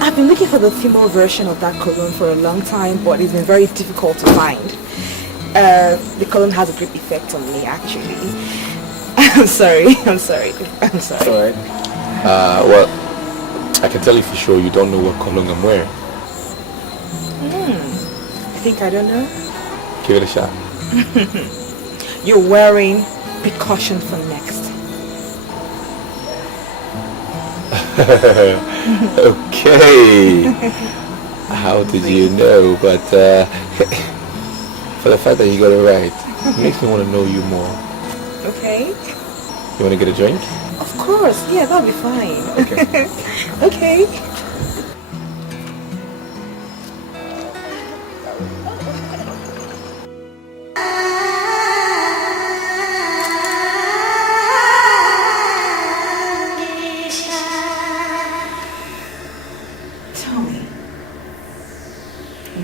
I've been looking for the female version of that cologne for a long time, but it's been very difficult to find. The cologne has a great effect on me, actually. I'm sorry. Alright. Well, I can tell you for sure you don't know what cologne I'm wearing. I think I don't know. Give it a shot. You're wearing precaution for next. Okay. How did you know? But for the fact that you got it right, it makes me want to know you more. Okay. You want to get a drink? Of course. Yeah, that'll be fine. Okay. Okay.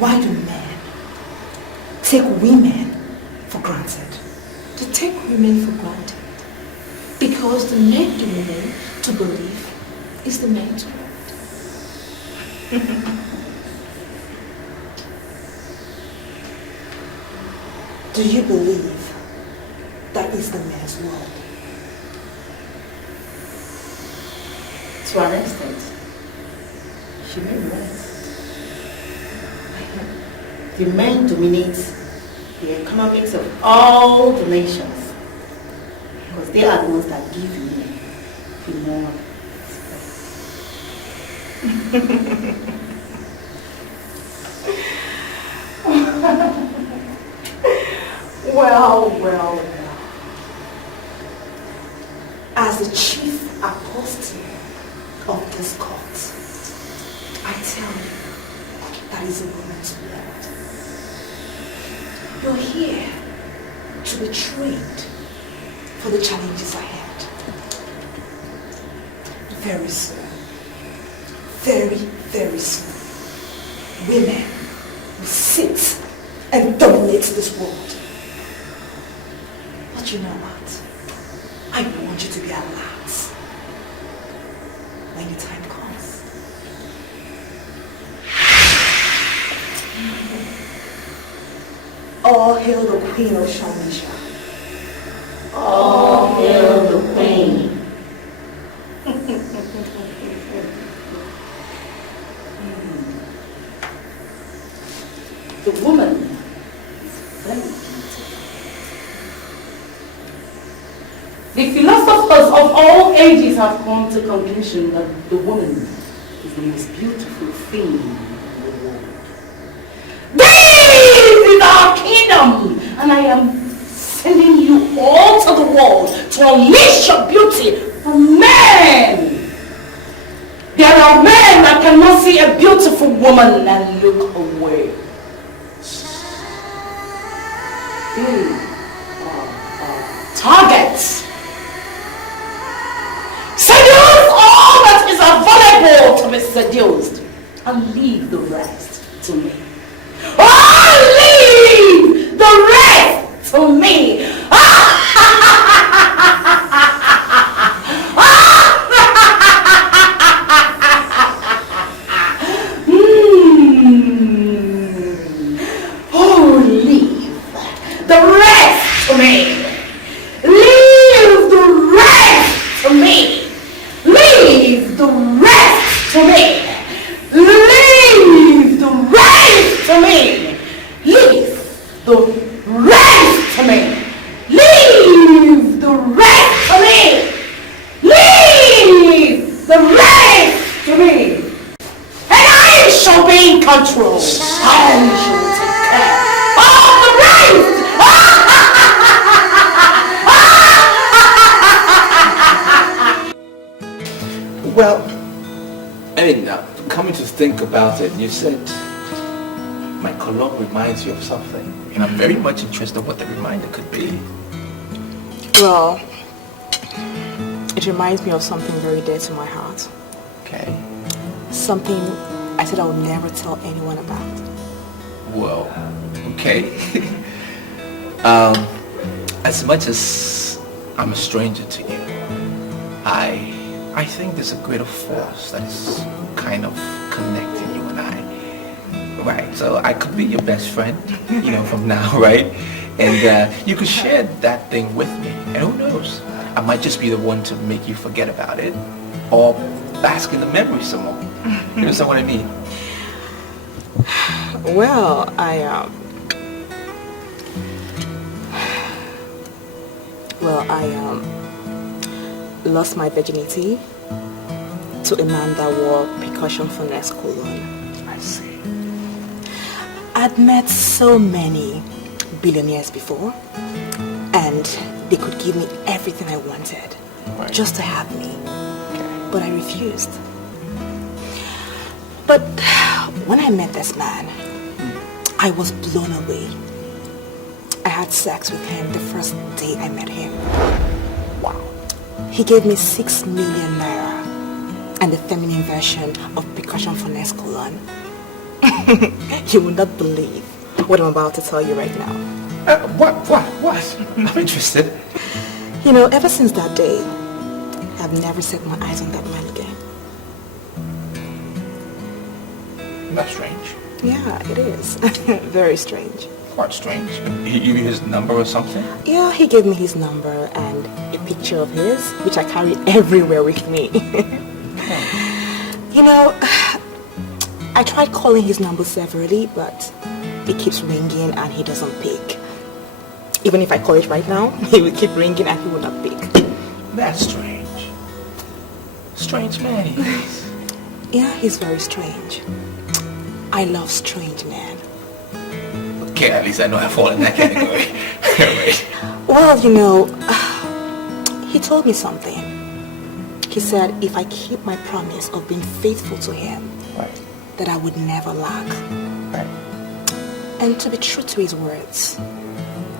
Why do men take women for granted? To take women for granted. Because the make the woman to believe is the man to want. Do you believe that is the man's world? To an extent, she may be right. The men dominate the economics of all the nations because they are the ones that give men the more Well. As the chief apostle of this cult, I tell you, that is a woman's world. You're here to be trained for the challenges ahead. Very soon, very soon, women will sit and dominate this world. But you know what? I want you to be alert when the time comes. All hail the Queen of Shamisha. all hail the queen. The woman is very beautiful. The philosophers of all ages have come to the conclusion that the woman is the most beautiful thing in the world. This is our kingdom, and I am sending you all to the world to unleash your beauty for men. There are men that cannot see a beautiful woman and look away. They are targets. Seduce all that is available to be seduced and leave the rest to me. Oh, leave the rest to me. Oh, leave the rest to me. Leave the rest to me. Leave the rest to me. Leave the rest to me. Leave the rest to me. Leave the rest to me. Leave the rest to me. And I shall be in control. I shall take care of the rest. Well, I mean, coming to think about it, you said my cologne reminds you of something. And I'm very much interested in what the reminder could be. Well, it reminds me of something very dear to my heart. Okay. Something I said I would never tell anyone about. Well, okay. As much as I'm a stranger to you, I I think there's a greater force that is kind of connecting you and I. Right, so I could be your best friend, from now, right? And you could share that thing with me. And who knows? I might just be the one to make you forget about it or bask in the memory some more. You understand what I mean? Well, I lost my virginity to a man that wore percussion finesse cologne. I see. I'd met so many billionaires before, and they could give me everything I wanted, Right. just to have me. Okay. But I refused. But when I met this man, I was blown away. I had sex with him the first day I met him. Wow. He gave me 6 million naira and the feminine version of percussion finesse cologne. You will not believe what I'm about to tell you right now. What? I'm interested. Ever since that day, I've never set my eyes on that man again. That's strange. Yeah, it is. Very strange. Quite strange. He gave you his number or something? Yeah, he gave me his number and a picture of his, which I carry everywhere with me. I tried calling his number severally, but it keeps ringing and he doesn't pick. Even if I call it right now, he will keep ringing and he will not pick. That's strange. Strange man he is. Yeah, he's very strange. I love strange men. Okay, at least I know I fall in that category. Right. Well, he told me something. He said if I keep my promise of being faithful to him, Right. that I would never lack. Right. And to be true to his words,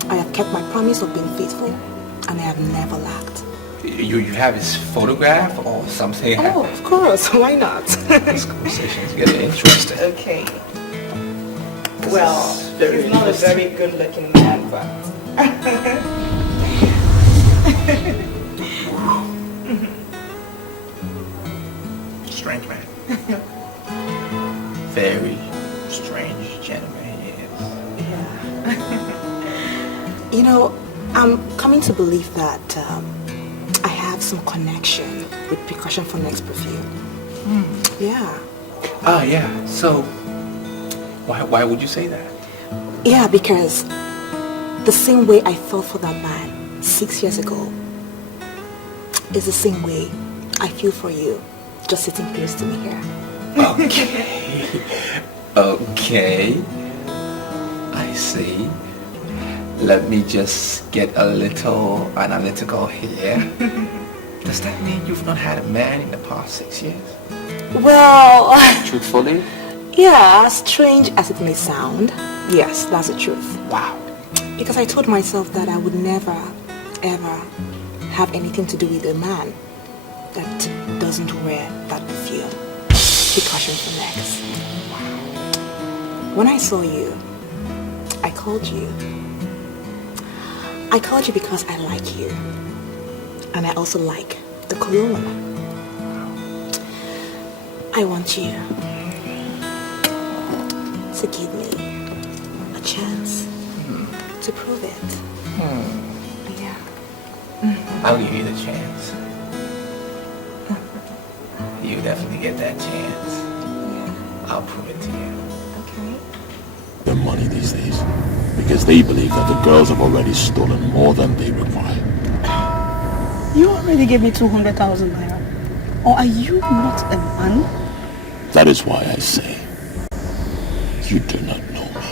I have kept my promise of being faithful and I have never lacked. You have his photograph or something? Oh, of course. Why not? This conversation is getting interesting. Okay. Well, he's not a very good-looking man, but... Strange man. Very strange gentleman he is. Yeah. I'm coming to believe that I have some connection with percussion for next perfume. Yeah. Ah, yeah. So, why would you say that? Yeah, because the same way I felt for that man 6 years ago is the same way I feel for you just sitting close to me here. Okay. Okay. I see. Let me just get a little analytical here. Does that mean you've not had a man in the past 6 years? Well... Truthfully? Yeah, strange as it may sound, yes, that's the truth. Wow. Because I told myself that I would never, ever have anything to do with a man that doesn't wear that perfume. Percussion for next. Wow. When I saw you, I called you. I called you because I like you. And I also like the cologne. I want you to give me a chance to prove it. Yeah. I'll give you the chance. You definitely get that chance. Yeah. I'll prove it to you. Okay. Their money these days because they believe that the girls have already stolen more than they require. You already gave me 200,000 naira. Or are you not a man? That is why I say, you do not know me.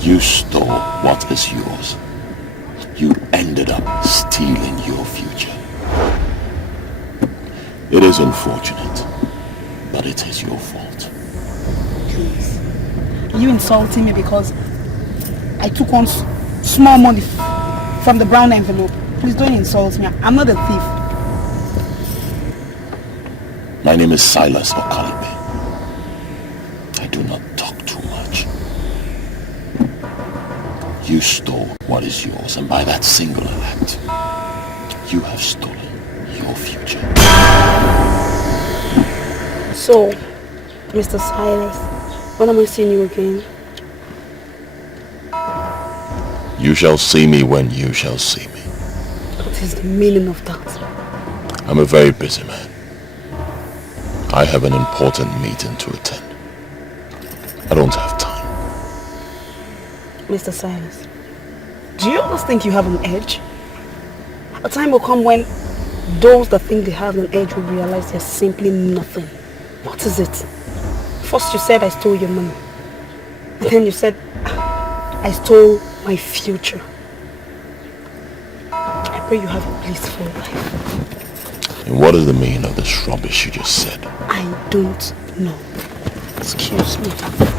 You stole what is yours. You ended up stealing your future. It is unfortunate, but it is your fault. Please. Are you insulting me because I took one small money from the brown envelope? Please don't insult me. I'm not a thief. My name is Silas Okalibe. I do not talk too much. You stole what is yours, and by that singular act, You have stolen your future. So, Mr. Silas, when am I seeing you again? You shall see me when you shall see me. What is the meaning of that? I'm a very busy man. I have an important meeting to attend. I don't have time. Mr. Silas, do you always think you have an edge? A time will come when those that think they have an edge will realize they're simply nothing. What is it? First you said I stole your money. And then you said I stole my future. I pray you have a blissful life. And what is the meaning of this rubbish you just said? I don't know. Excuse me.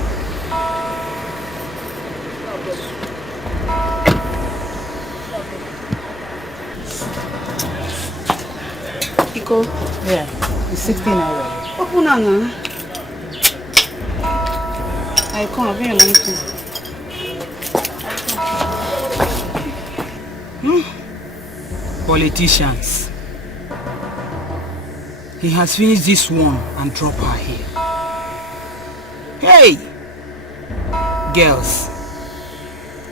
Iko? Yeah, it's 16 naira. Open on. I come, I'll bring your money please. Politicians. He has finished this one and dropped her here. Hey! Girls,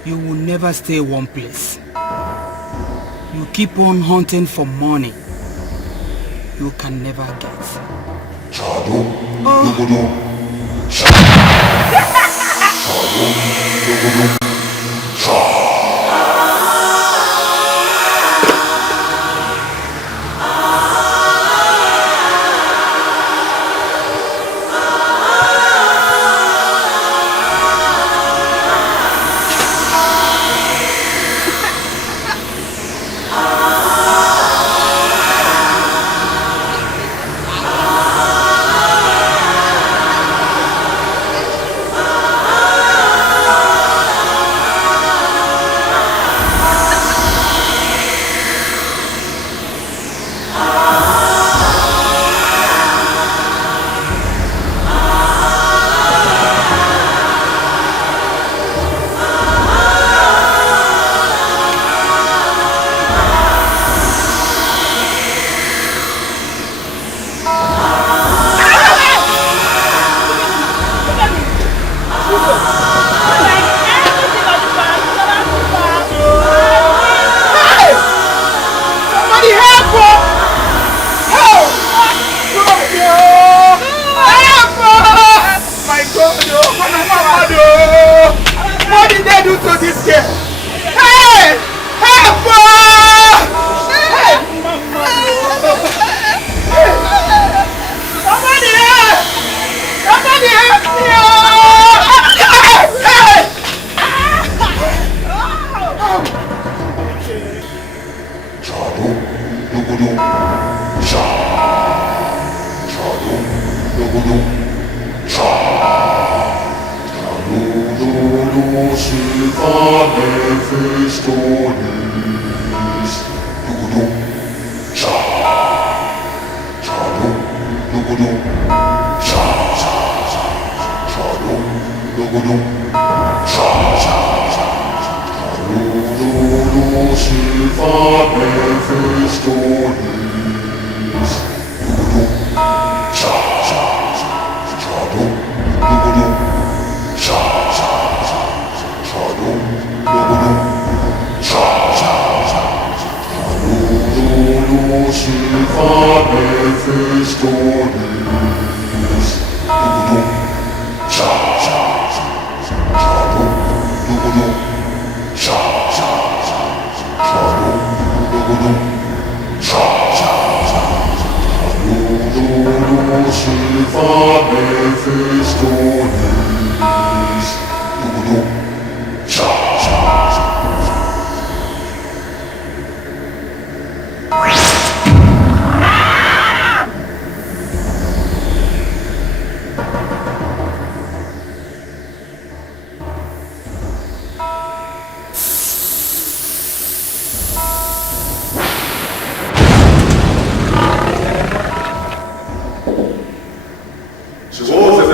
you will never stay one place. You keep on hunting for money you can never get. She was a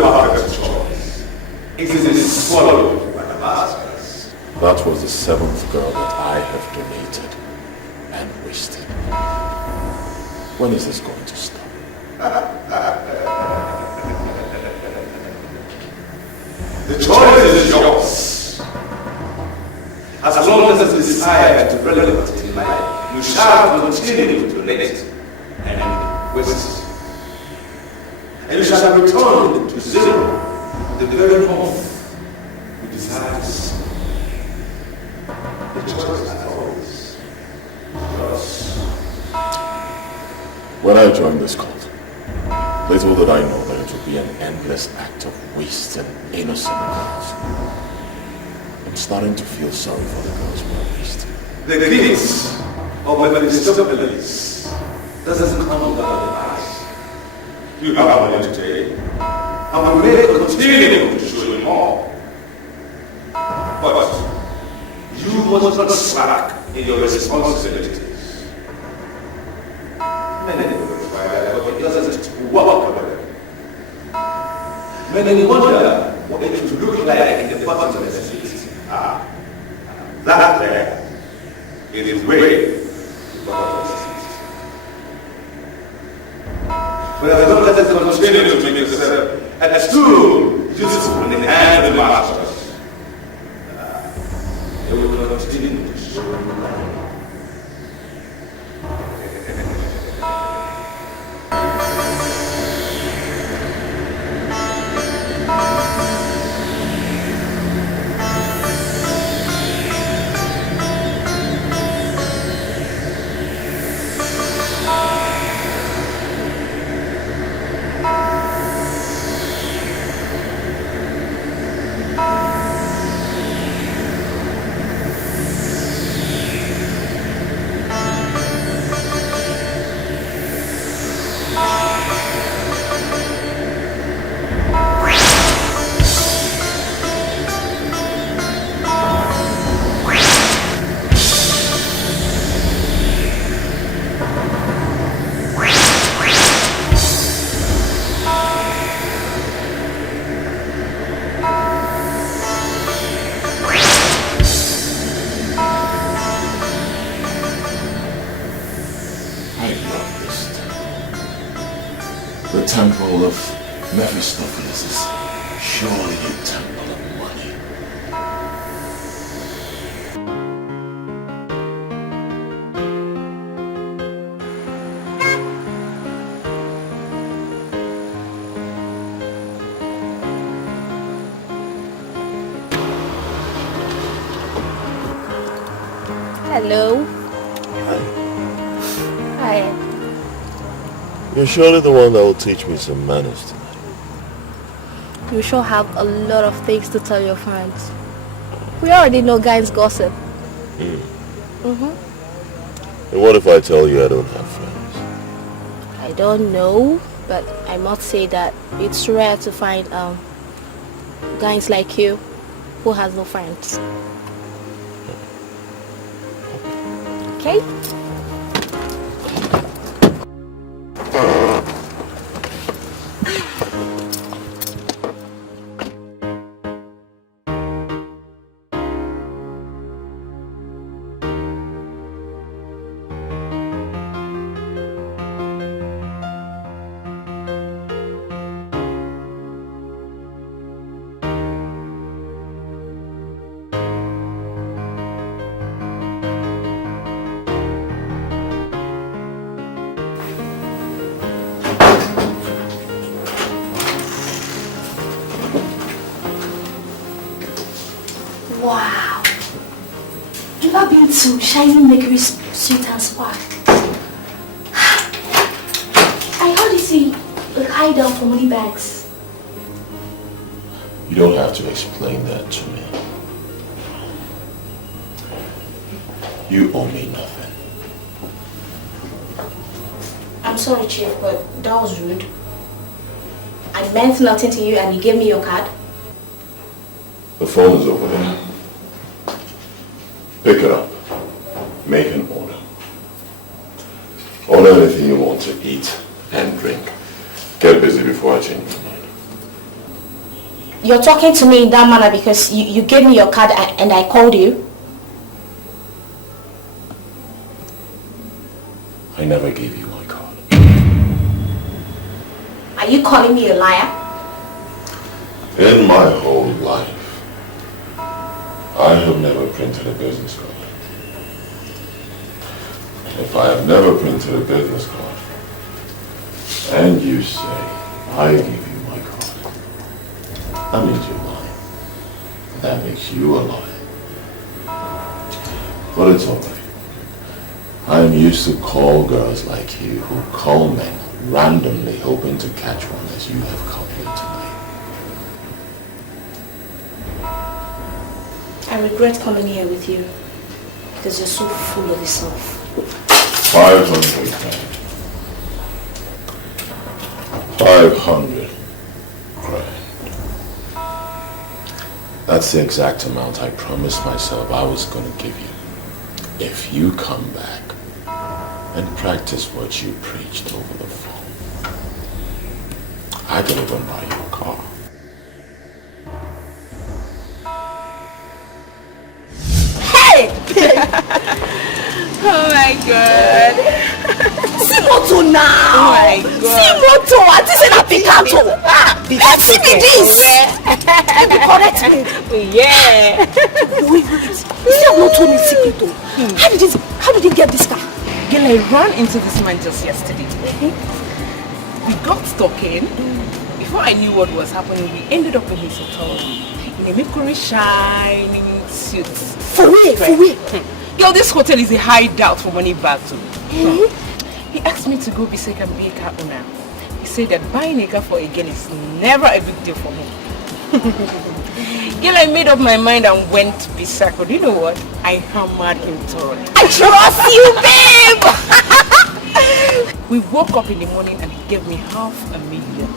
When is this going to stop? The choice is yours. As long as you desire to relevant in life, you shall continue to donate and waste. And you shall return to zero, the very home you desire to see. The choice is always yours. When I joined this cult, little did I know that it would be an endless act of waste and innocent girls. I'm starting to feel sorry for the girls we are wasting. The gifts of Mephistopheles doesn't come down the past. You have money today, and we may continue to show you more. But you must not slack in your responsibilities. Many people require but it doesn't work for them. Many wonder what it would look like in the bottom of the city. That there is way to the bottom of the city. But as long as they continue to make yourself a tool useful in the hands of the masters, they will continue to show you life. The temple of Mephistopheles is surely a temple of money. Hello. Hi. You're surely the one that will teach me some manners tonight. You sure have a lot of things to tell your friends. We already know guys gossip. And what if I tell you I don't have friends? I don't know, but I must say that it's rare to find guys like you who has no friends. Okay? Wow. You've ever been to Shining Bakery's Sweet and Spark? I heard it's a hideout for money bags. You don't have to explain that to me. You owe me nothing. I'm sorry, Chief, but that was rude. I meant nothing to you and you gave me your card. The phone is over there. Pick it up. Make an order. Order anything you want to eat and drink. Get busy before I change my mind. You're talking to me in that manner because you gave me your card and I called you? I never gave you my card. Are you calling me a liar? In my whole life, I have never printed a business card. And if I have never printed a business card, and you say, I give you my card, that means you're lying. That makes you a liar. But it's alright. I'm used to call girls like you who call men randomly hoping to catch one as you have come here tonight. I regret coming here with you because you're so full of yourself. 500 grand. 500 grand. That's the exact amount I promised myself I was going to give you if you come back and practice what you preached over the phone. I can even buy you a car. Hey! Oh my god. See moto now! Oh my god. See moto! I just said Picasso! See me this! Let me correct me! Yeah. Wait. You see I've not told me secret though. How did he get this car? Girl, I ran into this man just yesterday. We got talking. Before I knew what was happening, we ended up in his hotel room in a Mercury shining suit. For real? Girl, this hotel is a hideout for money back too. He asked me to go beside and be a car owner. He said that buying a car for a girl is never a big deal for me. Girl, I made up my mind and went beside. But you know what? I hammered him thoroughly. I trust you, babe! We woke up in the morning and he gave me $500,000.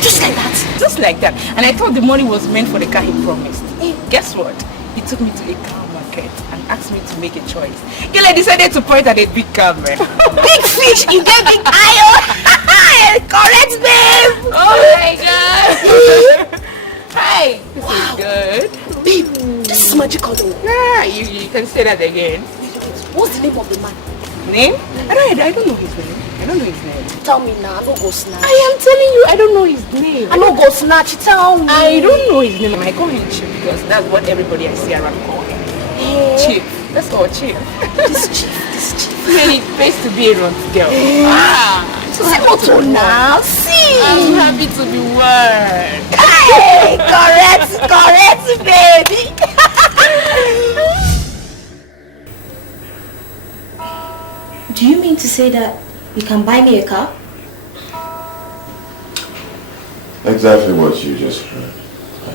Just like that? Just like that. And I thought the money was meant for the car he promised. Guess what? He took me to a car market and asked me to make a choice. Girl, I decided to point at a big car, man. Big fish, you get big iron! Correct, babe! Oh my god! Hi! This is good. Babe, this is magical though. Yeah, you can say that again. What's the name of the man? Name? I don't know his name. I don't know his name. Tell me now, I don't go snatch. I am telling you, I don't know his name. I don't go snatch, tell me. I don't know his name. I call him Chief because that's what everybody I see around call him. Chief. Let's go, Chief. This chief. Man, it pays to be a runt girl. See moto now, see. I'm happy to be one. Hey, correct, baby. Do you mean to say that you can buy me a car? Exactly what you just heard, my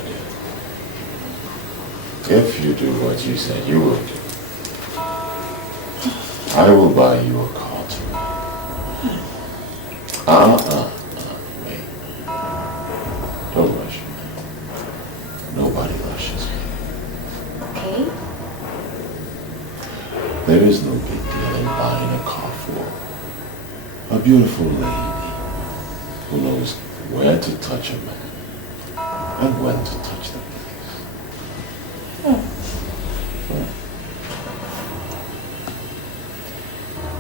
dear. If you do what you said you would do, I will buy you a car too. Wait. Don't rush me. Nobody rushes me. Okay. There is no big deal in buying a car for a beautiful lady who knows where to touch a man and when to touch the place.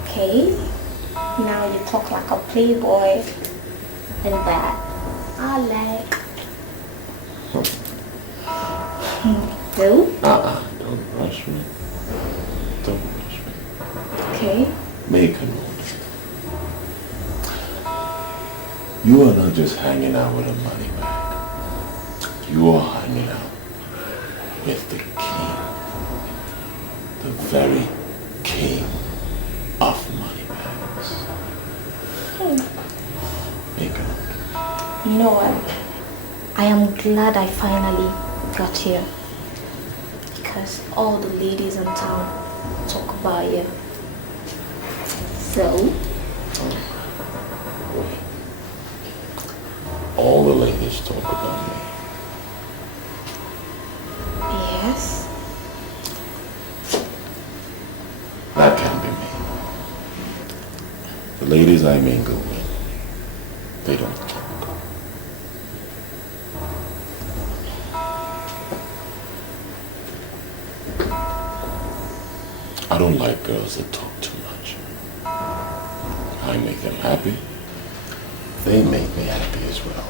Okay. Now you talk like a playboy. And that I like. No? Don't rush me. Don't rush me. Okay. Make a note. You are not just hanging out with a money bag. You are hanging out with the king. The very king of money bags. Make a note. You know what? I am glad I finally got here. Because all the ladies in town talk about you. So? All the ladies talk about me. Yes. That can't be me. The ladies I mingle with, they don't talk. I don't like girls that talk too much. I make them happy, they make me happy as well.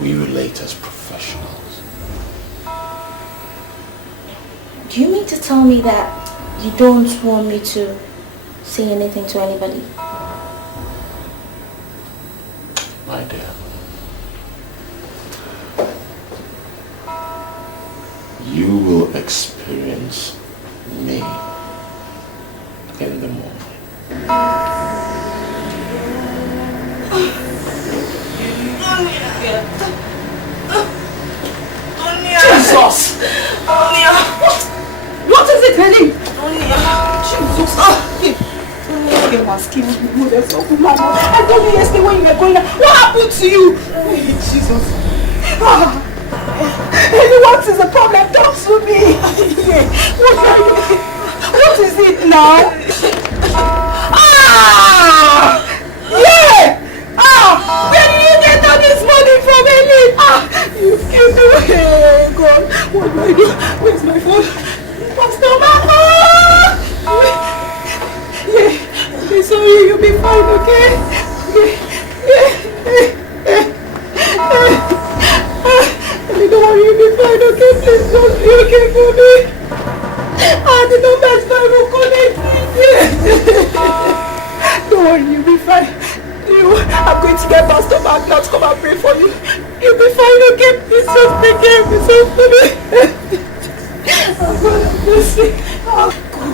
We relate as professionals. Do you mean to tell me that you don't want me to say anything to anybody? My dear, you will experience me in the morning. Jesus! What is it, Henny? Jesus! You must kill me. I told you yesterday when you were going out. What happened to you? Jesus! Henny, what is the problem? Talk to me. What is it now? Where did you get all this money from, Henny? You killed me. Hey, God. What do I do? Where's my phone? Pastor Mama! I'm sorry, you'll be fine, okay? Don't worry, you'll be fine, okay? Please don't be okay for me. The number's fine, we'll connect. Don't worry, you'll be fine. I'm going to get Pastor back now to come and pray for you. You'll be fine, okay? Please just take care of yourself for me. Oh God, I'm blessing. Oh God.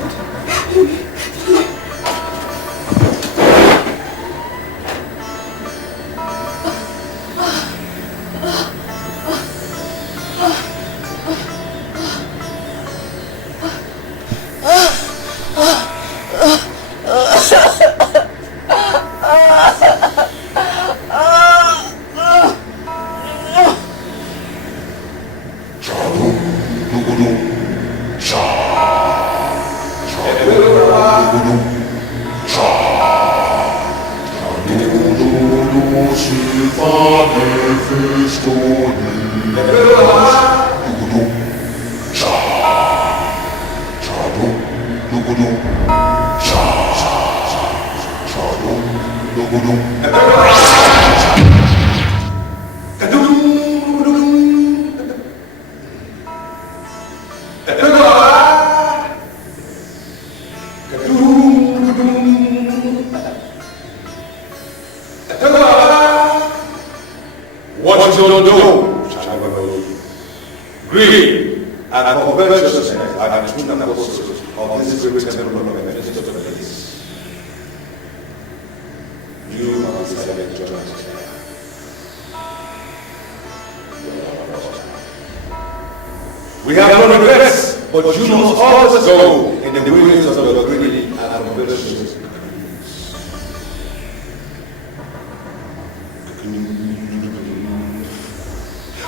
We have no regrets, but you must always go in the ways of your greedy and ambitious.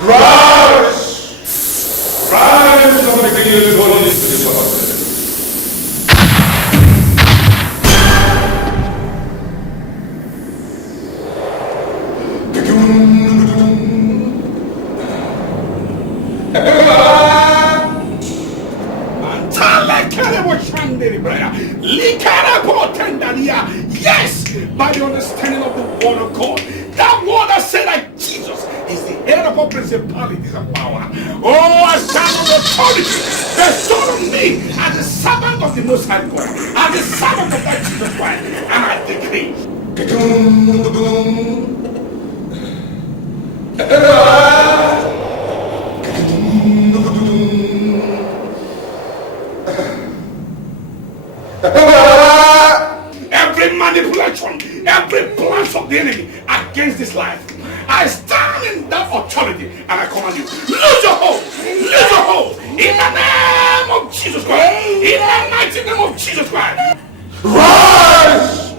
Rise! Rise from the kingdom of God into the world. Yes, by the understanding of the word of God. That word that said that Jesus is the head of all principalities and power. Oh, I stand on authority. The son of me as the servant of the Most High God, as the servant of that Jesus Christ, and I decree. Every manipulation, every plan of the enemy against this life, I stand in that authority and I command you, lose your hold, lose your hold, in the name of Jesus Christ, in the mighty name of Jesus Christ. Rise!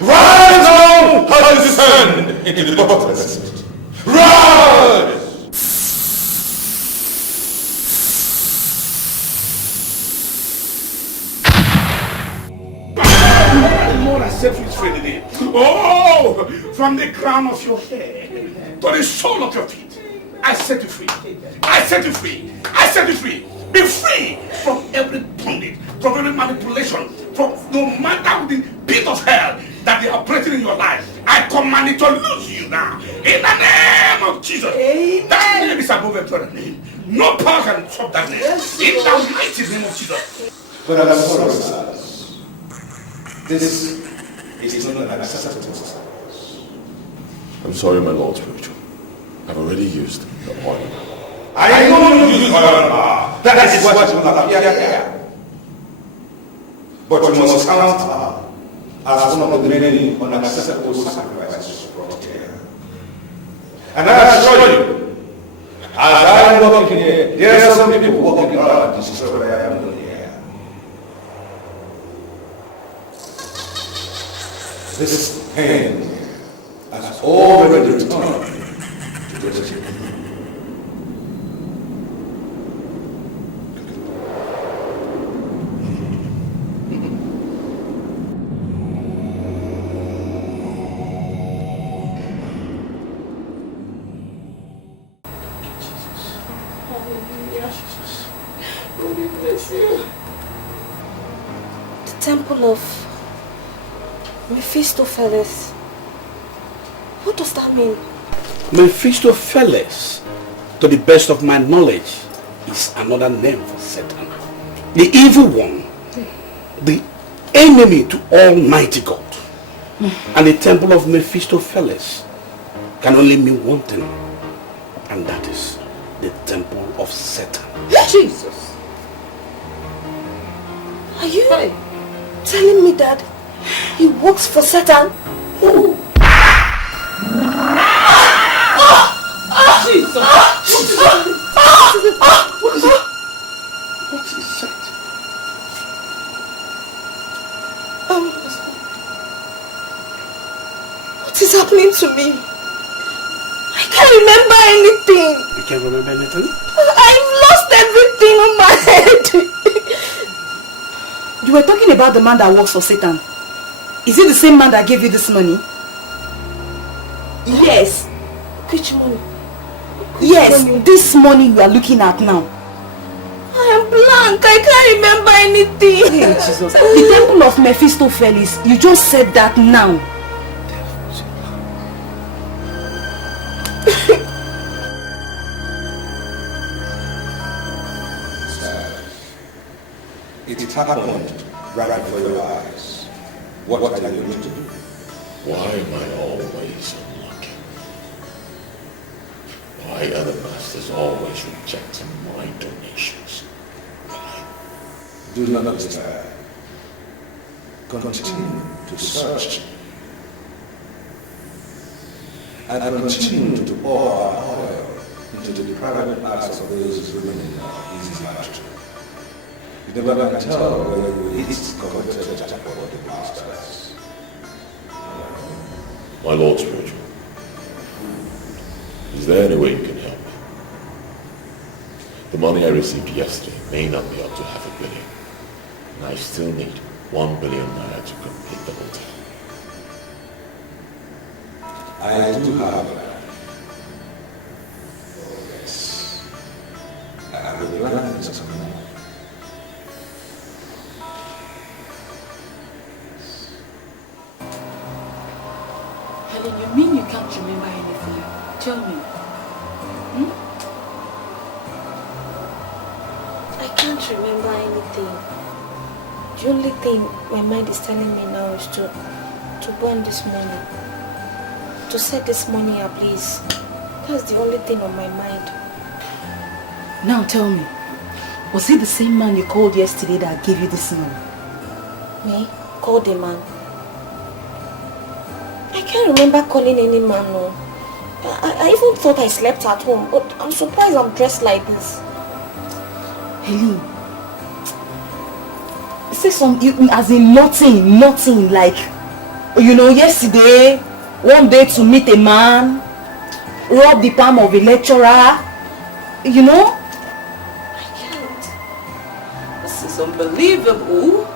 Rise now and descend into the bottomless. Rise! Set you free today. Oh, from the crown of your head to the sole of your feet, I set you free. I set you free. I set you free. Be free from every bondage, from every manipulation, from no matter the pit of hell. that they are operating in your life, I command it to lose you now. In the name of Jesus. Amen. That name is above every other name. No power can stop that name. Yes, in the mighty name of Jesus. But I'm sorry, this is not an acceptable. I'm sorry, my Lord Spiritual. I've already used the oil. I know you use oil. That is what you will appear here. But you must count as one of the many unacceptable sacrifices brought here. And I assure you, as I am walking here, there are some people walking around to destroy what I am doing here. This pain has already returned to the city. Temple of Mephistopheles. What does that mean? Mephistopheles, to the best of my knowledge, is another name for Satan. The evil one, the enemy to Almighty God. And the temple of Mephistopheles can only mean one thing, and that is the temple of Satan. Jesus! Are you telling me that he works for Satan? Oh. Jesus! What is it? What is it? What is happening to me? I can't remember anything. You can't remember anything? I've lost everything on my head. You were talking about the man that works for Satan. Is it the same man that gave you this money? Yes. Which money? Yes, this money you are looking at now. I am blank. I can't remember anything. Hey, Jesus. The temple of Mephistopheles. You just said that now. It happened right before your eyes. What are you going to do? Why am I always unlucky? Why are the masters always rejecting my donations? Why? Do not despair. Continue to search. And continue to pour our oil into the private parts of those women in easy margin. You never can tell whether you hit coveted jackpot or the masters. My Lord Spiritual, is there any way you can help me? The money I received yesterday may not be up to $500 million, and I still need 1 billion naira to complete the hotel. I do have that. Oh yes. I have a plan to come. Helen, you mean you can't remember anything? Tell me. I can't remember anything. The only thing my mind is telling me now is to burn this money. To set this money ablaze. That's the only thing on my mind. Now tell me, was it the same man you called yesterday that gave you this money? Me? Call the man? I can't remember calling any man, no. I even thought I slept at home, but I'm surprised I'm dressed like this. Helene, say something as in nothing like, yesterday, one day to meet a man, rub the palm of a lecturer, I can't. This is unbelievable.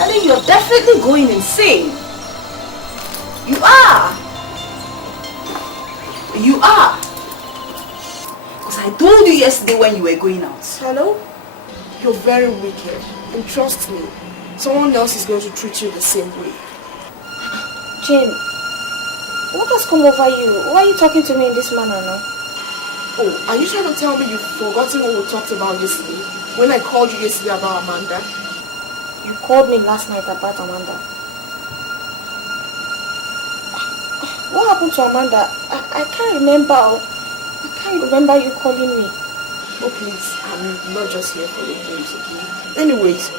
I think you're definitely going insane. You are. Because I told you yesterday when you were going out. Hello? You're very wicked. And trust me, someone else is going to treat you the same way. Jane, what has come over you? Why are you talking to me in this manner now? Oh, are you trying to tell me you've forgotten what we talked about yesterday? When I called you yesterday about Amanda? You called me last night about Amanda. What happened to Amanda? I can't remember. I can't remember you calling me. Oh please, I'm not just here for the games, okay? Anyways,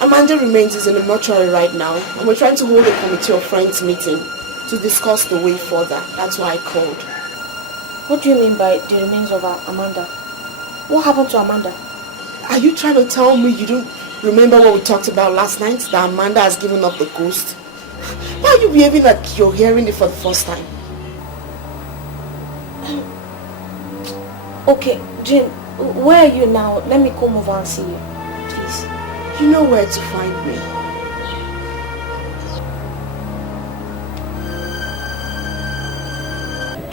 Amanda remains in the mortuary right now, and we're trying to hold a committee of friends meeting to discuss the way further. That's why I called. What do you mean by the remains of Amanda? What happened to Amanda? Are you trying to tell me you don't remember what we talked about last night? That Amanda has given up the ghost? Why are you behaving like you're hearing it for the first time? Okay, Jane, where are you now? Let me come over and see you, please. You know where to find me.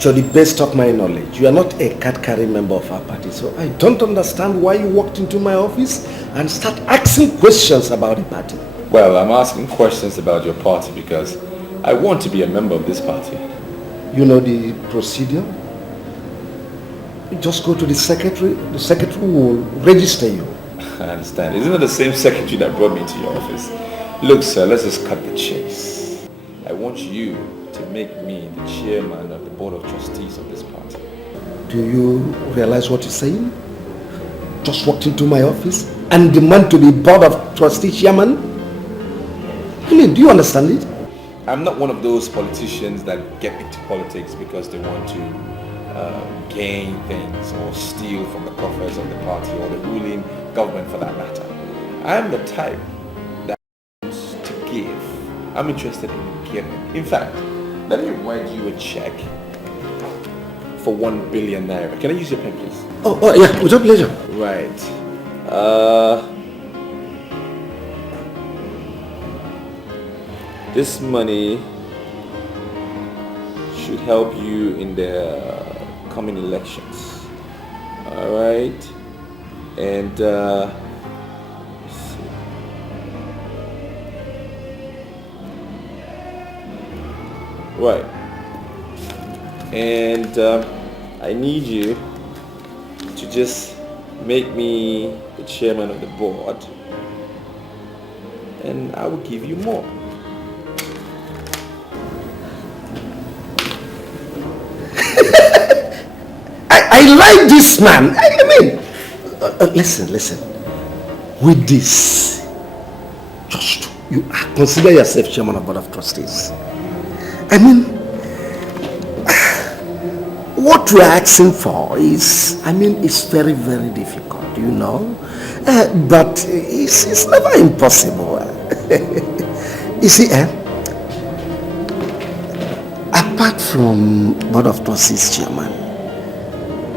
To the best of my knowledge, you are not a card-carrying member of our party, so I don't understand why you walked into my office and start asking questions about the party. Well, I'm asking questions about your party because I want to be a member of this party. You know the procedure? You just go to the secretary will register you. I understand. Isn't it the same secretary that brought me to your office? Look, sir, let's just cut the chase. I want you to make me the chairman of the board of trustees of this party. Do you realize what you're saying? Just walked into my office and demand to be board of trustees chairman? I mean, do you understand it? I'm not one of those politicians that get into politics because they want to gain things or steal from the coffers of the party or the ruling government for that matter. I'm the type that wants to give. I'm interested in giving. In fact, let me write you a check for 1 billion naira. Can I use your pen, please? Oh yeah, with your pleasure. Right. This money should help you in the coming elections. All right. And let's see. Right. And I need you to just make me the chairman of the board, and I will give you more. I like this man. I mean, listen. With this, just you consider yourself chairman of board of trustees. I mean, what we're asking for is, it's very, very difficult, you know. But it's never impossible. You see, apart from board of trustees chairman,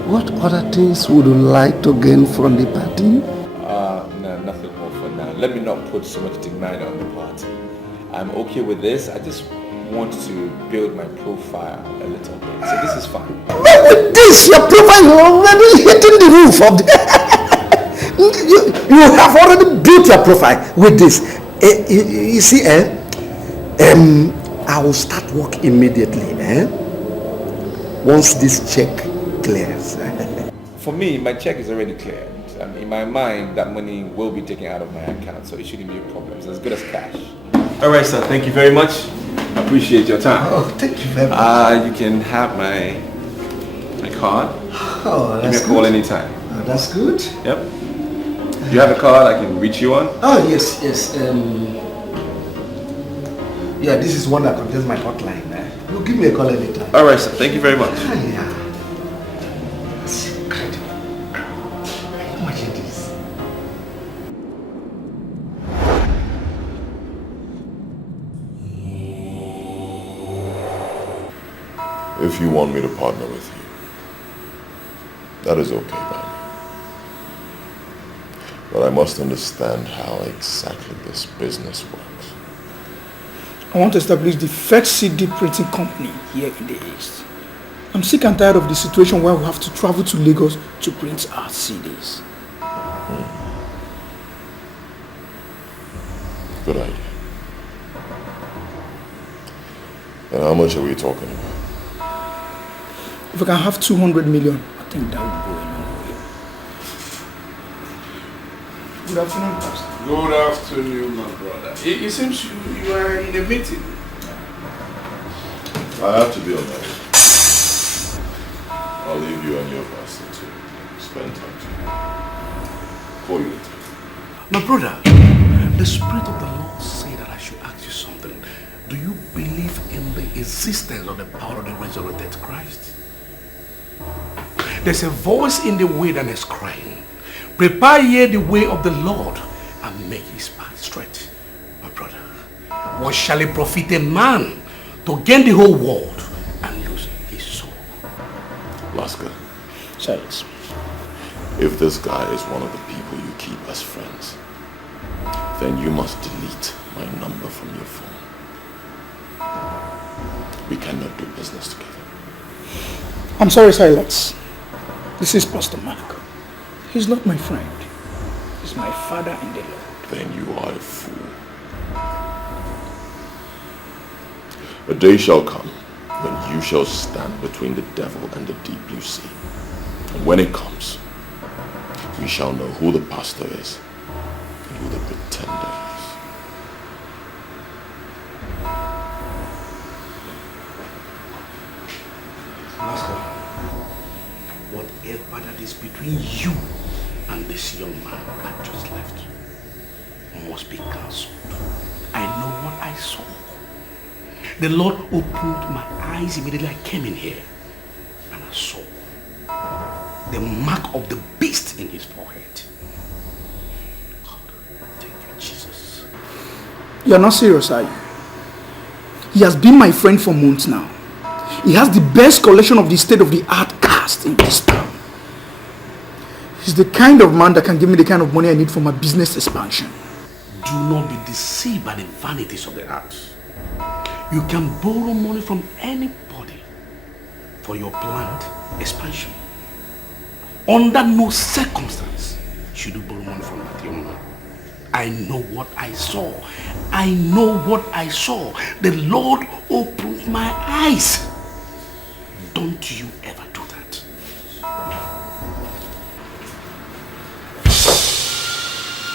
what other things would you like to gain from the party? No, nothing more for now. Let me not put so much demand on the party. I'm okay with this. I just want to build my profile a little bit. So this is fine. But with this, your profile is already hitting the roof of the you have already built your profile with this. You see, I will start work immediately. Once this check clears. For me, my check is already cleared. In my mind, that money will be taken out of my account, so it shouldn't be a problem. It's as good as cash. All right, sir. Thank you very much. I appreciate your time. Oh, thank you very much. You can have my card. Oh, that's Give me a call good. anytime. Oh, that's good. Yep. Do you have a card I can reach you on? Oh, yes. Yeah, this is one that contains my hotline. You give me a call anytime. All right, sir. Thank you very much. Yeah. That's incredible. Imagine this. If you want me to partner with you, that is okay by me. But I must understand how exactly this business works. I want to establish the first CD printing company here in the East. I'm sick and tired of the situation where we have to travel to Lagos to print our CDs. Good idea. And how much are we talking about? If I can have 200 million, I think that would go a long way. Good afternoon, Pastor. Good afternoon, my brother. It seems you are in a meeting. I have to be on that. I'll leave you and your pastor to spend time together. For you. My brother, the Spirit of the Lord said that I should ask you something. Do you believe in the existence of the power of the resurrected Christ? There's a voice in the wilderness crying, prepare ye the way of the Lord and make his path straight. My brother, what shall it profit a man to gain the whole world and lose his soul? Laska, Silence. if this guy is one of the people you keep as friends, then you must delete my number from your phone. We cannot do business together. I'm sorry, Silas. This is Pastor Mark. He's not my friend. He's my father in the Lord. Then you are a fool. A day shall come when you shall stand between the devil and the deep blue sea. And when it comes, we shall know who the pastor is and who the pretender is. Master, whatever that is between you and this young man that just left must be cancelled. I know what I saw. The Lord opened my eyes immediately I came in here, and I saw the mark of the beast in his forehead. God, thank you, Jesus. You're not serious, are you? He has been my friend for months now. He has the best collection of the state-of-the-art cast in this town. He's the kind of man that can give me the kind of money I need for my business expansion. Do not be deceived by the vanities of the earth. You can borrow money from anybody for your planned expansion. Under no circumstance should you borrow money from that young man. I know what I saw. I know what I saw. The Lord opened my eyes. Don't you ever do that.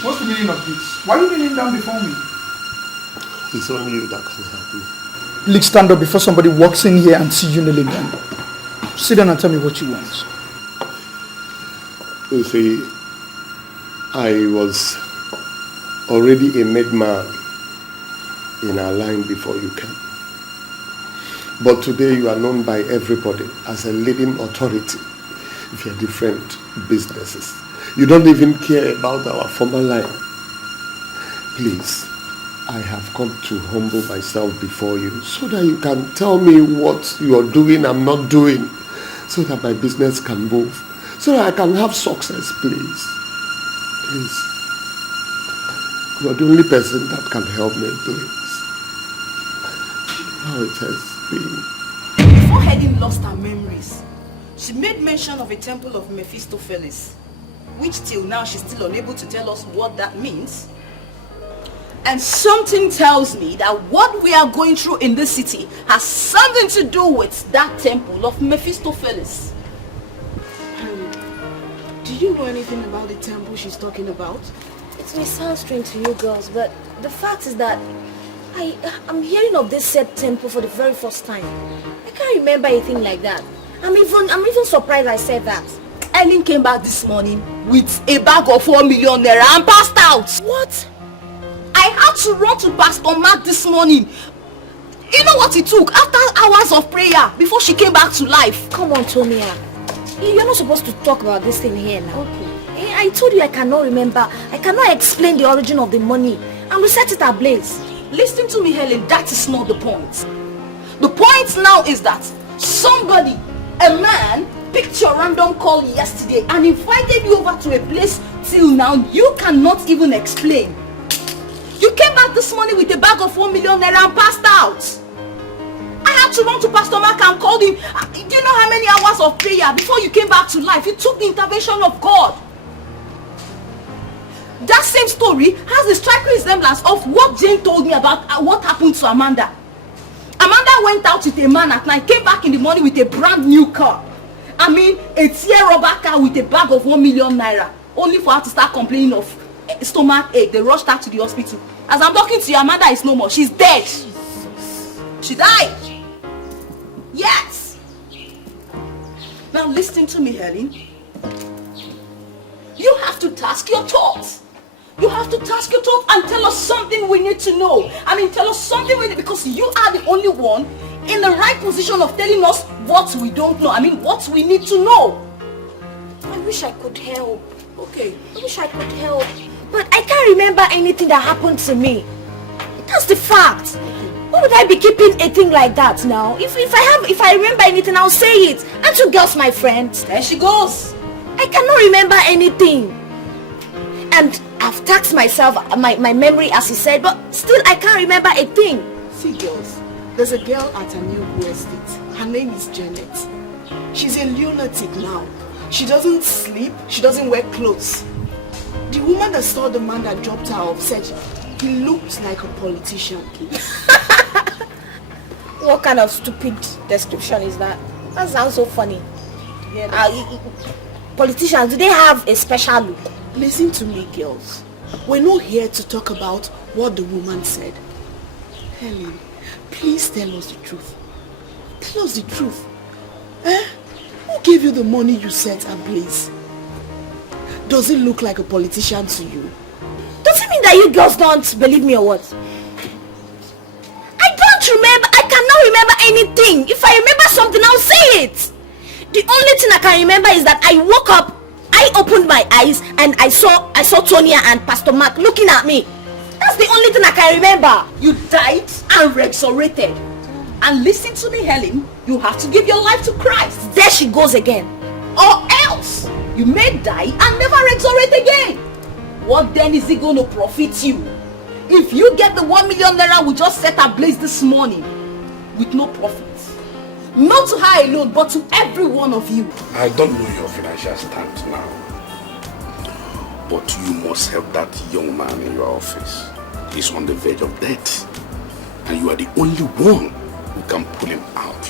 What's the meaning of this? Why are you kneeling down before me? It's only you that can help me. Please stand up before somebody walks in here and see you kneeling down. Sit down and tell me what you want. You see, I was already a made man in our line before you came. But today you are known by everybody as a leading authority with your different businesses. You don't even care about our former line. Please, I have come to humble myself before you so that you can tell me what you are doing, I'm not doing, so that my business can move, so that I can have success, please. Please. You are the only person that can help me, please. How it has been. Before Helen lost her memories, she made mention of a temple of Mephistopheles, which till now she's still unable to tell us what that means. And something tells me that what we are going through in this city has something to do with that temple of Mephistopheles. Do you know anything about the temple she's talking about? It may sound strange to you girls, but the fact is that I'm hearing of this said temple for the very first time. I can't remember anything like that. I'm even surprised I said that. Ellen came back this morning with a bag of 4 million naira and passed out. What? I had to run to Pastor Mark this morning. You know what it took after hours of prayer before she came back to life. Come on, Tomia. You're not supposed to talk about this thing here now. Okay. I told you I cannot remember. I cannot explain the origin of the money. And we set it ablaze. Listen to me, Helen. That is not the point. The point now is that somebody, a man, picked your random call yesterday and invited you over to a place till now you cannot even explain. You came back this morning with a bag of 4 million naira and passed out. I had to run to Pastor Mark and called him. Do you know how many hours of prayer before you came back to life? You took the intervention of God. That same story has a striking resemblance of what Jane told me about what happened to Amanda. Amanda went out with a man at night, came back in the morning with a brand new car. I mean, a tear rubber car with a bag of 1 million naira. Only for her to start complaining of stomach ache. They rushed her to the hospital. As I'm talking to you, Amanda is no more. She's dead. She died. Yes. Now listen to me, Helen. You have to task your thoughts. You have to task your thoughts and tell us something we need to know. I mean, tell us something we need, because you are the only one in the right position of telling us what we don't know. I mean, what we need to know. I wish I could help. Okay. I wish I could help. But I can't remember anything that happened to me. That's the fact. Why would I be keeping a thing like that now? If I remember anything, I'll say it. Aren't you girls my friends? There she goes. I cannot remember anything. And I've taxed myself, my memory as he said, but still I can't remember a thing. See girls, there's a girl at a new estate. Her name is Janet. She's a lunatic now. She doesn't sleep, she doesn't wear clothes. The woman that saw the man that dropped her off said he looked like a politician. What kind of stupid description is that? That sounds so funny. Politicians, do they have a special look? Listen to me, girls. We're not here to talk about what the woman said. Helen, please tell us the truth. Tell us the truth. Who gave you the money you set ablaze? Does it look like a politician to you? Does it mean that you girls don't believe me or what? I don't remember. I cannot remember anything. If I remember something, I'll say it. The only thing I can remember is that I woke up, I opened my eyes, and I saw Tonya and Pastor Mark looking at me. That's the only thing I can remember. You died and resurrected. And listen to me, Helen. You have to give your life to Christ. There she goes again. Or else you may die and never resurrect again. What then is it going to profit you? If you get the 1 million naira we just set ablaze this morning with no profit. Not to her alone, but to every one of you. I don't know your financial stance now, but you must help that young man in your office. He's on the verge of death, and you are the only one who can pull him out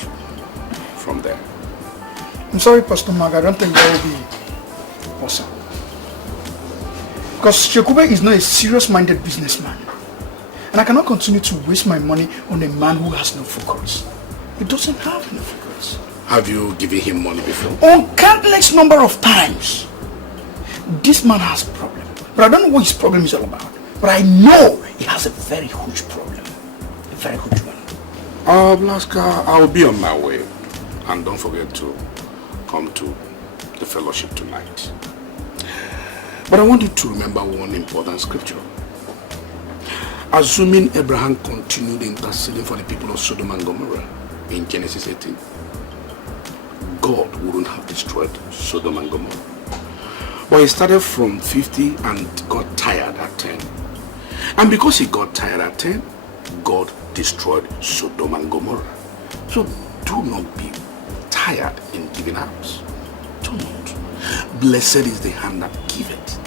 from there. I'm sorry, Pastor Mark, I don't think that will be awesome. Because Shekube is not a serious-minded businessman. And I cannot continue to waste my money on a man who has no focus. He doesn't have any focus. Have you given him money before? On countless number of times. This man has a problem. But I don't know what his problem is all about. But I know he has a very huge problem. A very huge one. Blaska, I'll be on my way. And don't forget to come to the fellowship tonight. But I want you to remember one important scripture. Assuming Abraham continued interceding for the people of Sodom and Gomorrah in Genesis 18, God wouldn't have destroyed Sodom and Gomorrah. But he started from 50 and got tired at 10. And because he got tired at 10, God destroyed Sodom and Gomorrah. So do not be tired in giving out. Do not. Blessed is the hand that giveth,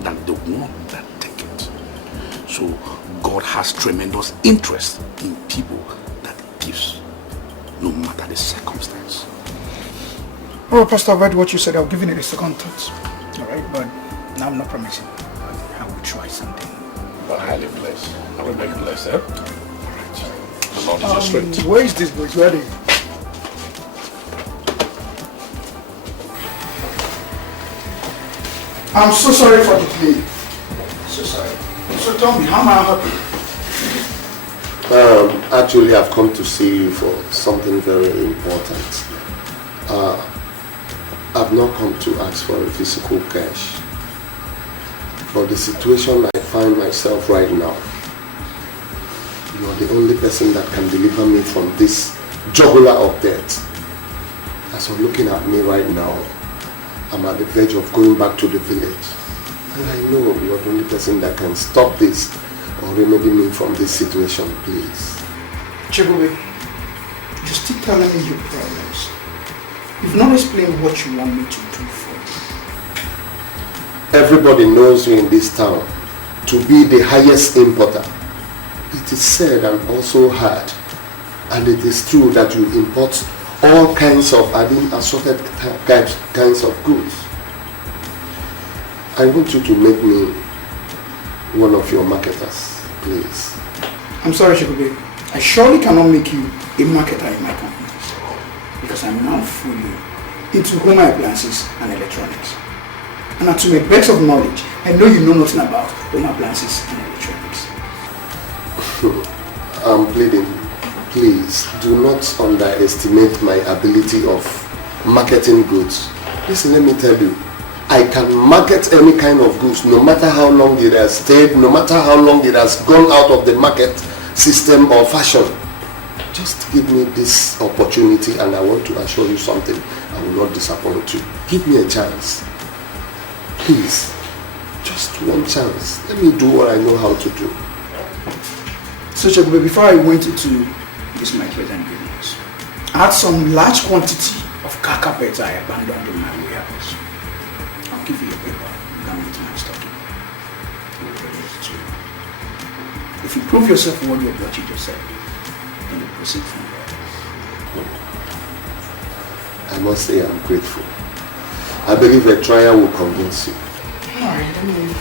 than the one that taketh. So God has tremendous interest in people that gives, no matter the circumstance. Oh, Pastor, I've read what you said. I'll give it a second thought. Alright, but now I'm not promising. I will try something. But highly blessed. I will make blessed, eh? Alright. The Lord is your strength. Where is this boy? Where are they? I'm so sorry for the delay. So sorry. So tell me, how am I helping? Actually, I've come to see you for something very important. I've not come to ask for a physical cash. For the situation I find myself right now, you are the only person that can deliver me from this jugular of death. As you're looking at me right now, I'm at the verge of going back to the village. And I know you're the only person that can stop this or remedy me from this situation, please. Chibube, you're still telling me your problems. You've not explained what you want me to do for you. Everybody knows you in this town to be the highest importer. It is said and also heard And it is true that you import all kinds of assorted kinds of goods. I want you to make me one of your marketers, please. I'm sorry, Shikobe. I surely cannot make you a marketer in my company because I'm now fully into home appliances and electronics. And to my best of knowledge, I know you know nothing about home appliances and electronics. I'm pleading, please do not underestimate my ability of marketing goods. Listen, let me tell you, I can market any kind of goods, no matter how long it has stayed, no matter how long it has gone out of the market system or fashion. Just give me this opportunity and I want to assure you something. I will not disappoint you. Give me a chance. Please, just one chance. Let me do what I know how to do. So Shikobe, before I went into this my present business, I had some large quantity of car carpets I abandoned in my warehouse. I'll give you a paper. Come into my stocking. If you prove yourself worthy of what you just said, then we'll proceed from there. I must say I'm grateful. I believe a trial will convince you. Alright, let me...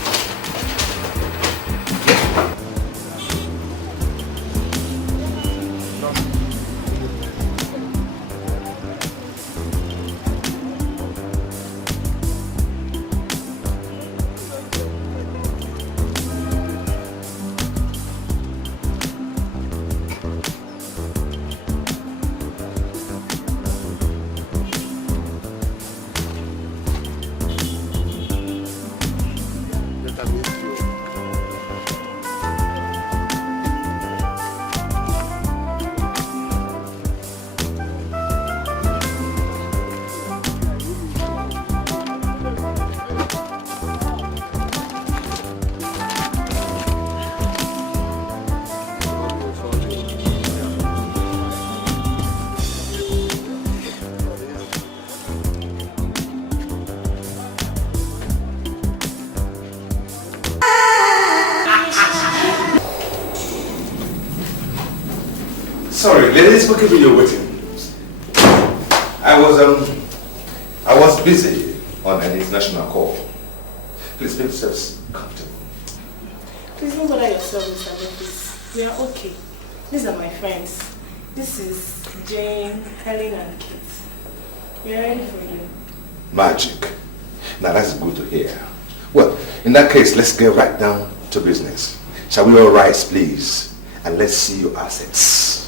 Sorry, ladies, forgive me your waiting. I was busy on an international call. Please make yourselves comfortable. Please don't bother yourself, Mr. Memphis. We are okay. These are my friends. This is Jane, Helen, and Kate. We are ready for you. Magic. Now that's good to hear. Well, in that case, let's get right down to business. Shall we all rise, please? And let's see your assets.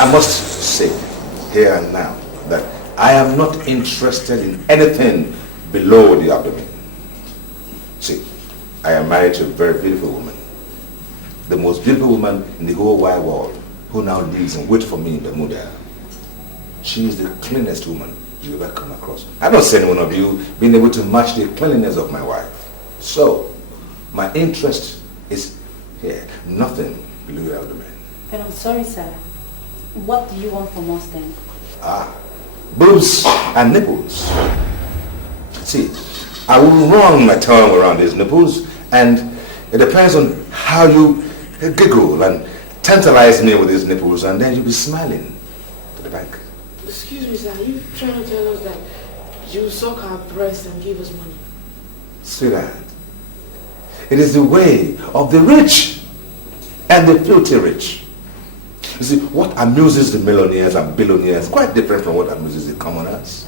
I must say here and now that I am not interested in anything below the abdomen. See, I am married to a very beautiful woman. The most beautiful woman in the whole wide world, who now lives and waits for me in Bermuda. She is the cleanest woman you ever come across. I don't see any one of you being able to match the cleanliness of my wife. So, my interest is here, nothing below the abdomen. But I'm sorry, sir. What do you want from us then? Boobs and nipples. See, I will run my tongue around these nipples, and it depends on how you giggle and tantalize me with these nipples, and then you'll be smiling to the bank. Excuse me, sir. Are you trying to tell us that you suck our breasts and give us money? Sweetheart, it is the way of the rich and the filthy rich. You see, what amuses the millionaires and billionaires is quite different from what amuses the commoners.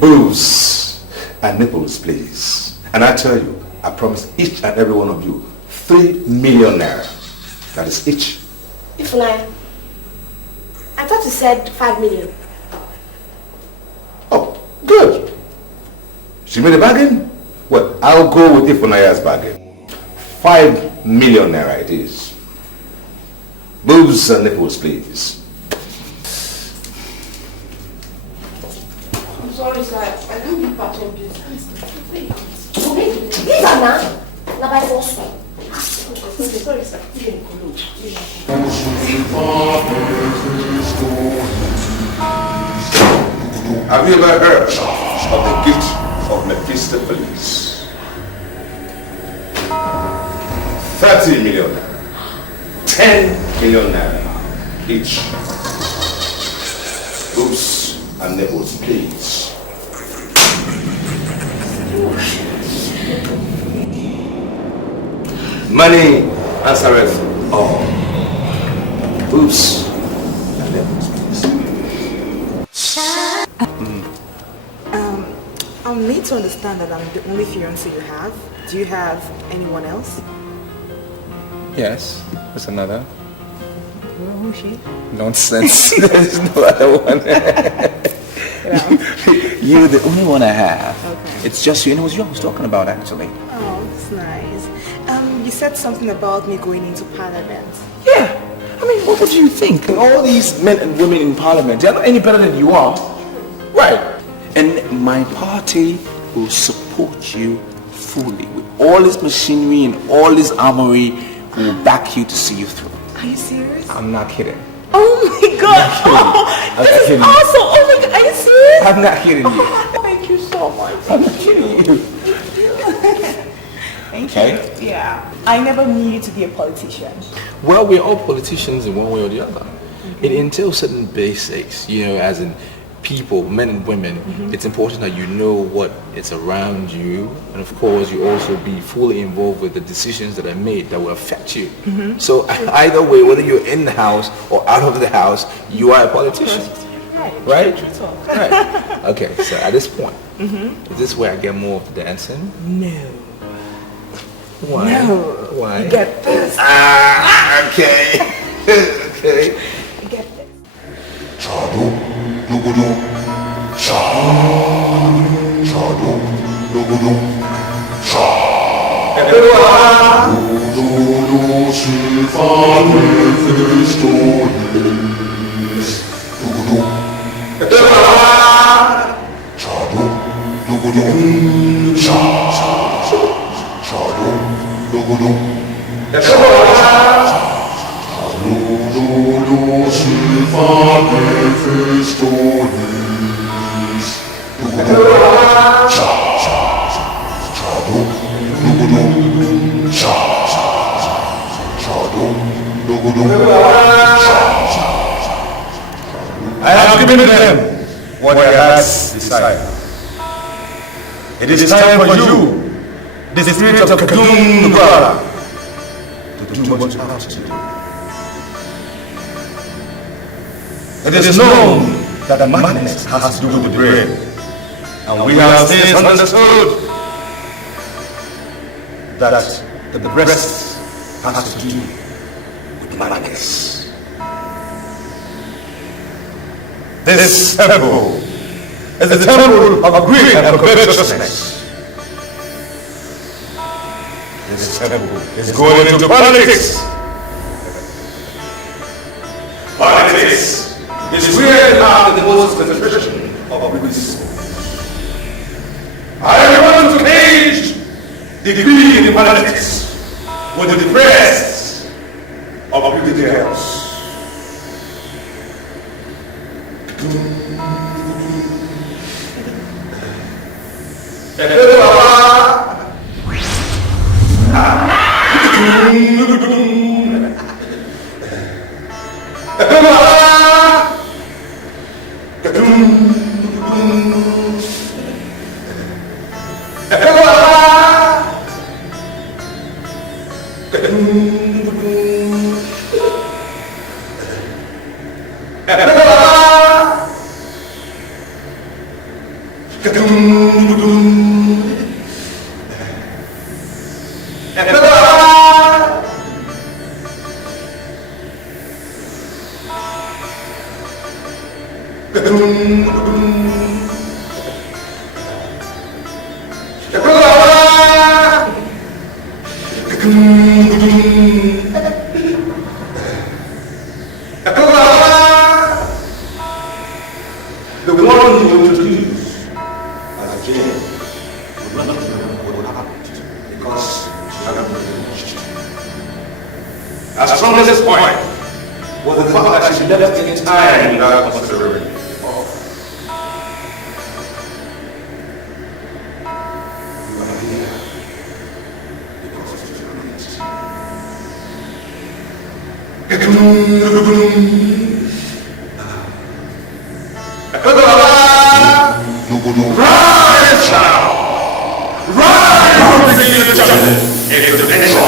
Boobs and nipples, please. And I tell you, I promise each and every one of you 3 million naira. That is each. If I thought you said 5 million. Oh, good. She made a bargain? Well, I'll go with Ifunaya's bargain. 5 million naira it is. Boobs and nipples, please. I'm sorry, sir. I can't be part of this. Leave her now. Now by force. Sorry, sir. Have you ever heard of the gift of Mephistopheles? 30 million, 10 million naira each. Oops, and nipples, please. Money answereth all. Oops, and nipples, please. I'll need to understand that I'm the only fiancé you have. Do you have anyone else? Yes, there's another. Well, who's she? Nonsense. There's no other one. You're the only one I have. Okay. It's just you, and it was you I was talking about actually. Oh, that's nice. You said something about me going into parliament. Yeah. I mean, what would you think? All these men and women in parliament, they're not any better than you are. Right. And my party will support you fully with all this machinery and all this armory. We will back you to see you through. Are you serious? I'm not kidding. Oh my god! Oh, this is awesome! Oh my god, are you serious? I'm not kidding you. Thank you so much. I'm not kidding you. Thank Okay. you. Yeah. I never knew you to be a politician. Well, we're all politicians in one way or the other. It entails certain basics, as in people, men and women. It's important that you know what is around you, and of course you also be fully involved with the decisions that are made that will affect you. So either way, whether you're in the house or out of the house, you are a politician. Right? Right. Okay, so at this point, is this where I get more of the dancing? No. Why? No. Why? You get this. Okay. Okay. You get this. I have given them what their hearts desire. It is time for you, the spirit of Kadum Nubara, to do what you have to do. It is known that madness has to do with the brain, and we have since understood that the breast has to do with madness. This temple is the temple of greed and covetousness. This temple is going into politics. Politics is where you have the most concentration of witnesses. I want to cage the greed in politics with the breasts of greedy girls. The one you introduce as a king would not know what happened because you have Her strongest point was the fact that she left any time without considering. Rise now! Rise from the jungle into the nation!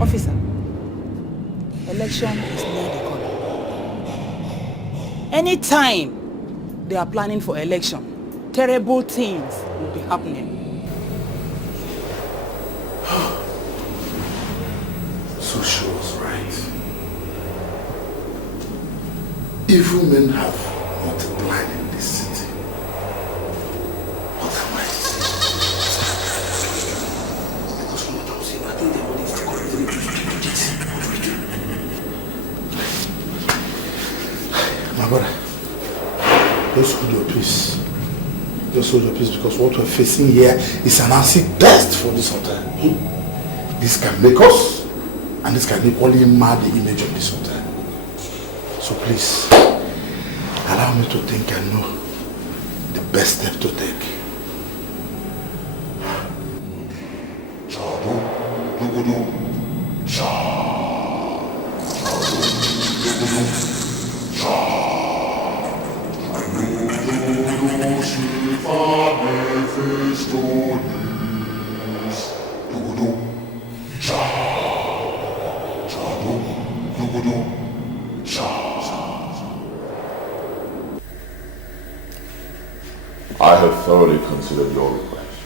Officer, election is near the corner. Anytime they are planning for election, terrible things will be happening. So she was right. Evil men have multiplied in this city. What am I saying? Because from what I'm saying, I think they've already correctly my brother, just hold your peace. Just hold your peace, because what we're facing here is an acid test for this hotel. This can make us, and this can only mar the image of this hotel. So please, allow me to think and know the best step to take. I have thoroughly considered your request.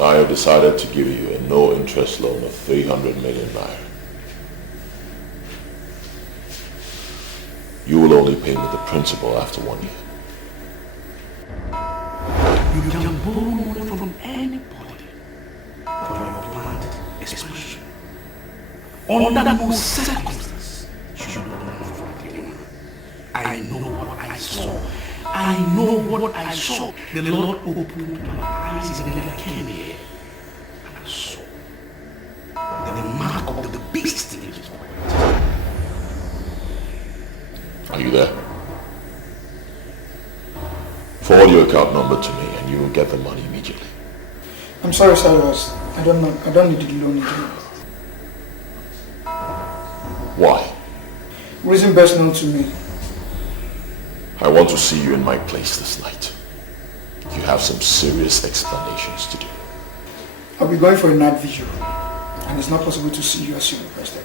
I have decided to give you a no-interest loan of 300 million naira. You will only pay me the principal after 1 year. You can borrow money from anybody for your planned expansion. Under no circumstance should you borrow from anyone. I know what I saw. I know what I saw. The Lord opened my eyes and then I came here. And I saw the mark of the beast in his pocket. Are you there? Forward your account number to me and you will get the money immediately. I'm sorry, Cyrus. I don't need the loan again. Why? Reason best known to me. I want to see you in my place this night. You have some serious explanations to do. I'll be going for a night vigil, and it's not possible to see you as you requested.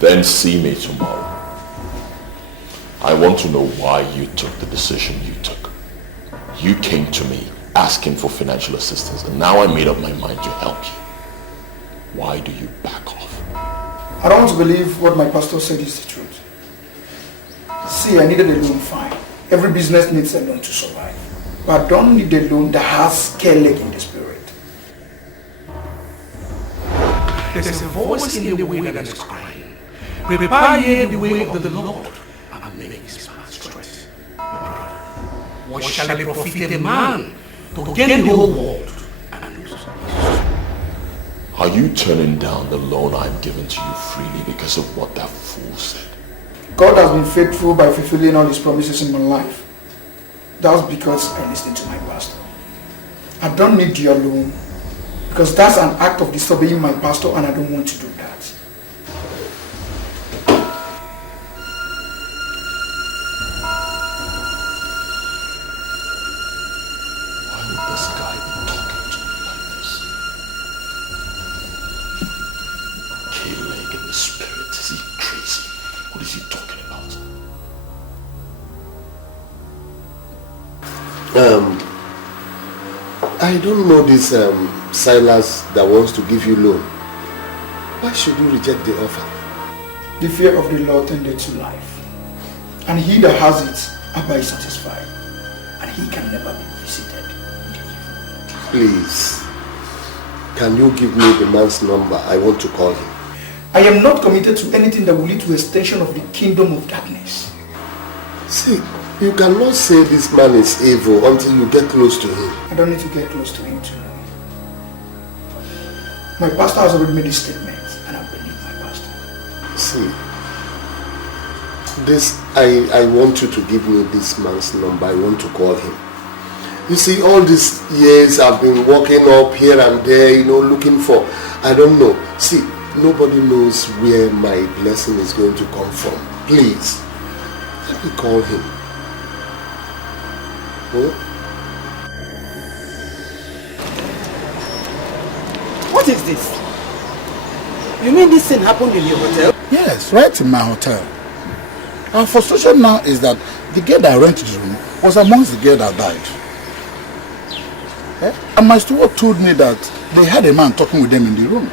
Then see me tomorrow. I want to know why you took the decision you took. You came to me asking for financial assistance, and now I made up my mind to help you. Why do you back off? I don't want to believe what my pastor said is the truth. See, I needed a loan, fine. Every business needs a loan to survive. But I don't need a loan that has scale leg in the spirit. There's a voice in the way that is crying. Prepare ye the way of the Lord, and make his path straight. What shall it profit a man to gain the whole world and lose his soul? Are you turning down the loan I've given to you freely because of what that fool said? God has been faithful by fulfilling all his promises in my life. That's because I listened to my pastor. I don't need your loan because that's an act of disobeying my pastor and I don't want to do that. Why would this guy be talking to me like this? K-leg in the spirit, is he crazy? What is he talking about? I don't know this Silas that wants to give you loan. Why should you reject the offer? The fear of the Lord tended to life. And he that has it abide satisfied. And he can never be visited. Please, can you give me the man's number? I want to call him. I am not committed to anything that will lead to extension of the kingdom of darkness. See, you cannot say this man is evil until you get close to him. I don't need to get close to him to know him. My pastor has already made a statement and I believe my pastor. See, this, I want you to give me this man's number. I want to call him. You see, all these years I've been walking up here and there, looking for, I don't know. See, nobody knows where my blessing is going to come from. Please, let me call him. Huh? What is this? You mean this thing happened in your hotel? Yes, right in my hotel. Our frustration now is that the girl that rented the room was amongst the girls that died. And my steward told me that they had a man talking with them in the room.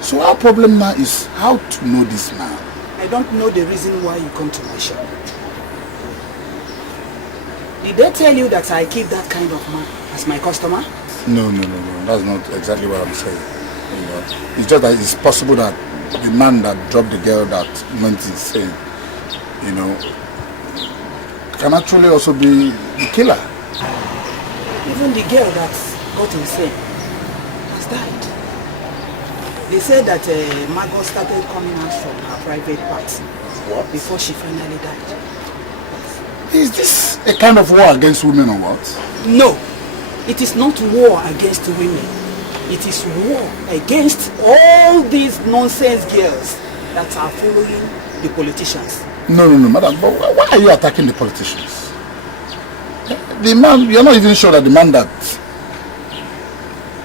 So our problem now is how to know this man. I don't know the reason why you come to my shop. Did they tell you that I keep that kind of man as my customer? No. That's not exactly what I'm saying. It's just that it's possible that the man that dropped the girl that went insane, can actually also be the killer. Even the girl that got insane has died. They said that Margot started coming out from her private parts before she finally died. Is this a kind of war against women or what? No, it is not war against women. It is war against all these nonsense girls that are following the politicians. No, madam, but why are you attacking the politicians? The man, you're not even sure that the man that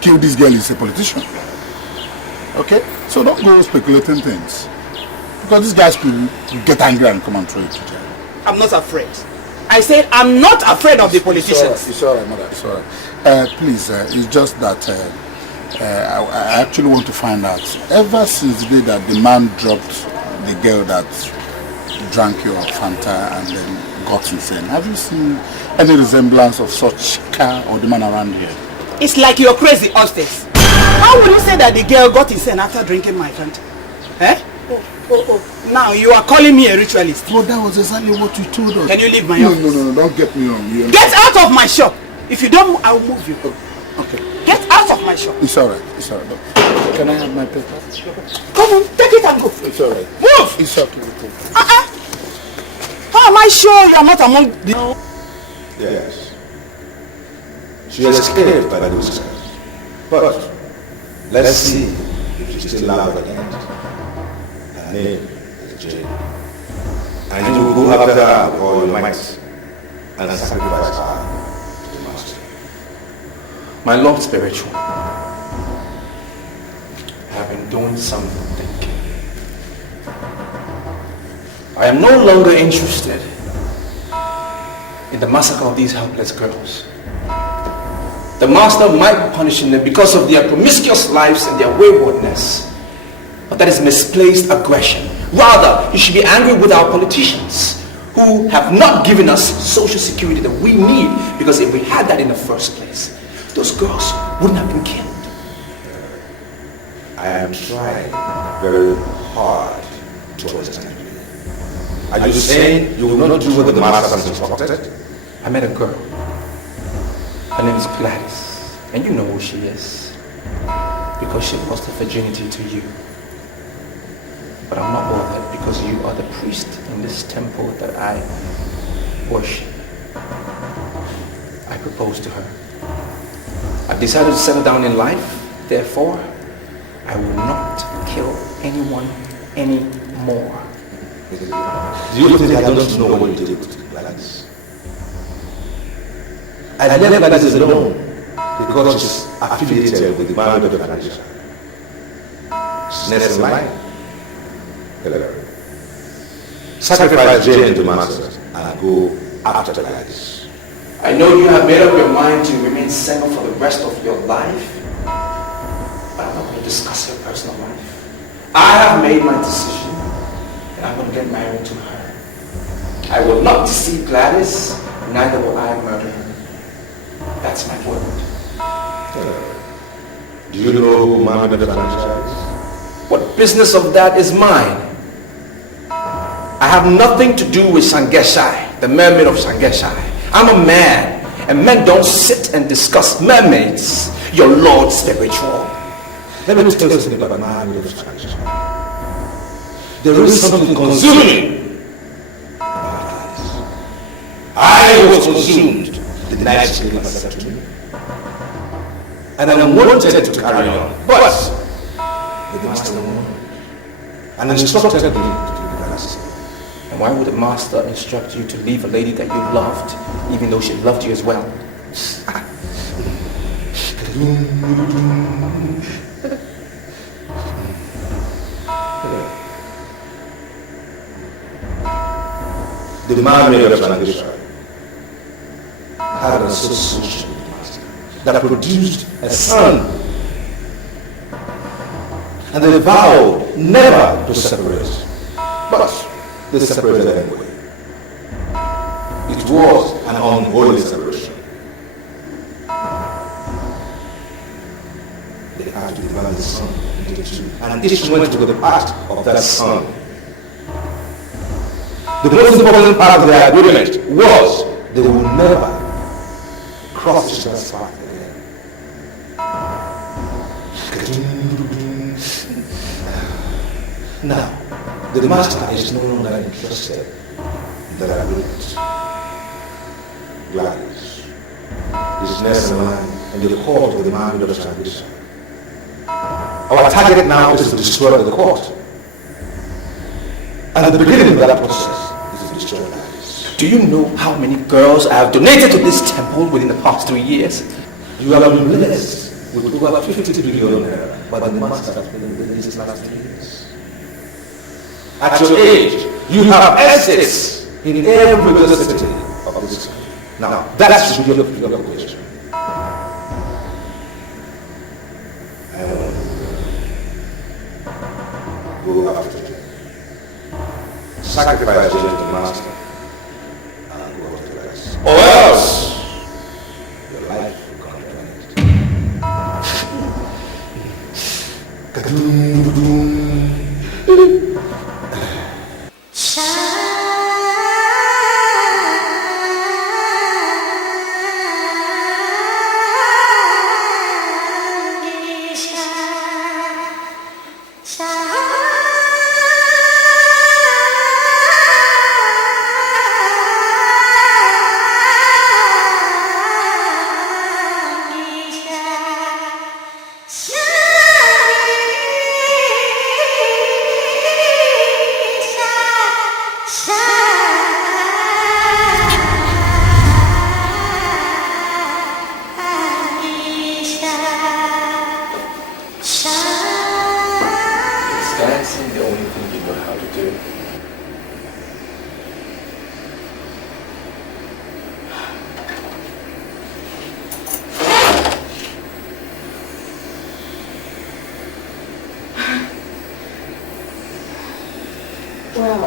killed this girl is a politician. Okay? So don't go speculating things. Because these guys could get angry and come and throw it to jail. I'm not afraid. I said I'm not afraid of the politicians. It's alright, mother. It's alright. Please, it's just that I actually want to find out. Ever since the day that the man dropped the girl that drank your Fanta and then got insane, have you seen any resemblance of such car or the man around here? It's like you're crazy, Hostess. How would you say that the girl got insane after drinking my Fanta? Eh? Oh. Now you are calling me a ritualist. Well, that was exactly what you told us. Can you leave my office? No, don't get me wrong. Get out of my shop. If you don't, I'll move you. Okay. Get out of my shop. It's alright. Can I have my paper? Come on, take it and go. It's alright. Move! It's okay. How am I sure you are not among the... Yes. She has escaped by the whiskers. But let's see if she's still alive at the end. Her name is Jane. And you will go after her with all your might and sacrifice her to the master. My Lord Spiritual, I have been doing some thinking. I am no longer interested in the massacre of these helpless girls. The The master might be punishing them because of their promiscuous lives and their waywardness. But that is misplaced aggression. Rather, you should be angry with our politicians who have not given us social security that we need, because if we had that in the first place, those girls wouldn't have been killed. I am trying very hard to understand you. Are you saying you will not do what the master has instructed? I met a girl. Her name is Gladys, and you know who she is, because she lost her virginity to you. But I'm not bothered, because you are the priest in this temple that I worship. I proposed to her. I've decided to settle down in life, therefore, I will not kill anyone anymore. Do you think I don't know what you did with Gladys? I left Gladys alone because she's affiliated with the man of the organization. She's next in line. Sacrifice Jane to the masters and go after Gladys. I know you have made up your mind to remain single for the rest of your life, but I'm not going to discuss your personal life. I have made my decision, and I'm going to get married to her. I will not deceive Gladys, neither will I murder her. That's my word. Do you know who Mama the franchise is? What business of that is mine? I have nothing to do with Shangeshai, the mermaid of Shangeshai. I'm a man, and men don't sit and discuss mermaids, your Lord spiritual. Let me tell you something about Mama the franchise. There is something consuming. I was consumed the night she gave herself to me. And I wanted to carry on, but the master won and instructed me to do that. And why would the master instruct you to leave a lady that you loved, even though she loved you as well? The man made of transition had an association with the master that produced a son. And they vowed never to separate. But they separated anyway. It was an unholy separation. They had to divide the son into two, and each went to the part of that son. The most important part of their agreement was they would never cross each other's path again. Now, the master is no longer interested in that agreement. Gladys is next in line and the court of the man of the transition. Our target now is to destroy the court. And at the beginning of that process is to destroy Gladys. Do you know how many girls I have donated to this temple within the past 3 years? You have been blessed with over 50 billion naira, but the master has been in these last 3 years. At your age, you have estates in every university of this country. Now, that should be your question. I want to go after Jane. Sacrifice Jane to the master and go after the rest. Or else, your life will come to an end. Well,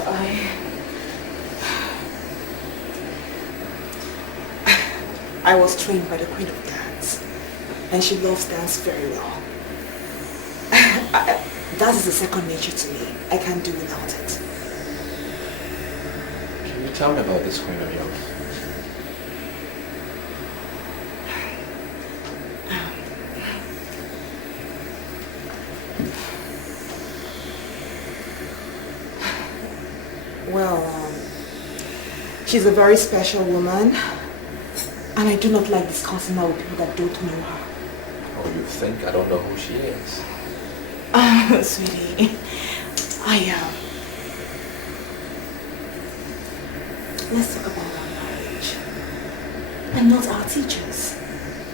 I was trained by the Queen of Dance, and she loves dance very well. That is a second nature to me. I can't do without it. Can you tell me about this queen of yours? Well, she's a very special woman, and I do not like discussing her with people that don't know her. Oh, you think I don't know who she is? Sweetie, let's talk about our marriage and not our teachers.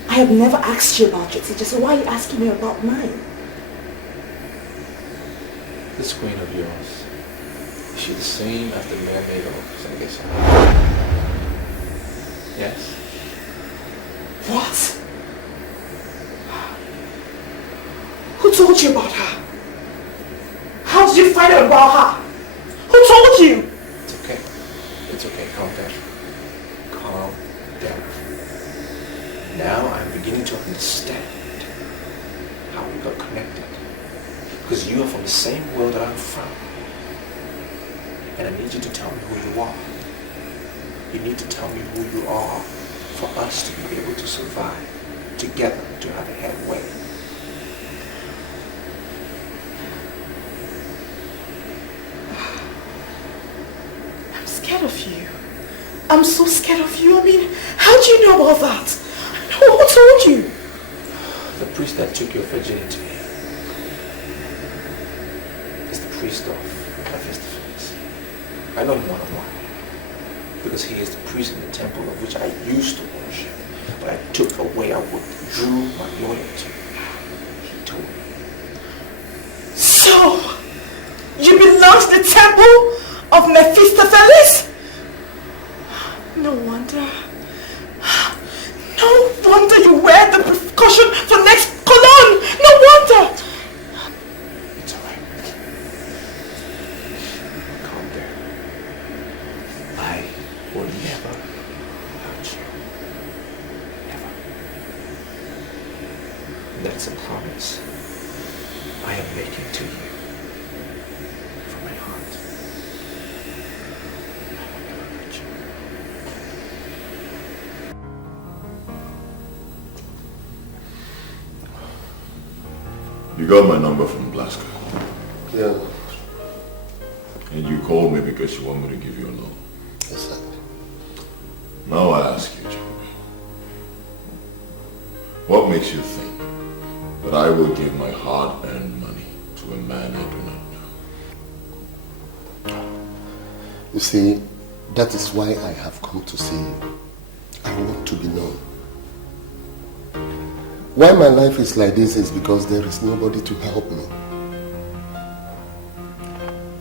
I have never asked you about your teachers, so why are you asking me about mine? This queen of yours, is she the same as the mermaid of Sangesa? Yes? What? Who told you about her? How did you find out about her? Who told you? It's okay. It's okay. Calm down. Calm down. Now I'm beginning to understand how we got connected. Because you are from the same world that I'm from. And I need you to tell me who you are. You need to tell me who you are for us to be able to survive together, to have a headway. I'm scared of you. I'm so scared of you. I mean, how do you know about that? Who told you? The priest that took your virginity is the priest of Ephesus. I know him one-on-one because he is the priest in the temple of which I used to worship, but I took away, I withdrew my loyalty. He told me. So, you belong to the temple of Mephistopheles? No wonder. No wonder you wear the precaution for next cologne. No wonder. It's alright. Calm down. I will never hurt you. Never. That's a promise I am making to you from my heart. I will never hurt you. You got my number from Blaska. Yeah. And you called me because you want me to give you a loan. Exactly. Now I ask you, Joe. What makes you think that I will give my hard-earned money to a man I do not know? You see, that is why I have come to see you. I want to be known. Why my life is like this is because there is nobody to help me.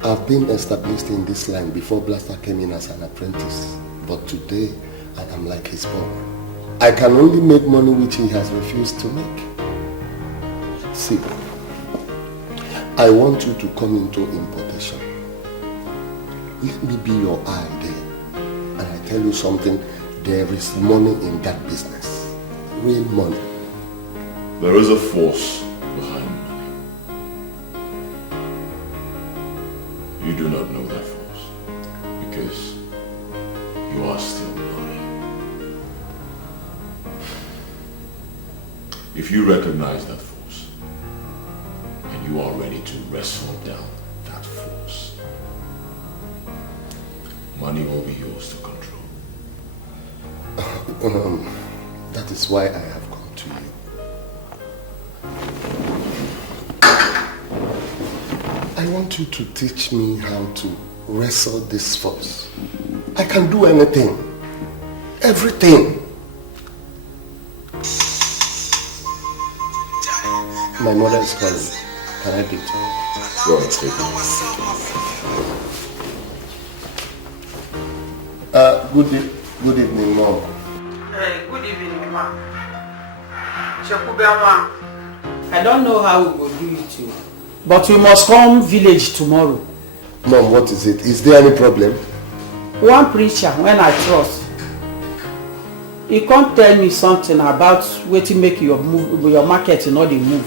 I've been established in this line before Blaster came in as an apprentice, but today I am like his boy. I can only make money which he has refused to make. See, I want you to come into importation. Let me be your eye there. And I tell you something, there is money in that business. Real money. There is a force behind money. You do not know that force because you are still blind. If you recognize that force and you are ready to wrestle down that force, money will be yours to control. That is why I have come to you. I want you to teach me how to wrestle this force. I can do anything. Everything. My mother is calling. Can I beat her? Go and take it. Good evening, Mom. Hey, good evening, Ma. I don't know how we will do it too. But we must come village tomorrow. Mom, what is it? Is there any problem? One preacher, when I trust, he can't tell me something about waiting make your market not the move.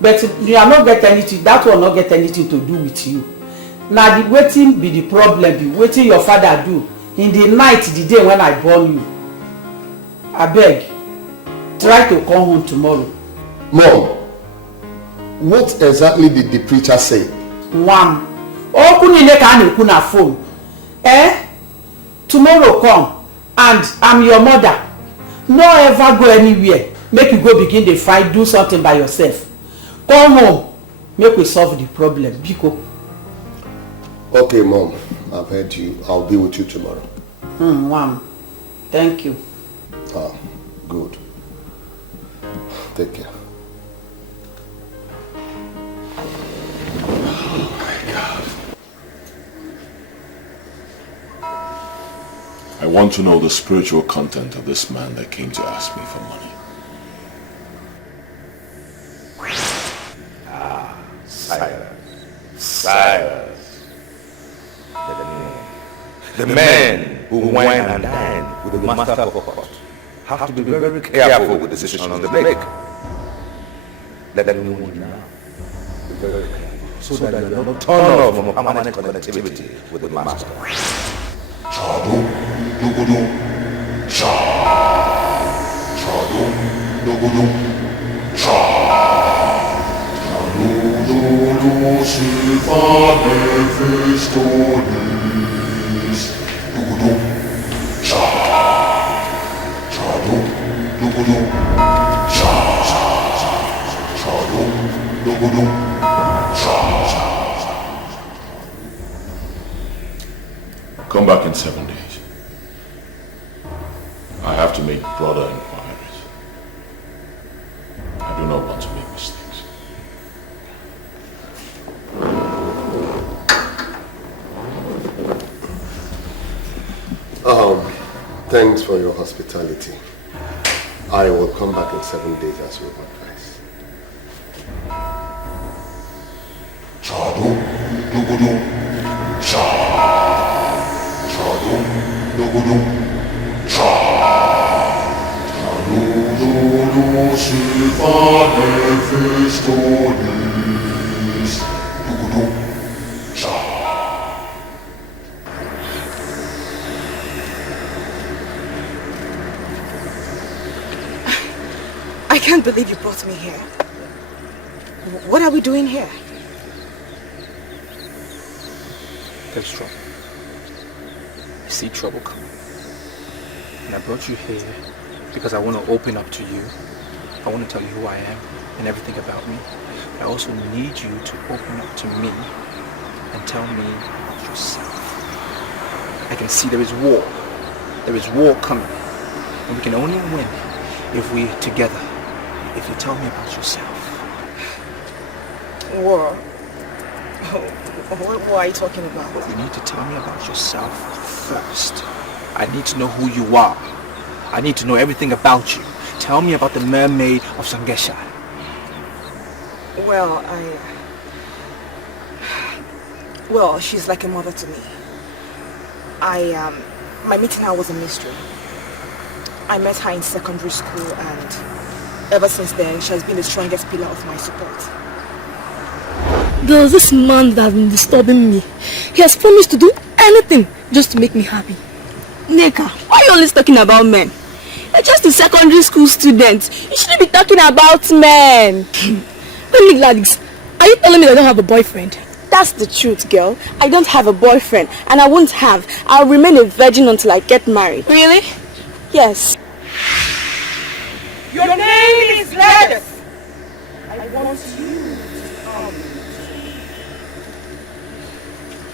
But you are not get anything, that will not get anything to do with you. Now the waiting be the problem, be waiting your father do in the night, the day when I born you. I beg, try to come home tomorrow. Mom, what exactly did the preacher say? One, phone. Tomorrow come and I'm your mother. No ever go anywhere. Make you go begin the fight, do something by yourself. Come home, make we solve the problem. Biko. Okay, Mom, I've heard you. I'll be with you tomorrow. Mom, thank you. Ah, good. Take care. Oh my God. I want to know the spiritual content of this man that came to ask me for money. Silence. The men who wine and dine with the master of pot have to be very careful with the decisions they make. Let them know now. Be very careful so that you are not turned off from permanent connectivity with the master. Come back in 7 days. I have to make broader inquiries. I do not want to make mistakes. Thanks for your hospitality. I will come back in 7 days as you advise. I can't believe you brought me here. What are we doing here? There's trouble. I see trouble coming. And I brought you here because I want to open up to you. I want to tell you who I am and everything about me. But I also need you to open up to me and tell me about yourself. I can see there is war. There is war coming. And we can only win if we're together. If you tell me about yourself. War? What are you talking about? You need to tell me about yourself first. I need to know who you are. I need to know everything about you. Tell me about the mermaid of Sangesha. Well, she's like a mother to me. My meeting her was a mystery. I met her in secondary school and ever since then, she has been the strongest pillar of my support. There's this man that has been disturbing me. He has promised to do anything just to make me happy. Neka, why are you always talking about men? You're just a secondary school student. You shouldn't be talking about men. Tell me, Gladys, are you telling me that I don't have a boyfriend? That's the truth, girl. I don't have a boyfriend and I won't have. I'll remain a virgin until I get married. Really? Yes. Your name is Gladys. I want you to come.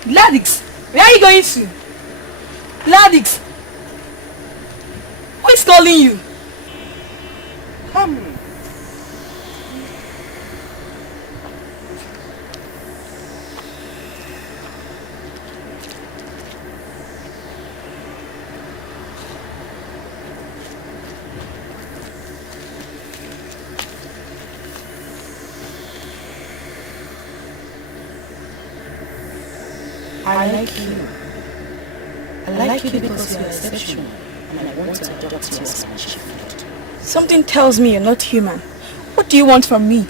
Gladys, where are you going to? Gladys, who is calling you? Come. I like you. I like you because you're exceptional, and I want to adopt you as my chief mate. Something tells me you're not human. What do you want from me?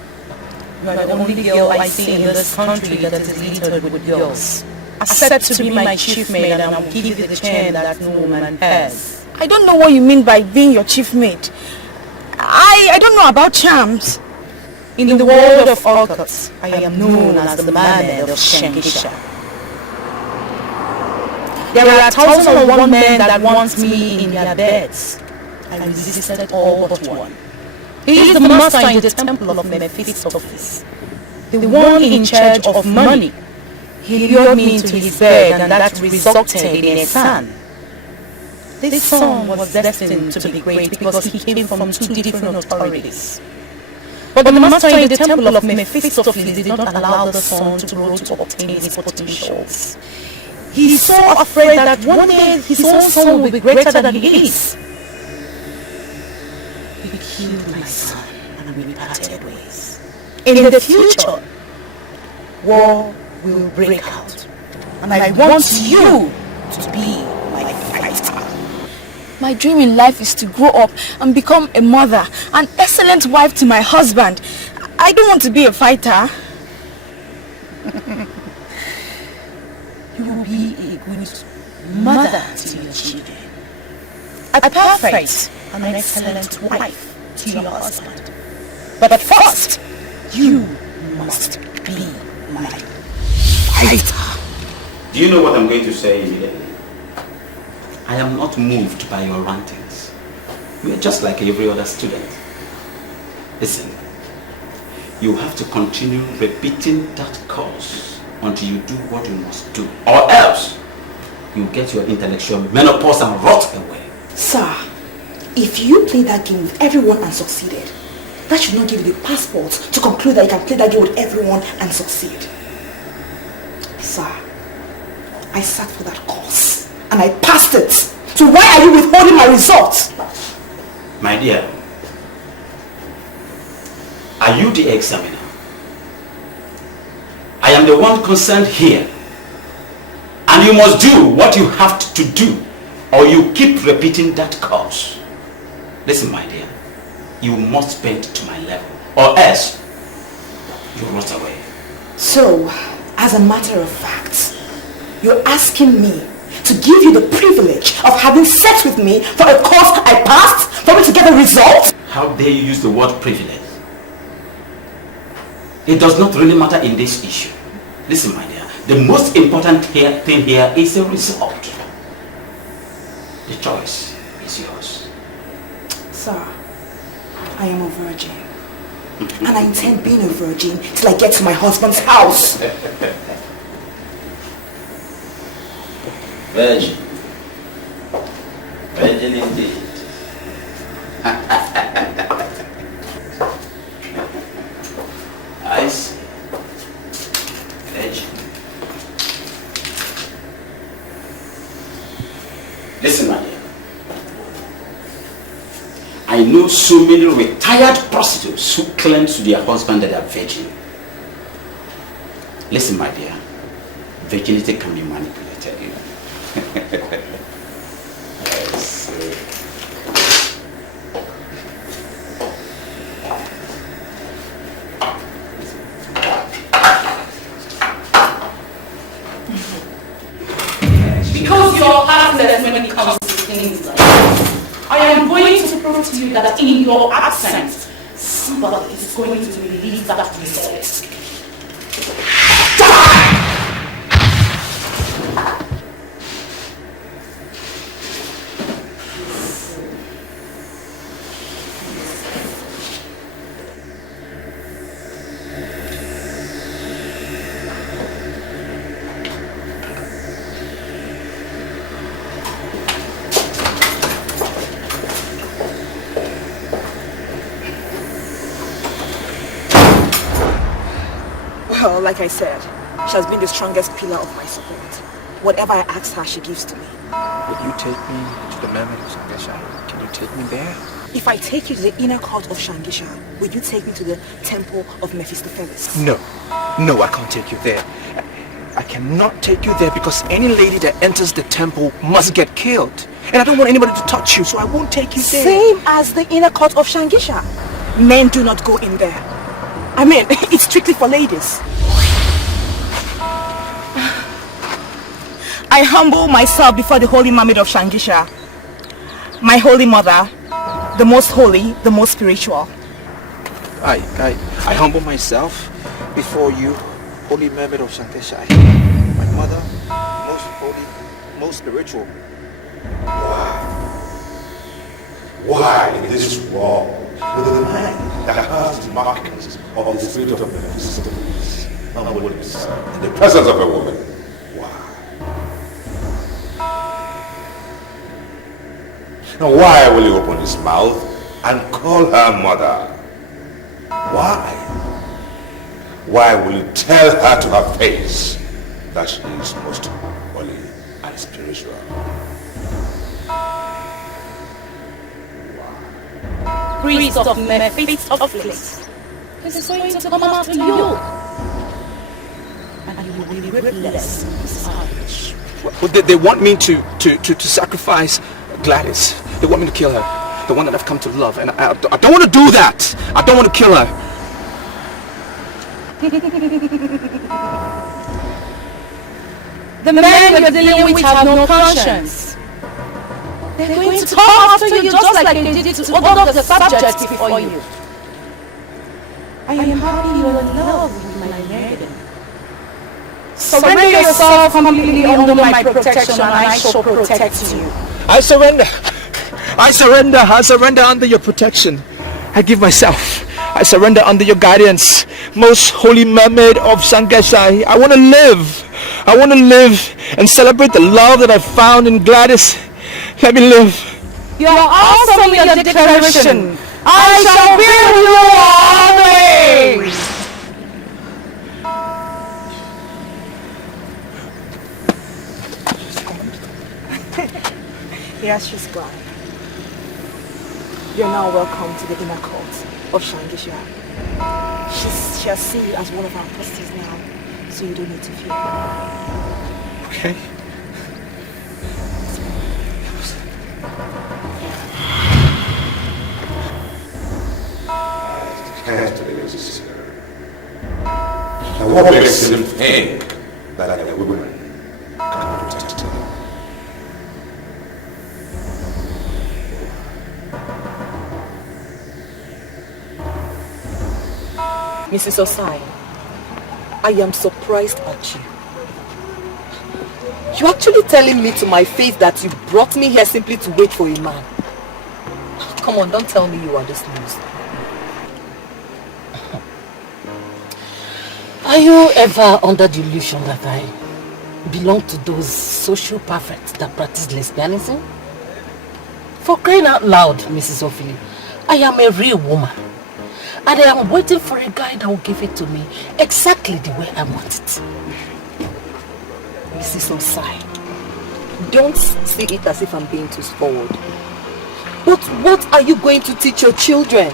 You are the only girl I see in this country that is littered with girls. Accept to be my chief mate and I will give you the chain that no woman has. I don't know what you mean by being your chief mate. I don't know about charms. In the world of orchids, I am known as the mermaid of Shangisha. There are 1,001 men that want me in their beds. I resisted all but one. He is the master in the temple of Mephistopheles, the one in charge of money. He lured me into his bed and that resulted in a son. This son was destined to be great because he came from 2 different authorities. But the master in the temple of Mephistopheles did not allow the son to grow to obtain his potentials. He is so afraid that one day his own son will be greater than he is. He killed my son and we parted ways. In the future, war will break out. And I want you to be my fighter. My dream in life is to grow up and become a mother, an excellent wife to my husband. I don't want to be a fighter. You will be a good mother to your children, a perfect and an excellent wife to your husband. But first, you must be my fighter. Do you know what I'm going to say immediately? I am not moved by your rantings. You are just like every other student. Listen, you have to continue repeating that course until you do what you must do, or else you get your intellectual menopause and rot away. Sir, if you play that game with everyone and succeeded, that should not give you the passport to conclude that you can play that game with everyone and succeed. Sir, I sat for that course and I passed it. So why are you withholding my results? My dear, are you the examiner? I am the one concerned here. And you must do what you have to do, or you keep repeating that course. Listen, my dear, you must bend to my level, or else you rot away. So, as a matter of fact, you're asking me to give you the privilege of having sex with me for a course I passed, for me to get a result? How dare you use the word privilege? It does not really matter in this issue. Listen, my dear, the most important thing here is the result. The choice is yours. Sir, I am a virgin. And I intend being a virgin till I get to my husband's house. Virgin. Virgin indeed. I see. Virgin. Listen, my dear. I know so many retired prostitutes who claim to their husband that they are virgin. Listen, my dear. Virginity can be manipulated, you know. Yes. Because you're heartless when it comes to things like this, I am going to prove to you that in your absence, somebody is going to release that result. Well, like I said, she has been the strongest pillar of my support. Whatever I ask her, she gives to me. Will you take me to the mermaid of Shangisha? Can you take me there? If I take you to the inner court of Shangisha, will you take me to the temple of Mephistopheles? No. No, I can't take you there. I cannot take you there because any lady that enters the temple must get killed. And I don't want anybody to touch you, so I won't take you there. Same as the inner court of Shangisha. Men do not go in there. I mean, it's strictly for ladies. I humble myself before the holy Mamid of Shangisha. My holy mother, the most holy, the most spiritual. I humble myself before you, holy Mamid of Shangisha. My mother, most holy, most spiritual. Why in this world, with a mind that has the markings of the spirit of Mephistopheles, unwillingness in the presence of a woman? Now why will you open his mouth and call her mother? Why? Why will you tell her to her face that she is most holy and spiritual? Priest of Mephistopheles, this is going to come after you. And you will be relentless. Well, they want me to sacrifice Gladys. They want me to kill her. The one that I've come to love. And I don't want to do that. I don't want to kill her. The men you're dealing with have no conscience. They're going to come after you just like they did to all of the subjects before you. I am happy you're in love with my maiden. Surrender yourself completely under my protection and I shall protect you. I surrender. I surrender. I surrender under your protection. I give myself. I surrender under your guidance. Most holy mermaid of Shangasai. I want to live. I want to live and celebrate the love that I found in Gladys. Let me live. You are awesome in your declaration. I shall be with you always. Yes, she's glad. You're now welcome to the inner court of Shangisha. She'll see you as one of our apostles now, so you don't need to fear. Okay. Can't resist her. And what makes him think that a woman can protect him? Mrs. Osai, I am surprised at you. You're actually telling me to my face that you brought me here simply to wait for a man. Come on, don't tell me you are this loose. Are you ever under the illusion that I belong to those social perfects that practice lesbianism? For crying out loud, Mrs. Ophelia, I am a real woman. And I am waiting for a guy that will give it to me exactly the way I want it. Mrs. Osai, don't see it as if I'm being too forward. But what are you going to teach your children?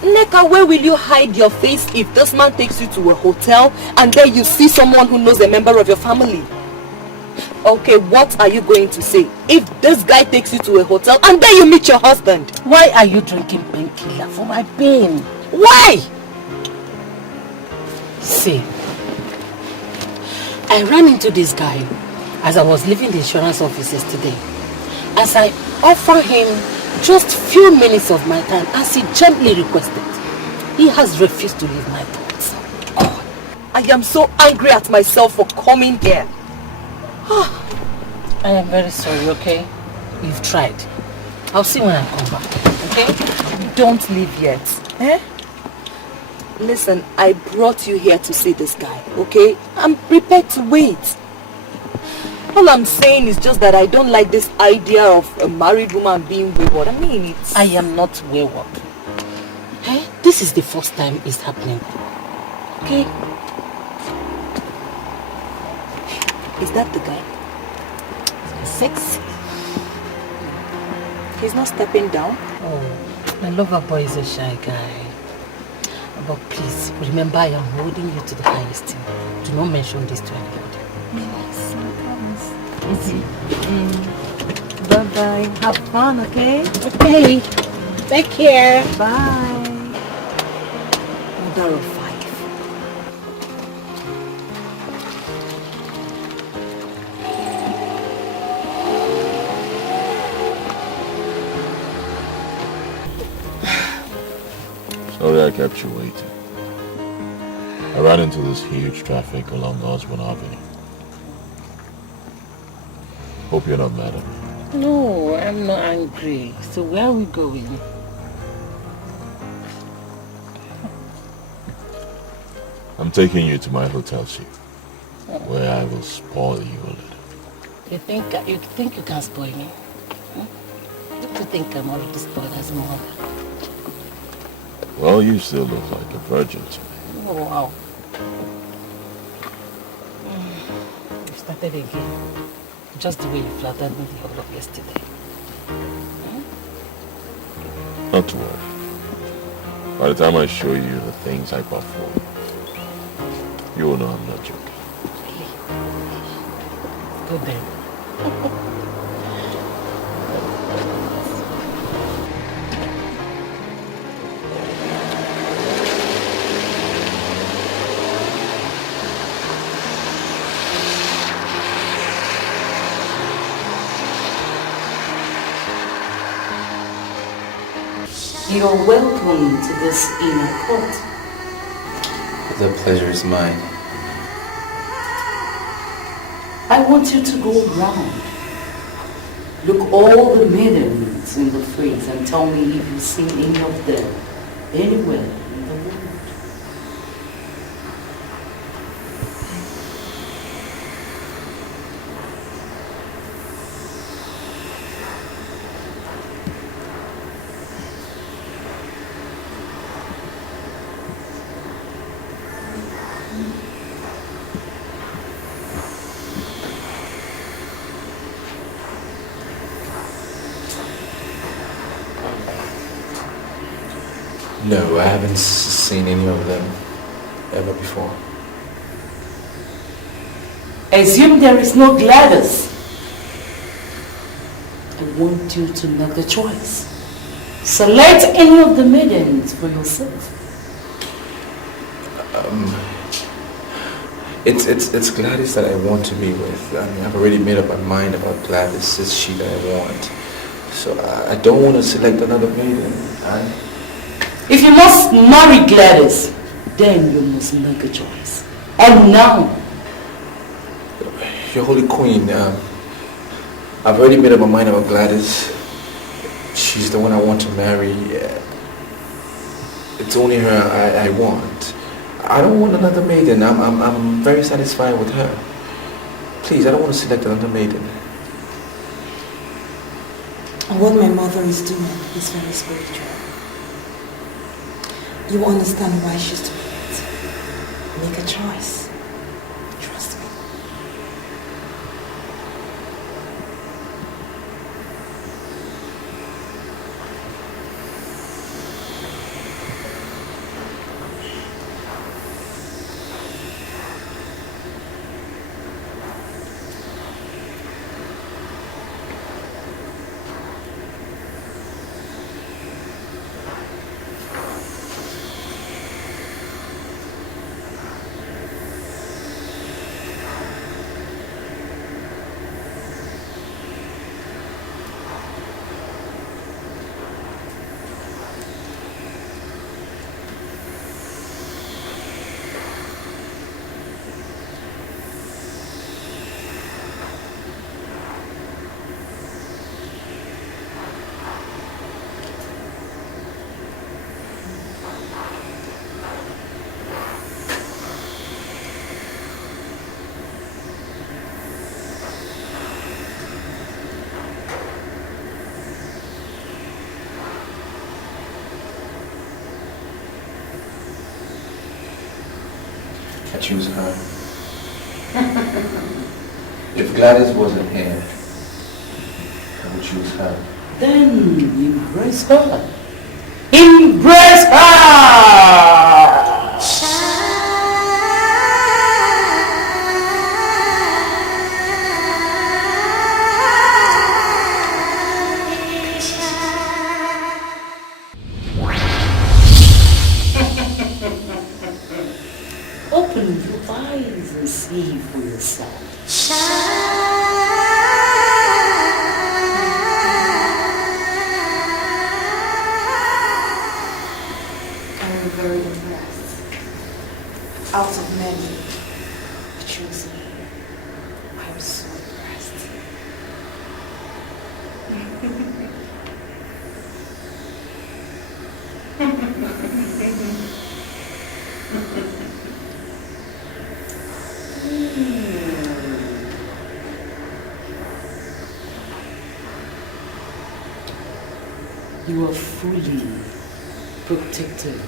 Neka, where will you hide your face if this man takes you to a hotel and then you see someone who knows a member of your family? Okay, what are you going to say if this guy takes you to a hotel and then you meet your husband? Why are you drinking painkiller for my pain? Why? See, I ran into this guy as I was leaving the insurance office yesterday. As I offered him just few minutes of my time as he gently requested, he has refused to leave my thoughts. God, I am so angry at myself for coming here. I am very sorry, okay? You've tried. I'll see when I come back, okay? Don't leave yet. Eh? Listen, I brought you here to see this guy, okay? I'm prepared to wait. All I'm saying is just that I don't like this idea of a married woman being wayward. I mean, it's... I am not wayward. Eh? This is the first time it's happening. Okay? Is that the guy? Sexy. He's not stepping down? Oh, my lover boy is a shy guy. But please, remember I am holding you to the highest esteem. Do not mention this to anybody. Yes, I promise. Easy. Bye-bye. Have fun, okay? Okay. Take care. Bye. Mother of 5. Sorry I kept you waiting. I ran into this huge traffic along Osborne Avenue. Hope you're not mad at me. No, I'm not angry. So where are we going? I'm taking you to my hotel suite, where I will spoil you a little. You think you can spoil me? Don't you think I'm already spoiled as a mother? Well, you still look like a virgin to me. Oh, wow. You started again. Just the way you flattered me the whole of yesterday. Not to worry. By the time I show you the things I bought for you, you will know I'm not joking. Good then. You're welcome to this inner court. The pleasure is mine. I want you to go round. Look all the maidens in the face and tell me if you've seen any of them anywhere in the world. No, I haven't seen any of them ever before. Assume there is no Gladys. I want you to make the choice. Select any of the maidens for yourself. It's Gladys that I want to be with. I mean, I've already made up my mind about Gladys. It's she that I want. So I don't want to select another maiden. If you must marry Gladys, then you must make a choice. And now. Your Holy Queen, I've already made up my mind about Gladys. She's the one I want to marry. It's only her I want. I don't want another maiden. I'm very satisfied with her. Please, I don't want to select another maiden. What my mother is doing is very spiritual. You will understand why she's doing it. Make a choice. Trust me. I choose her. If Gladys wasn't here, I would choose her. Then embrace her. Embrace her! your eyes and see for yourself. I'm very impressed. Out of many, you chose me. I'm so impressed. You are fully protected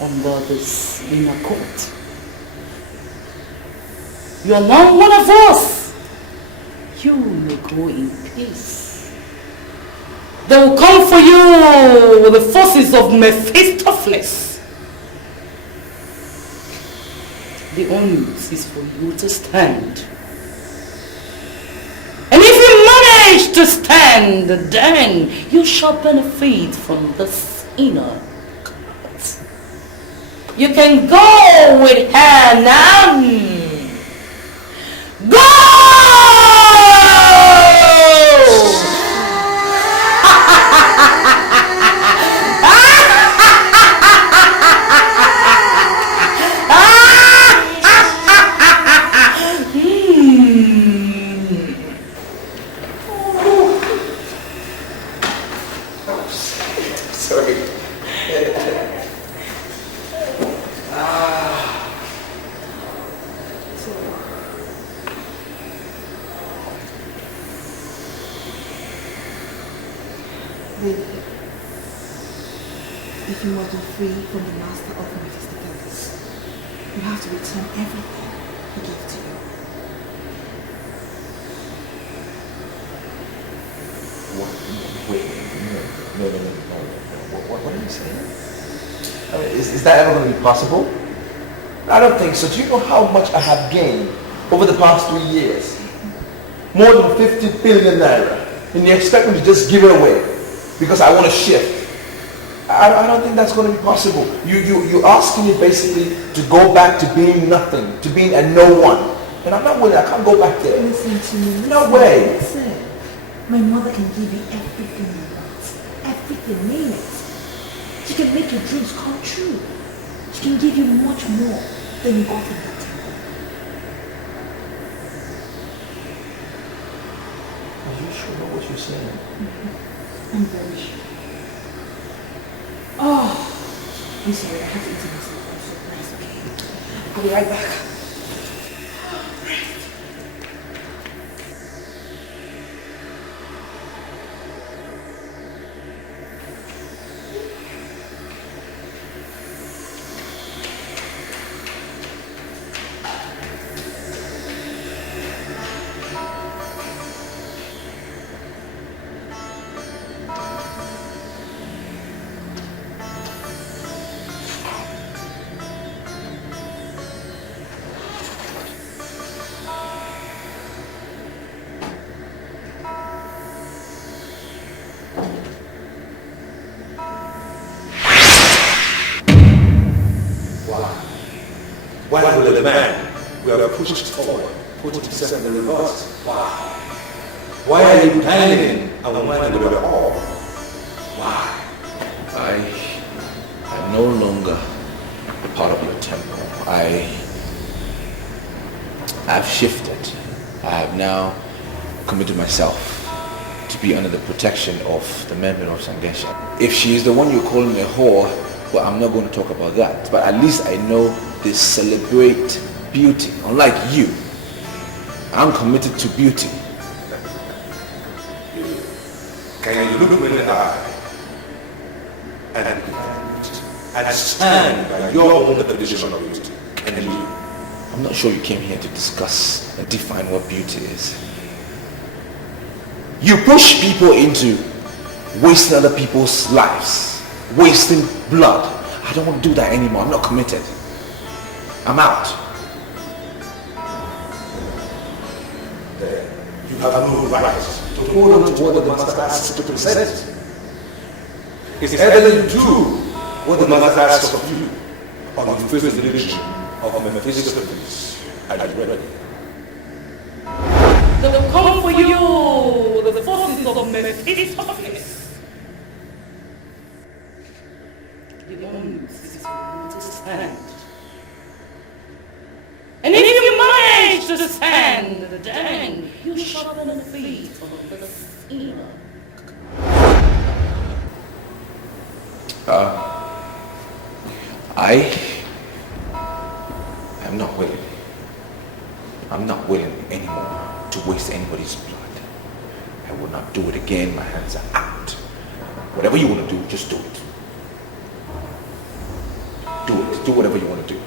under this inner court. You are now one of us. You may go in peace. They will come for you with the forces of Mephistopheles. The onus is for you to stand. And if you manage to stand, then you shall benefit from this inner court. You can go with her now. Go! Sorry. Baby, if you want to free from the master of Mephistopheles, you have to return everything he gave to you. Wait, no. What are you saying? I mean, is that ever going to be possible? I don't think so. Do you know how much I have gained over the past 3 years? More than 50 billion naira. And you expect me to just give it away because I want to shift? I don't think that's going to be possible. You're asking me basically to go back to being nothing, to being a no one. And I'm not willing. I can't go back there. Listen to me. No way. Listen. My mother can give you everything you want. Everything, name it. She can make your dreams come true. She can give you much more than you got in that temple. Are you sure about what you're saying? I'm very sure. Oh, I'm sorry, I have to eat myself. I'm so nice, okay? I'll be right back. Why will the man we have pushed forward put himself in reverse? Why? Why are you planning and when we are all? Why? I am no longer part of your temple. I've shifted. I have now committed myself to be under the protection of the member of Sangesha. If she is the one you're calling a whore, well, I'm not going to talk about that. But at least I know they celebrate beauty. Unlike you, I'm committed to beauty. Can you look me in the eye and stand by your own definition of beauty? Can you? I'm not sure you came here to discuss and define what beauty is. You push people into wasting other people's lives, wasting blood. I don't want to do that anymore. I'm not committed. I'm out. You have no right to hold on to what the master asks you to present. It's either you do what the master asks of you, or you face the religion of metaphysical things. Are you ready? They will come for you, the forces of Mephistopheles. The one to stand. And if you manage to stand, then you shall benefit of the sinner. I am not willing. I'm not willing anymore to waste anybody's blood. I will not do it again. My hands are out. Whatever you want to do, just do it. Do it. Do whatever you want to do.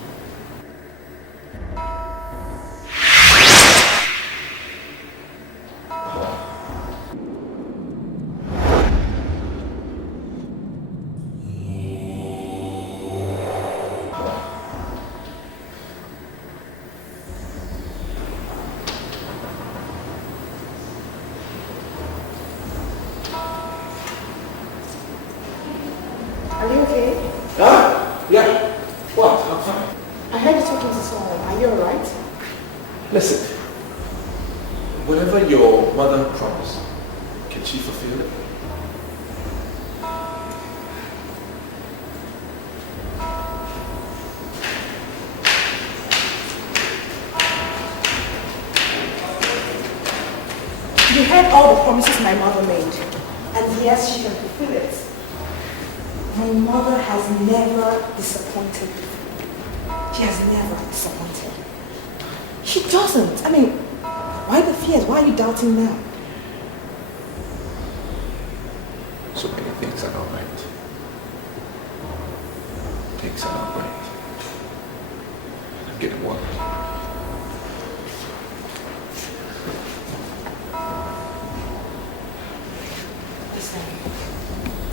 Are you okay? Yeah. What? I'm fine. I heard you talking to someone. Are you alright? Listen. Whatever your mother promised, can she fulfill it? You heard all the promises my mother made. And yes, she can fulfill it. My mother has never disappointed before. She has never disappointed. She doesn't. I mean, why the fears? Why are you doubting now? So many things are not right. Things are not right. I'm getting worried.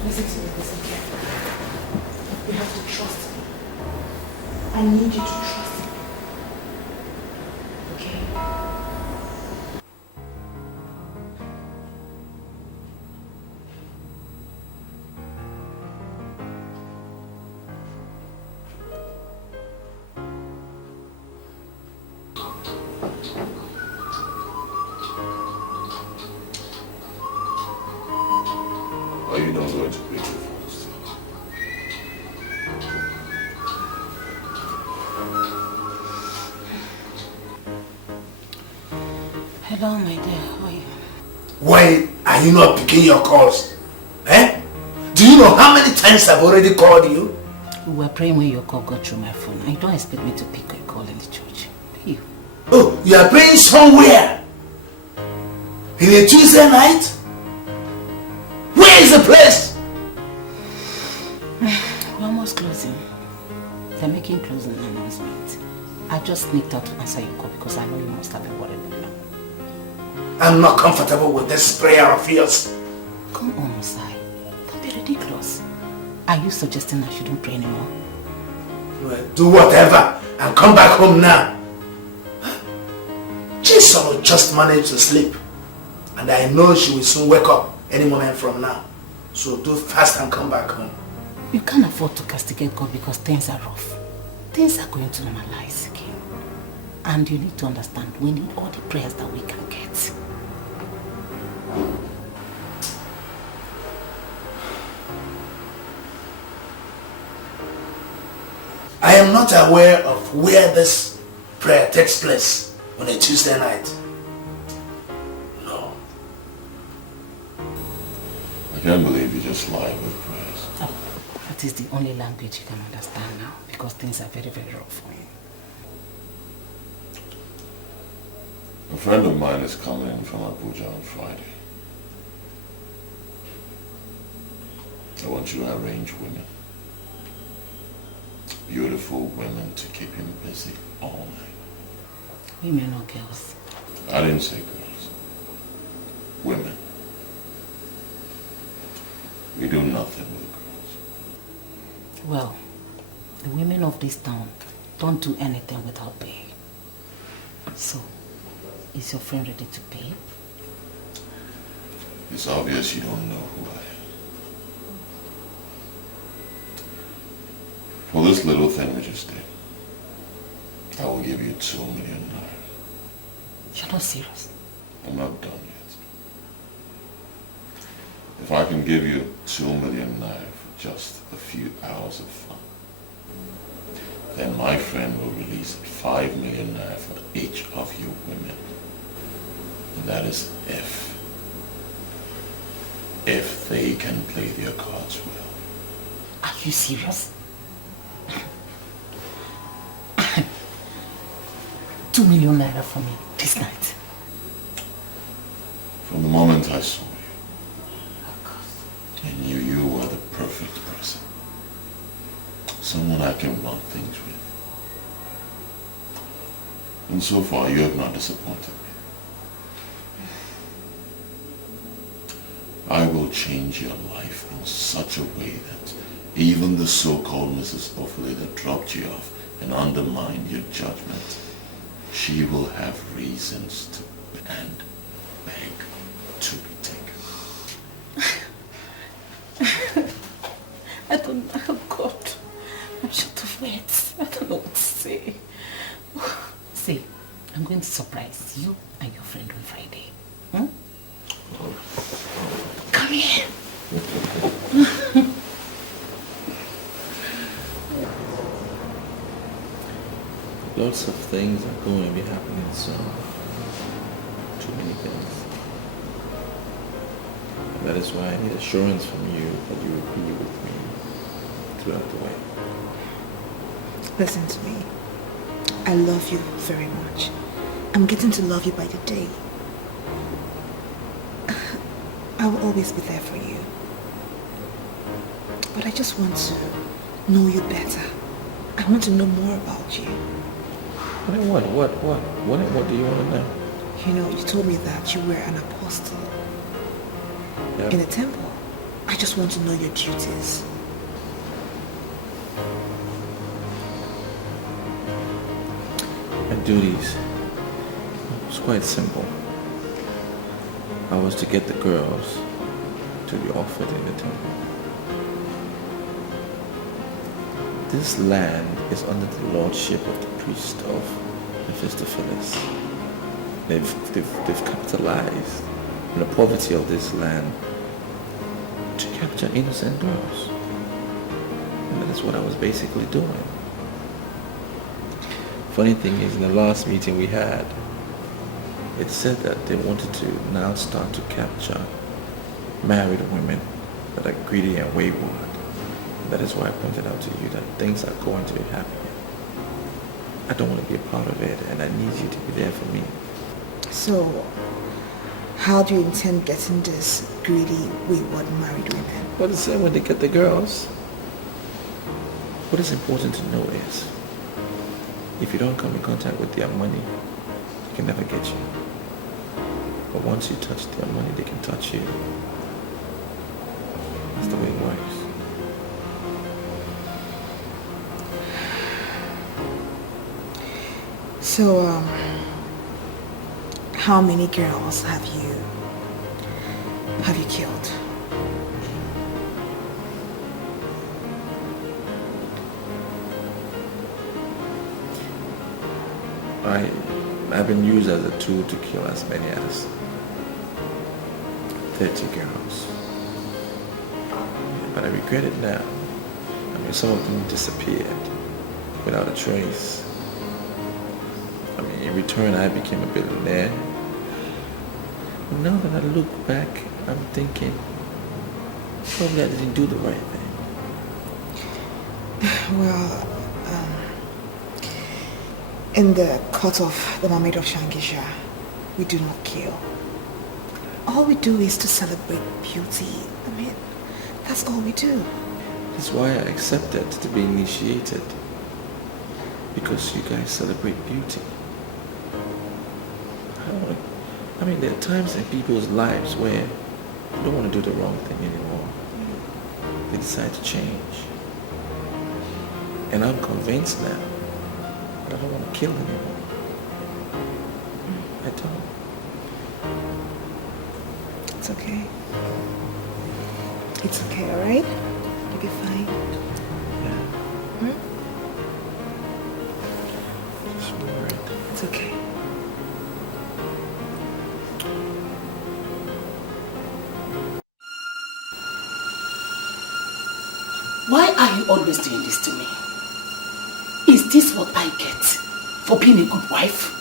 Listen to me, listen carefully. You have to trust me. I need you to trust me. Okay? Are you not going to break your fast? Hello, my dear. How are you? Why are you not picking your calls? Eh? Do you know how many times I've already called you? We were praying when your call got through my phone. You don't expect me to pick a call in the church, do you? Oh, you are praying somewhere? In a Tuesday night? Where is the place? We're almost closing. They're making closing announcement. I just sneaked out to answer your call because I know you must have been worried by now. I'm not comfortable with this prayer of yours. Come on, Musai. Don't be ridiculous. Are you suggesting I shouldn't pray anymore? Well, do whatever and come back home now. Jesus will just manage to sleep. And I know she will soon wake up any moment from now. So do fast and come back home. You can't afford to castigate God because things are rough. Things are going to normalize again. And you need to understand, we need all the prayers that we can get. I am not aware of where this prayer takes place on a Tuesday night. No. I can't believe you just lie with prayers. Oh, that is the only language you can understand now because things are very, very rough for you. A friend of mine is coming from Abuja on Friday. I want you to arrange women. Beautiful women to keep him busy all night. Women or girls? I didn't say girls. Women. We do nothing with girls. Well, the women of this town don't do anything without pay. So, is your friend ready to pay? It's obvious you don't know who I am. For this little thing we just did, I will give you 2 million naira. You're not serious? I'm not done yet. If I can give you 2 million naira for just a few hours of fun, then my friend will release 5 million naira for each of you women. And that is if they can play their cards well. Are you serious? 2 million naira for me this night. From the moment I saw you, I knew you were the perfect person. Someone I can run things with. And so far, you have not disappointed me. I will change your life in such a way that even the so-called Mrs. Ophelia that dropped you off and undermined your judgment, she will have reasons to and beg to be taken. I don't know, oh God. I'm short of words. I don't know what to say. See, I'm going to surprise you and your friend on Friday. Hmm? Come here. Lots of things are going to be happening soon. Too many things. And that is why I need assurance from you that you will be with me throughout the way. Listen to me. I love you very much. I'm getting to love you by the day. I will always be there for you. But I just want to know you better. I want to know more about you. What do you want to know? You know, you told me that you were an apostle in the temple. I just want to know your duties. My duties was quite simple. I was to get the girls to be offered in the temple. This land is under the lordship of the priest of Mephistopheles. They've capitalized on the poverty of this land to capture innocent girls. And that is what I was basically doing. Funny thing is, in the last meeting we had, it said that they wanted to now start to capture married women that are greedy and wayward. That is why I pointed out to you that things are going to be happening. I don't want to be a part of it, and I need you to be there for me. So, how do you intend getting this greedy, wayward married women? Well, the same when they get the girls. What is important to know is, if you don't come in contact with their money, they can never get you. But once you touch their money, they can touch you. That's the way it works. So, how many girls have you killed? I've been used as a tool to kill as many as 30 girls. But I regret it now. I mean, some of them disappeared without a trace. I mean, in return, I became a billionaire. And now that I look back, I'm thinking, probably I didn't do the right thing. Well, in the court of the Mermaid of Shangisha, we do not kill. All we do is to celebrate beauty. I mean, that's all we do. That's why I accepted to be initiated. Because you guys celebrate beauty. I mean, there are times in people's lives where they don't want to do the wrong thing anymore. They decide to change. And I'm convinced now that I don't want to kill anymore. I don't. It's okay. It's okay, alright? You'll be fine. Yeah. Hmm? so worried. It's okay. Why are you always doing this to me? Is this what I get for being a good wife?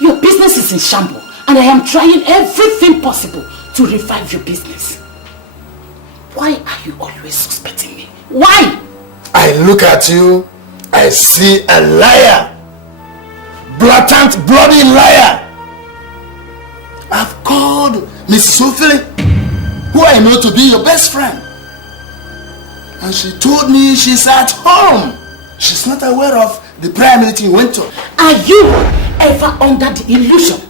Your business is in shambles, and I am trying everything possible to revive your business. Why are you always suspecting me? Why? I look at you, I see a liar. Blatant, bloody liar. I've called Mrs. Ophelia, who I know to be your best friend. And she told me she's at home. She's not aware of the prayer meeting you went to. Are you ever under the illusion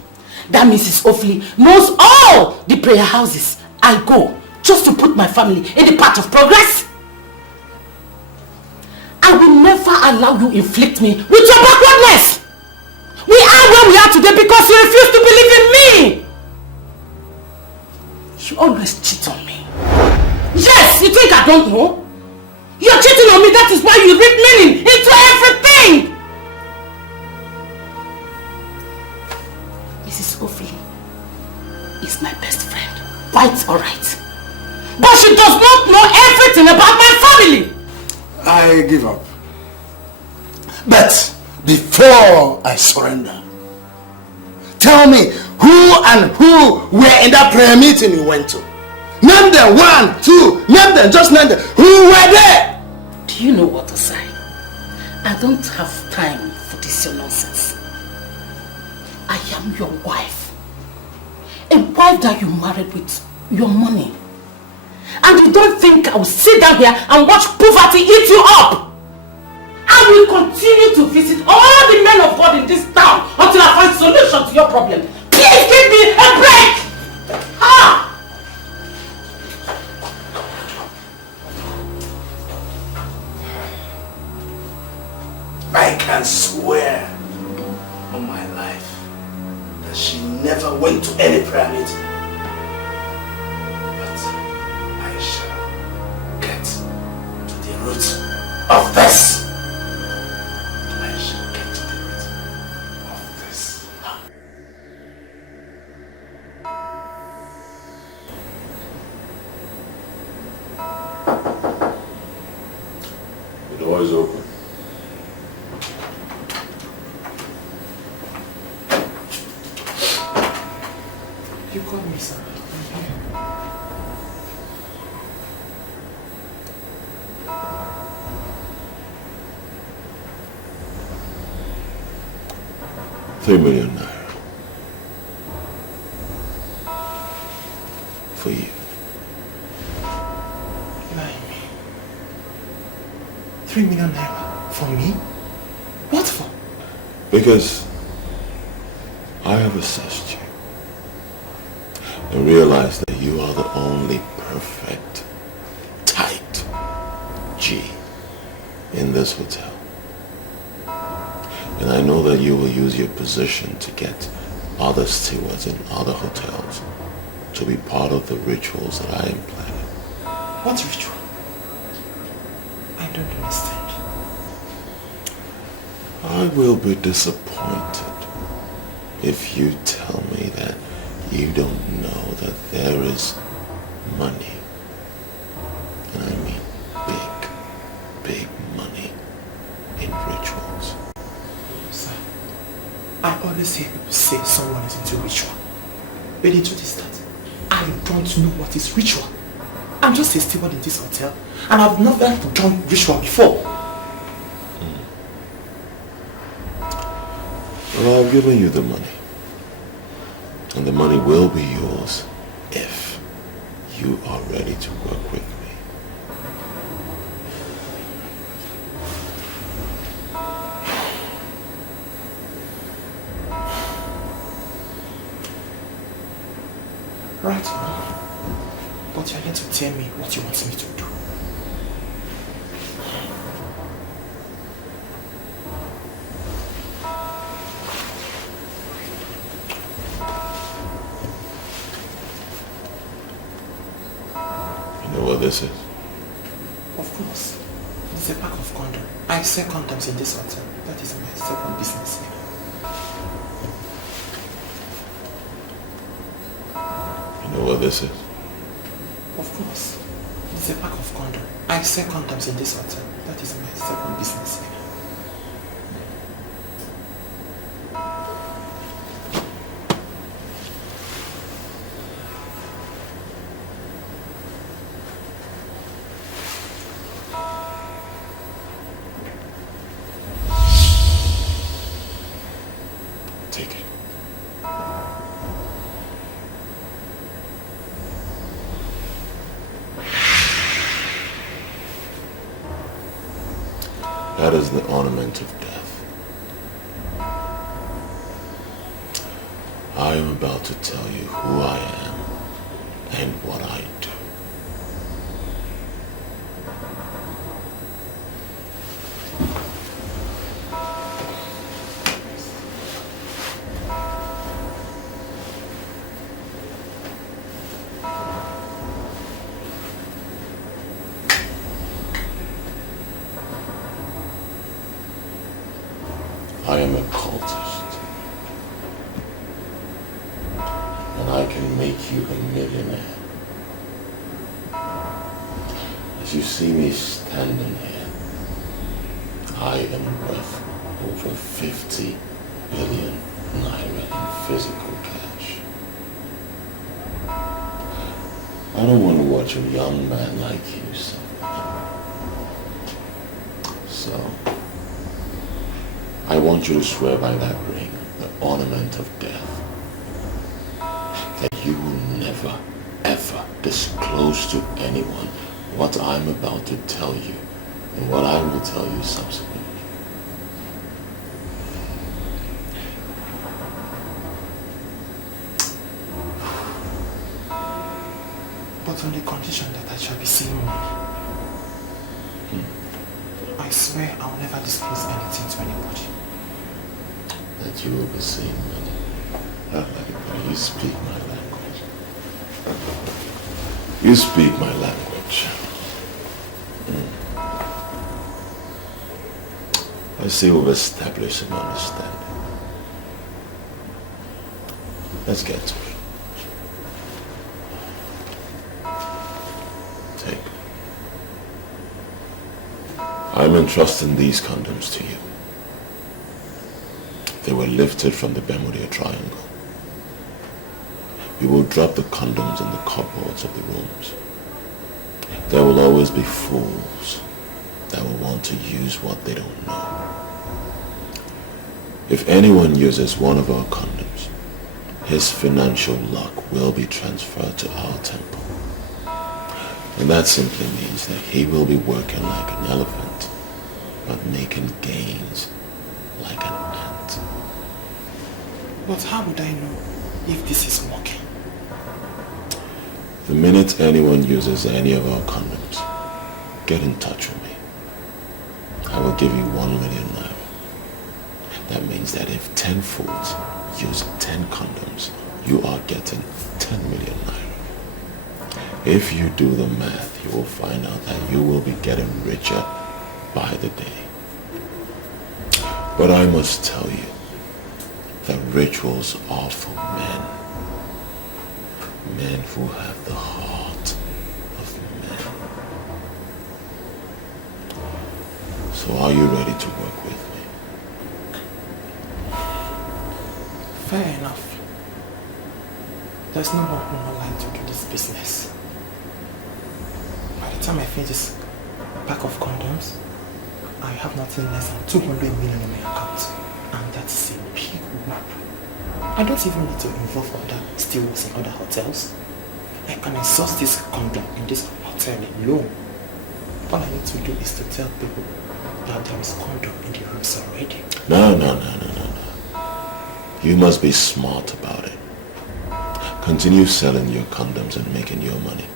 that Mrs. Ophelia knows all the prayer houses I go just to put my family in the path of progress? I will never allow you inflict me with your backwardness. We are where we are today because you refuse to believe in me. You always cheat on me. Yes, you think I don't know? You're cheating on me, that is why you read meaning into everything. Mrs. Ophelia is my best friend. Quite alright. But she does not know everything about my family. I give up. But before I surrender, tell me who were in that prayer meeting you went to. Name them, 1, 2, name them, just name them. Who were there? Do you know what to say? I don't have time for this your nonsense. I am your wife. A wife that you married with your money. And you don't think I will sit down here and watch poverty eat you up? I will continue to visit all the men of God in this town until I find solution to your problem. Please give me a break! Ah! I can swear on my life that she never went to any prayer meeting. But I shall get to the root of this. I shall get to the root of this. The door is open. You called me, sir. I'm here. $3 million for you. Lying me. 3 million naira for me? What for? Because I have assessed you and realized that you are the only perfect, tight G in this hotel. And I know that you will use your position to get other stewards in other hotels to be part of the rituals that I am planning. What ritual? I don't understand. I will be disappointed if you tell me that you don't know that there is money, and I mean big, big money in rituals. Sir, I always hear people say someone is into ritual. But the truth is that I don't know what is ritual. I'm just a steward in this hotel, and I've never done ritual before. Well, I've given you the money. And the money will be yours if you are ready to work with me. Right. But you're here to tell me what you want me to do. You know what this is? Of course. It's a pack of condoms. I sell condoms in this hotel. That is a mess. second business here. You know what this is? Of course. It's a pack of condoms. I sell condoms in this hotel. That is my second business here. That is the ornament of death. I am about to tell you who I am and what I do. I am a cultist, and I can make you a millionaire. As you see me standing here, I am worth over 50 billion naira in physical cash. I don't want to watch a young man like you suffer. So, I want you to swear by that ring, the ornament of death, that you will never, ever disclose to anyone what I'm about to tell you and what I will tell you subsequently. But on the condition that I shall be seeing money. I swear I'll never disclose anything to anybody. That you will be seeing money. You speak my language. You speak my language. I see we've established an understanding. Let's get to it. Take. I'm entrusting these condoms to you. They were lifted from the Bermuda Triangle. You will drop the condoms in the cupboards of the rooms. There will always be fools that will want to use what they don't know. If anyone uses one of our condoms, his financial luck will be transferred to our temple. And that simply means that he will be working like an elephant, but making gains like an ant. But how would I know if this is working? The minute anyone uses any of our condoms, get in touch with me. I will give you 1 million naira. That means that if 10 fools use 10 condoms, you are getting 10 million naira. If you do the math, you will find out that you will be getting richer by the day. But I must tell you that rituals are for men. Men who have the heart of men. So are you ready to work with me? Fair enough. There's no more line to do this business. By the time I finish this pack of condoms, I have nothing less than 200 million in my account. And that's a big whoop. I don't even need to involve other stewards in other hotels. I can exhaust this condom in this hotel alone. All I need to do is to tell people that there is condom in the rooms already. No. You must be smart about it. Continue selling your condoms and making your money.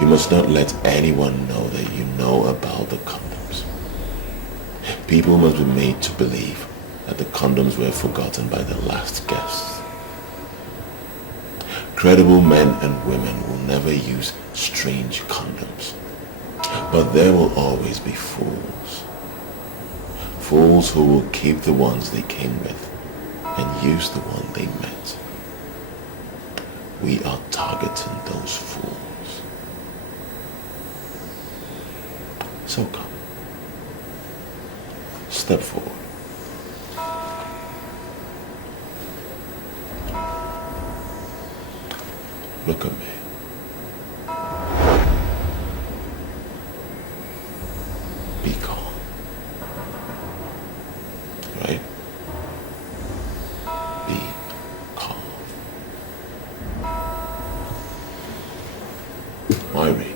You must not let anyone know that you know about the condoms. People must be made to believe that the condoms were forgotten by the last guests. Credible men and women will never use strange condoms. But there will always be fools. fools who will keep the ones they came with and use the one they met. We are targeting those fools. So come. Step forward. Look at me. Be calm. Right? Be calm. Myri.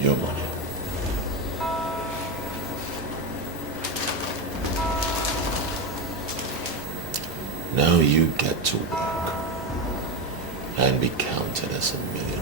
Your money. Now you get to work and be counted as a millionaire.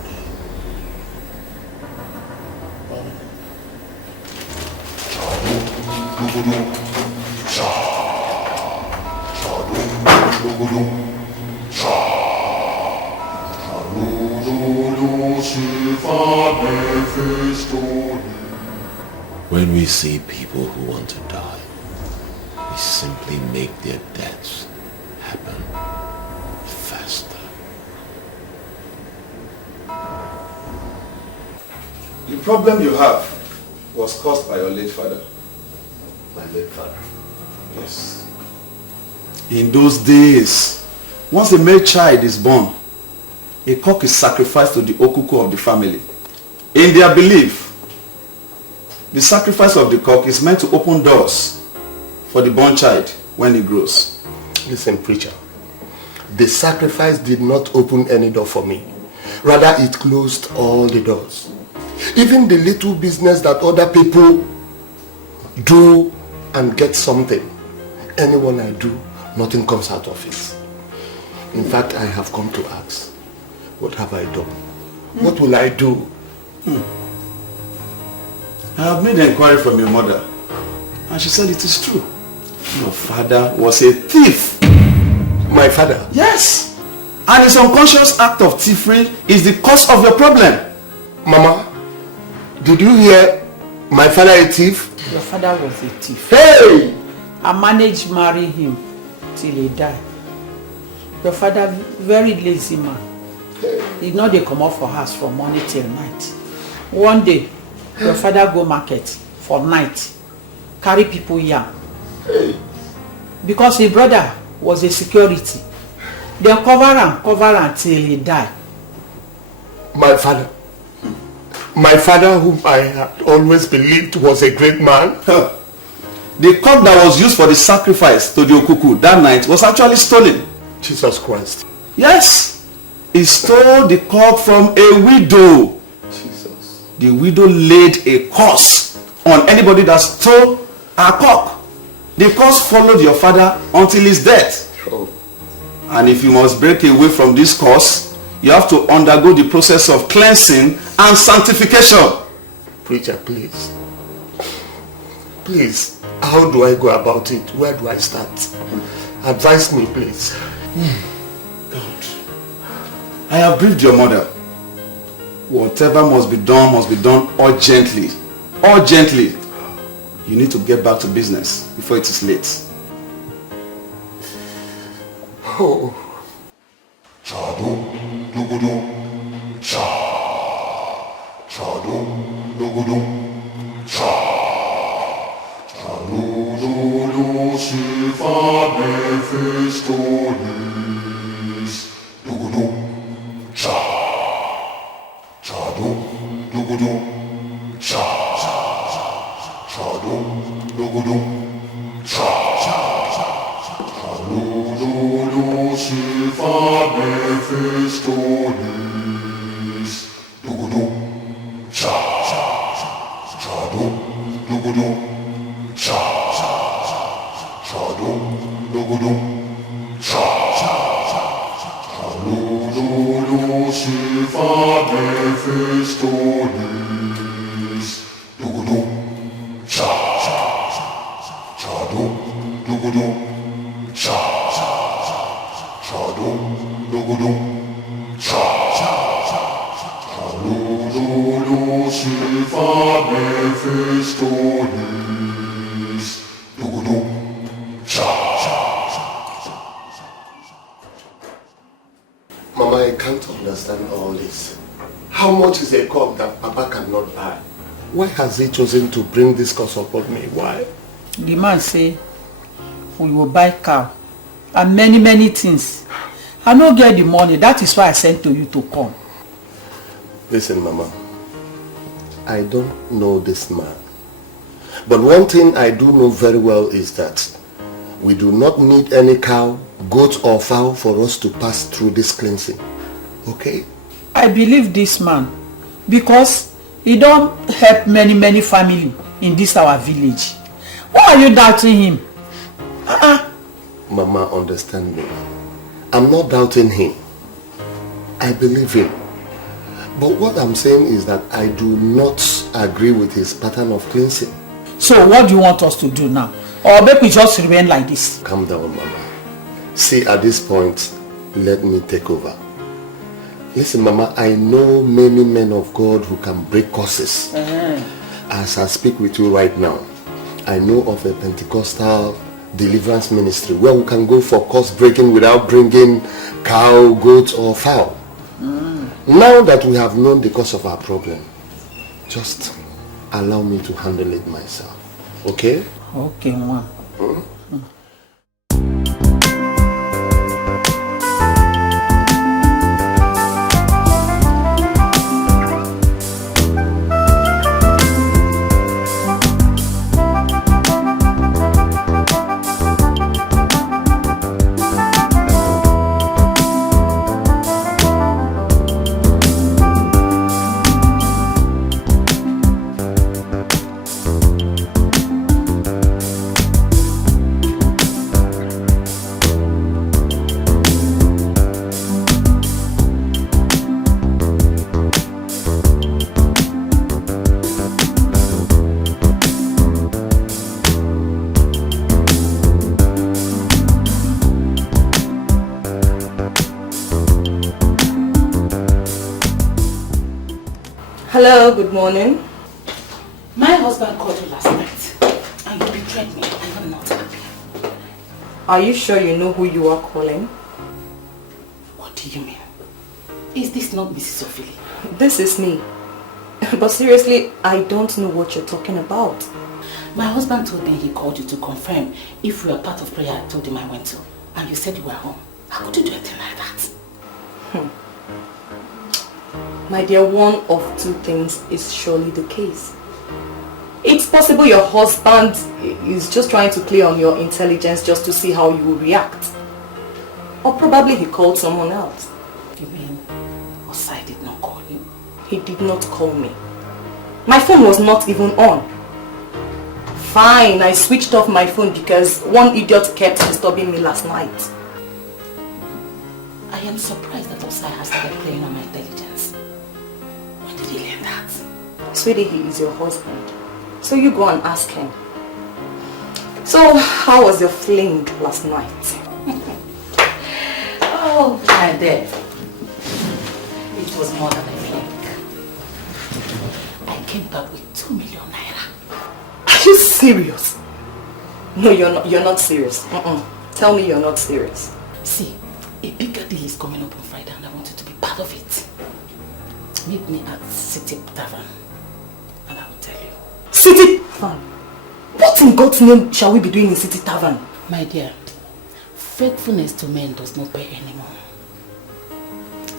When we see people who want to die, we simply make their deaths happen faster. The problem you have was caused by your late father. My late father? Yes. In those days, once a male child is born, a cock is sacrificed to the okuku of the family. In their belief, the sacrifice of the cock is meant to open doors for the born child when he grows. Listen, preacher. The sacrifice did not open any door for me. Rather, it closed all the doors. Even the little business that other people do and get something, anyone I do, nothing comes out of it. In fact, I have come to ask, what have I done? What will I do? I have made an inquiry from your mother, and she said it is true. Your father was a thief. My father? Yes. And his unconscious act of thievery is the cause of your problem. Mama, did you hear my father a thief? Your father was a thief. Hey! I managed to marry him till he died. Your father, very lazy man. He know they come out for house from morning till night. One day, your father go market for night, carry people yam. Because his brother was a security. They cover him till he died. My father? My father, whom I had always believed was a great man? The cock that was used for the sacrifice to the okuku that night was actually stolen. Jesus Christ. Yes. He stole the cock from a widow. Jesus. The widow laid a curse on anybody that stole her cock. The curse followed your father until his death. Oh. And if you must break away from this curse, you have to undergo the process of cleansing and sanctification. Preacher, please. Please, how do I go about it? Where do I start? Advise me, please. God. I have briefed your mother. Whatever must be done urgently. Urgently. You need to get back to business before it is late. Oh. Mama, I can't understand all this. How much is a cup that Papa cannot buy? Why has he chosen to bring this curse upon me? Why? The man say, we will buy cow and many things. I don't get the money. That is why I sent to you to come. Listen, Mama. I don't know this man. But one thing I do know very well is that we do not need any cow, goat or fowl for us to pass through this cleansing. Okay? I believe this man because he don't help many family in this our village. Why are you doubting him? Mama, understand me. I'm not doubting him. I believe him. But what I'm saying is that I do not agree with his pattern of cleansing. So what do you want us to do now? Or maybe we just remain like this? Calm down, Mama. See, at this point, let me take over. Listen, Mama, I know many men of God who can break curses. As I speak with you right now, I know of a Pentecostal deliverance ministry where we can go for curse breaking without bringing cow, goat or fowl. Now that we have known the cause of our problem, just allow me to handle it myself. Okay? Okay, Mama. Hello, good morning. My husband called you last night and you betrayed me. I am not happy. Are you sure you know who you are calling? What do you mean? Is this not Mrs. Ophelia? This is me. But seriously, I don't know what you're talking about. My husband told me he called you to confirm if we were part of prayer I told him I went to. And you said you were home. How could you do anything like that? My dear, one of two things is surely the case. It's possible your husband is just trying to play on your intelligence just to see how you will react. Or probably he called someone else. You mean Osai did not call you? He did not call me. My phone was not even on. Fine, I switched off my phone because one idiot kept disturbing me last night. I am surprised that Osai has started playing on my intelligence. When did he learn that? Sweetie, he is your husband. So you go and ask him. So, how was your fling last night? Oh, my dear. It was more than a fling. I came back with 2 million naira. Are you serious? No, you're not serious. Tell me you're not serious. See, a bigger deal is coming up on Friday and I want you to be part of it. Meet me at City Tavern and I will tell you. City Tavern? What in God's name shall we be doing in City Tavern? My dear, faithfulness to men does not pay anymore.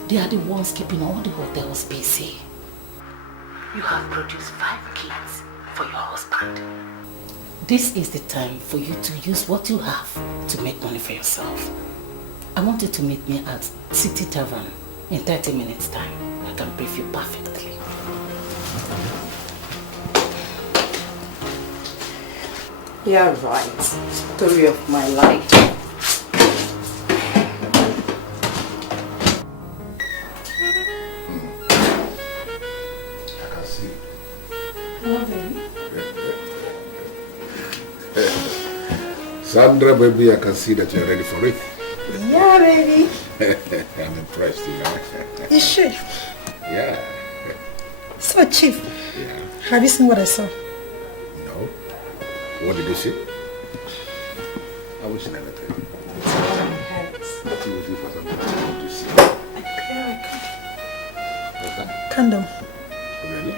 They are the ones keeping all the hotels busy. You have produced 5 kids for your husband. This is the time for you to use what you have to make money for yourself. I want you to meet me at City Tavern in 30 minutes time. I can brief you perfectly. Yeah, right. Story of my life. I can see. Hello, baby. Sandra, baby, I can see that you're ready for it. Yeah, baby. I'm impressed, you know. You should. Yeah. So, Chief, Have you seen what I saw? No. What did you see? I wish I never tell you. What you would do for something to see? What's that? Condom. Really?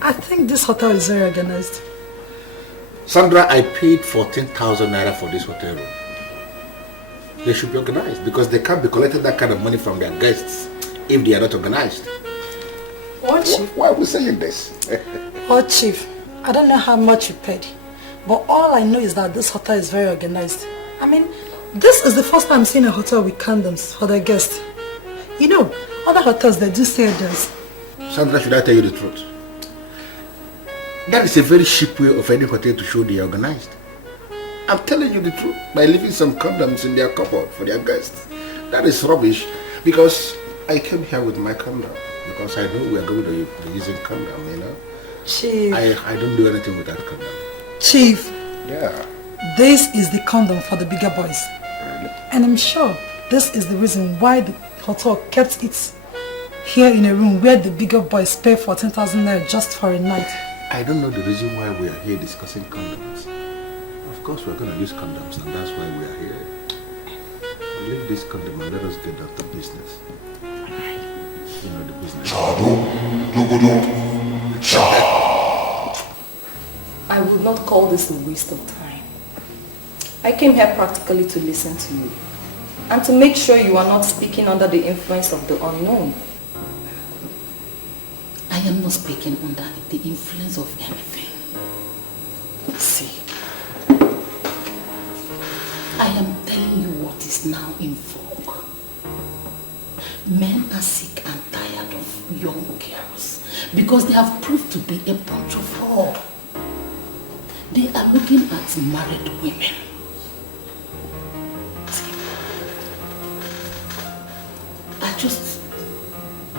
I think this hotel is very organized. Sandra, I paid 14,000 naira for this hotel room. They should be organized because they can't be collecting that kind of money from their guests if they are not organized. What, Chief? Why are we saying this? Oh, Chief, I don't know how much you paid, but all I know is that this hotel is very organized. I mean, this is the first time I'm seeing a hotel with condoms for their guests. You know, other hotels, they do say this. Sandra, should I tell you the truth? That is a very cheap way of any hotel to show they are organized. I'm telling you the truth by leaving some condoms in their cupboard for their guests. That is rubbish because I came here with my condom because I know we are going to be using condom, you know. Chief. I don't do anything with that condom. Chief. Yeah. This is the condom for the bigger boys. Really? And I'm sure this is the reason why the hotel kept it here in a room where the bigger boys pay 14,000 naira just for a night. I don't know the reason why we are here discussing condoms. Of course we're going to use condoms and that's why we are here. Leave this condom and let us get down to business. You know the business. I would not call this a waste of time. I came here practically to listen to you and to make sure you are not speaking under the influence of the unknown. I am not speaking under the influence of anything. See, I am telling you what is now in vogue. Men are sick and tired of young girls because they have proved to be a bunch of whore. They are looking at married women. See, I just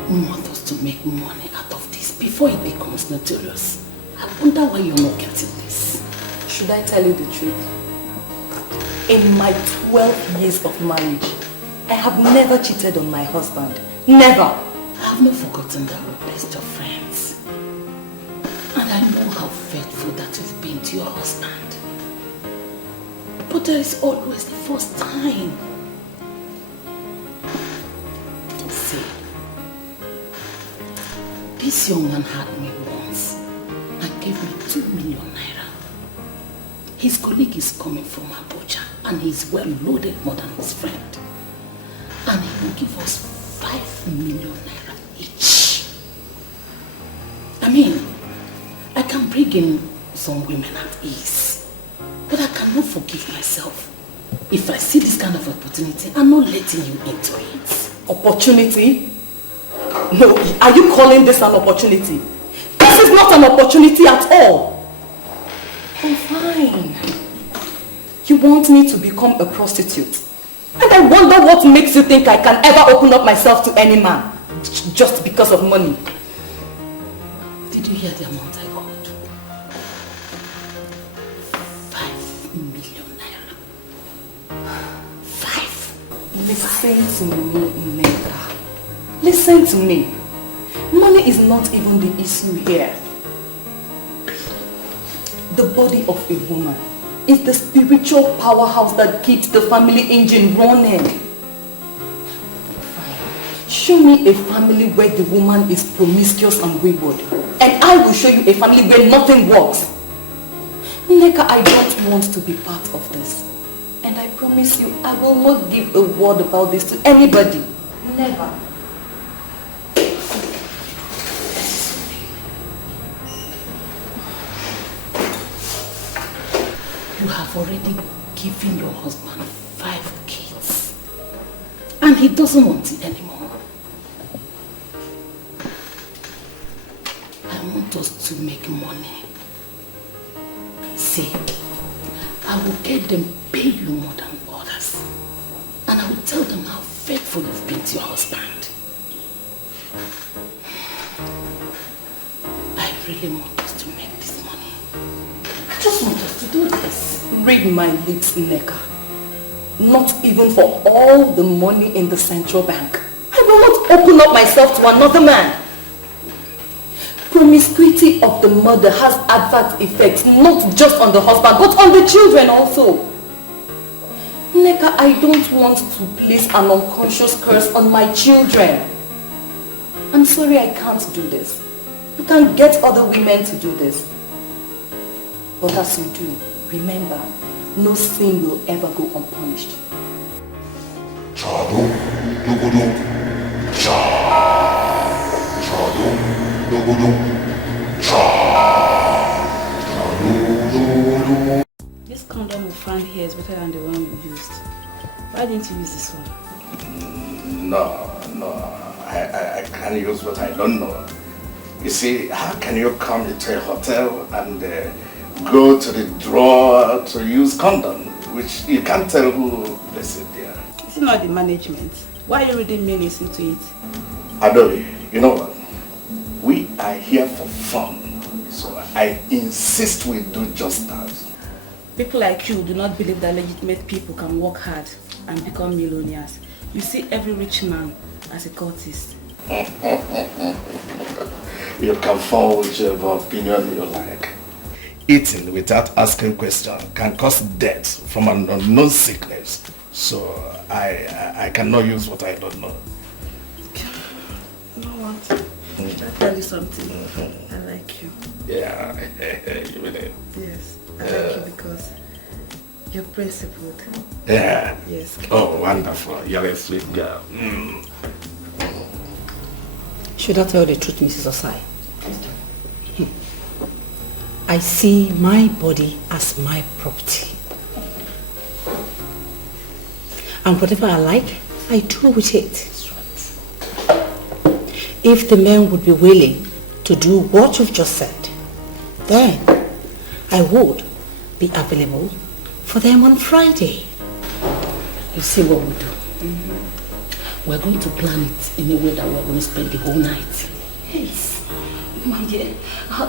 want us to make money out of this before it becomes notorious. I wonder why you're not getting this. Should I tell you the truth? In my 12 years of marriage, I have never cheated on my husband. Never. I have not forgotten that we're best of friends. And I know how faithful that you've been to your husband. But there is always the first time. See, this young man had me once and gave me 2 million naira. His colleague is coming from Abuja and he's well loaded more than his friend. And he will give us 5 million naira each. I mean, I can bring in some women at ease, but I cannot forgive myself if I see this kind of opportunity. I'm not letting you into it. Opportunity? No, are you calling this an opportunity? This is not an opportunity at all. I'm fine. You want me to become a prostitute? And I wonder what makes you think I can ever open up myself to any man just because of money. Did you hear the amount I got? 5 million naira. 5. Listen to me, Neka. Listen to me. Money is not even the issue here. The body of a woman is the spiritual powerhouse that keeps the family engine running. Show me a family where the woman is promiscuous and wayward, and I will show you a family where nothing works. Neka, I don't want to be part of this. And I promise you, I will not give a word about this to anybody. Never. You have already given your husband 5 kids. And he doesn't want it anymore. I want us to make money. See, I will get them pay you more than others. And I will tell them how faithful you've been to your husband. I really want us to make this money. I just want us to do this. Read my lips, Neka. Not even for all the money in the central bank. I will not open up myself to another man. Promiscuity of the mother has adverse effects, not just on the husband, but on the children also. Neka, I don't want to place an unconscious curse on my children. I'm sorry I can't do this. You can get other women to do this. But as you do, remember, no sin will ever go unpunished. This condom we found here is better than the one we used. Why didn't you use this one? No. I can't use what I don't know. You see, how can you come into a hotel and go to the drawer to use condom, which you can't tell who placed it there? It's not the management. Why are you reading meanings into it? Adobe, you know what? We are here for fun, so I insist we do just that. People like you do not believe that legitimate people can work hard and become millionaires. You see every rich man as a cultist. You can form whichever opinion you like. Eating without asking questions can cause death from an unknown sickness. So I cannot use what I don't know. You know what? I'll tell you something. I like you. Yeah, you mean it? Yes, I like you because you're principled. Yeah. Yes. Oh, wonderful. You're a sweet girl. Should I tell the truth, Mrs. Osai? I see my body as my property. And whatever I like, I do with it. If the men would be willing to do what you've just said, then I would be available for them on Friday. You see what we do? We're going to plan it in a way that we're going to spend the whole night. Yes, my dear,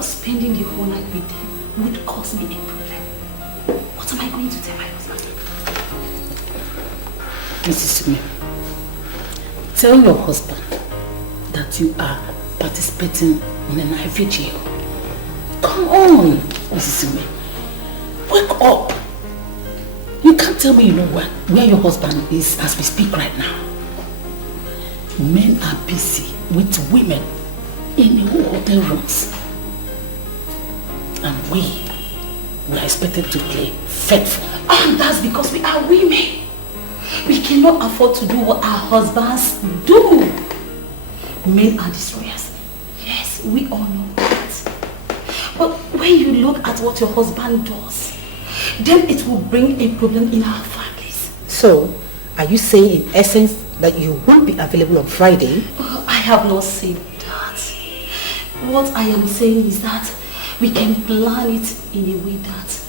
spending the whole night with them would cause me a problem. What am I going to tell my husband? Mrs. Sume, tell your husband that you are participating in a night vigil. Come on, Mrs. Sume. Wake up. You can't tell me you know where your husband is as we speak right now. Men are busy with women in the hotel rooms. And we are expected to play faithful. And that's because we are women. We cannot afford to do what our husbands do. Men are destroyers. Yes, we all know that. But when you look at what your husband does, then it will bring a problem in our families. So, are you saying in essence that you won't be available on Friday? I have not said that. What I am saying is that we can plan it in a way that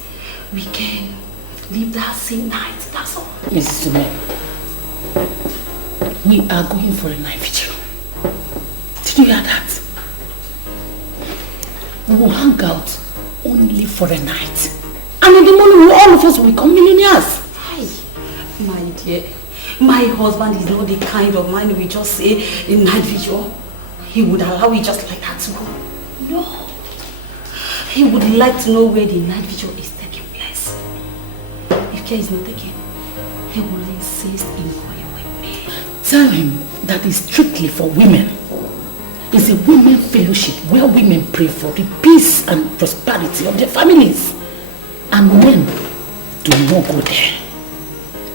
we can live that same night. That's all. Mrs. Sume, we are going for a night vigil. Did you hear that? We will hang out only for a night. And in the morning, all of us will become millionaires. Hi, my dear. My husband is not the kind of man we just say a night vigil. He would allow it just like that to go. No. He would like to know where the night vigil is taking place. If care is not taken, he will insist in going with me. Tell him that it's strictly for women. It's a women fellowship where women pray for the peace and prosperity of their families. And men do not go there.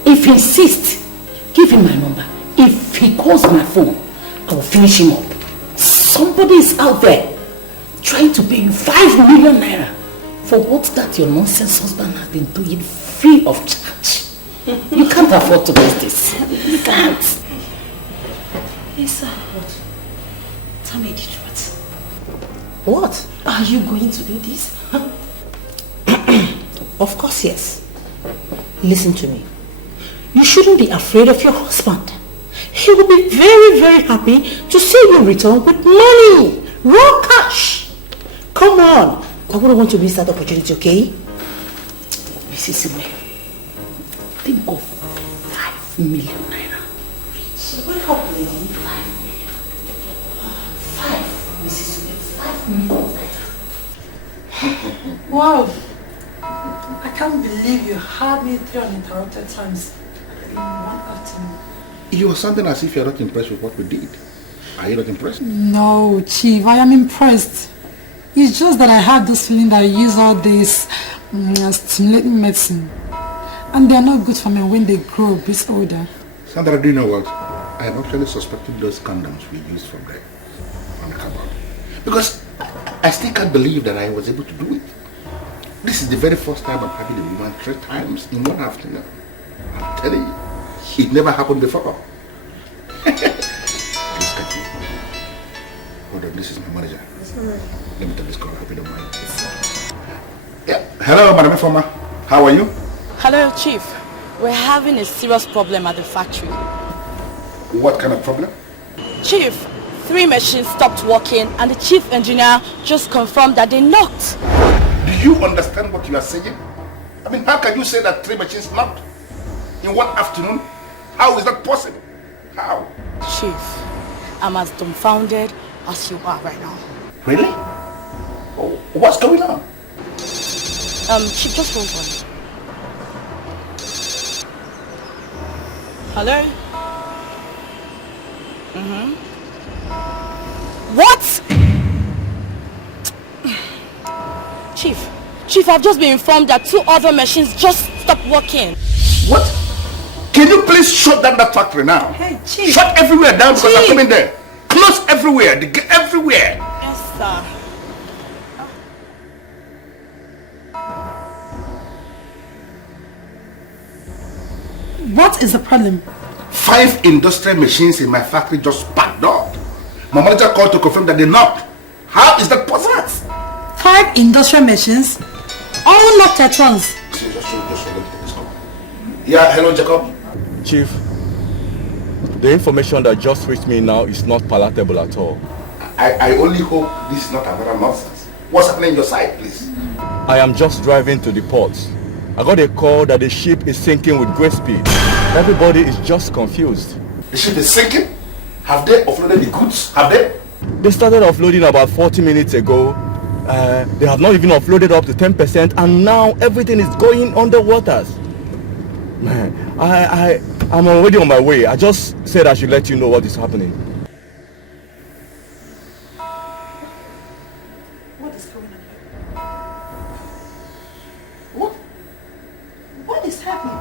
If he insists, give him my number. If he calls my phone, I will finish him up. Somebody is out there trying to pay you 5 million naira for what that your nonsense husband has been doing free of charge. You can't afford to miss this. You can't. Yes, sir. What? Tell me the truth. What? Are you going to do this? Of course, yes. Listen to me. You shouldn't be afraid of your husband. He will be very, very happy to see you return with money. Raw cash. Come on. I wouldn't want to miss that opportunity, okay? Mrs. Sume, think of 5 million naira. Wake up, Leon. 5 million. 5, Mrs. Sume, 5 Wow. I can't believe you had me 3 uninterrupted times in one afternoon. You are sounding as if you're not impressed with what we did. Are you not impressed? No, Chief, I am impressed. It's just that I had this feeling that I use all this stimulating medicine. And they are not good for me when they grow a bit older. Sandra, do you know what? I have actually suspected those condoms we used from there on the cupboard. Because I still can't believe that I was able to do it. This is the very first time I'm having a woman 3 times in one afternoon. I'm telling you, it never happened before. Please get me. Hold on, this is my manager. Let me take this call, I hope you don't mind. Yeah. Hello, Madam Informer. How are you? Hello, Chief. We're having a serious problem at the factory. What kind of problem? Chief, 3 machines stopped working and the chief engineer just confirmed that they knocked. Do you understand what you are saying? I mean, how can you say that 3 machines knocked in one afternoon? How is that possible? How? Chief, I'm as dumbfounded as you are right now. Really? Oh, what's going on? Chief, just hold on. Hello? What? Chief, I've just been informed that 2 other machines just stopped working. What? Can you please shut down that factory now? Hey, Chief. Shut everywhere down because I'm coming there. Close everywhere, everywhere. Yes, sir. What is the problem? 5 industrial machines in my factory just packed up. My manager called to confirm that they knocked. How is that possible? What? 5 industrial machines? All knocked at once? Yeah, hello Jacob. Chief, the information that just reached me now is not palatable at all. I only hope this is not another nonsense. What's happening on your side, please? I am just driving to the port. I got a call that the ship is sinking with great speed. Everybody is just confused. The ship is sinking? Have they offloaded the goods? Have they? They started offloading about 40 minutes ago. They have not even offloaded up to 10% and now everything is going underwater. Man, I'm already on my way. I just said I should let you know what is happening. What is going on here? What is happening?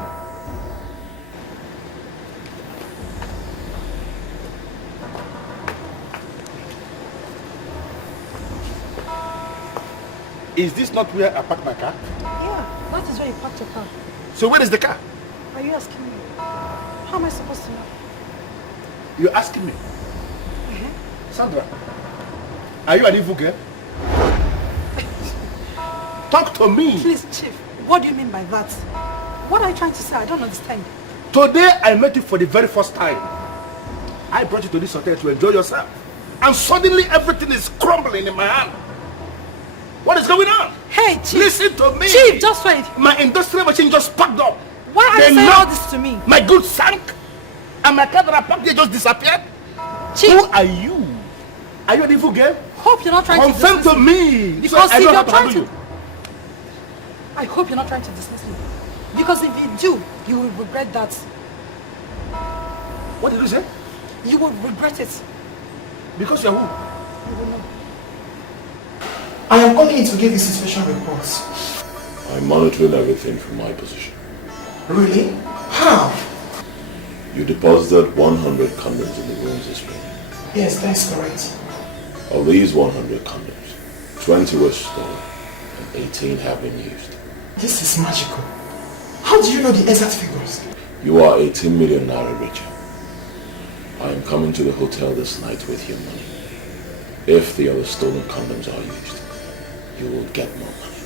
Is this not where I parked my car? Yeah, that is where you parked your car. So where is the car? Are you asking me? How am I supposed to know? You're asking me? Sandra, are you an evil girl? Talk to me. Please, Chief, what do you mean by that? What are you trying to say? I don't understand. Today I met you for the very first time. I brought you to this hotel to enjoy yourself. And suddenly everything is crumbling in my hand. What is going on? Hey, Chief. Listen to me. Chief, just wait. My industrial machine just packed up. Why are you saying all this to me? My goods sank. And my car that I packed here just disappeared. Chief. Who are you? Are you an evil girl? Hope you're not trying Confirm to dismiss to me. Because I if don't you're have to trying handle to... I hope you're not trying to dismiss me. Because if you do, you will regret that. What did you say? You will regret it. Because you're who? You will know. I am calling in to give you situation reports. I'm monitoring everything from my position. Really? How? You deposited 100 condoms in the rooms this morning. Yes, that's correct. Of these 100 condoms, 20 were stolen and 18 have been used. This is magical. How do you know the exact figures? You are 18 million naira richer. I am coming to the hotel this night with your money. If the other stolen condoms are used, you will get more money.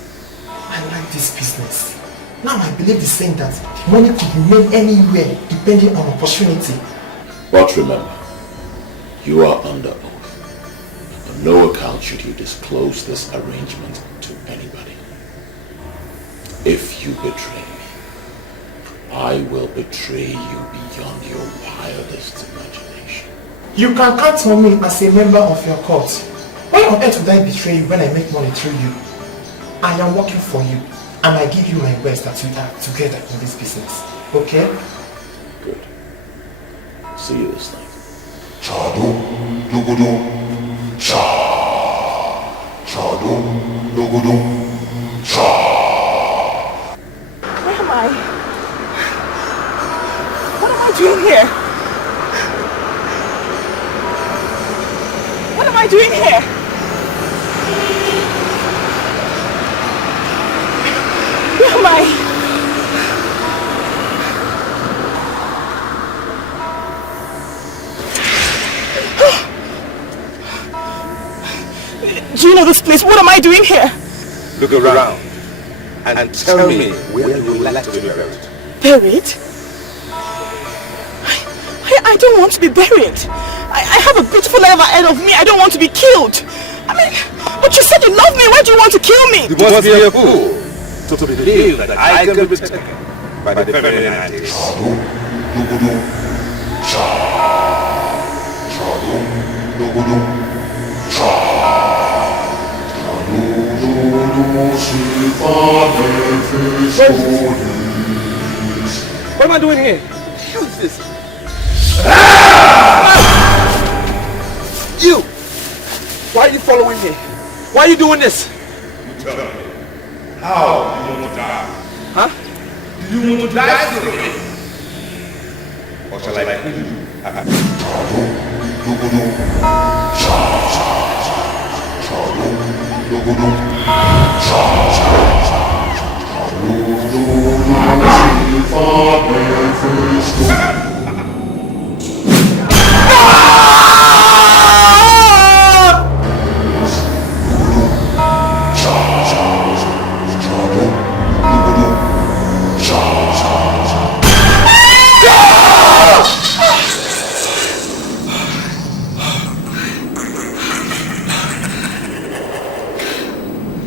I like this business. Now I believe the saying that money could be made anywhere depending on opportunity. But remember, you are under oath. On no account should you disclose this arrangement to anybody. If you betray me, I will betray you beyond your wildest imagination. You can count on me as a member of your court. When Why on earth would I betray you when I make money through you? I am working for you, and I give you my best that we are together in this business. Okay? Good. See you this night. Chadum, dugudum, cha. Chadum, dugudum, cha. Where am I? What am I doing here? What am I doing here? Where am I? Do you know this place? What am I doing here? Look around and tell me where you would like to be buried. Buried? I don't want to be buried. I have a beautiful life ahead of me. I don't want to be killed. I mean, but you said you love me. Why do you want to kill me? You must be a fool to believe that I can be taken by the feminine ideas. What am I doing here? Who's this? You! Why are you following me? Why are you doing this? Tell me, how do you want to die? Huh? Do you want to die slowly? Or shall I kill you?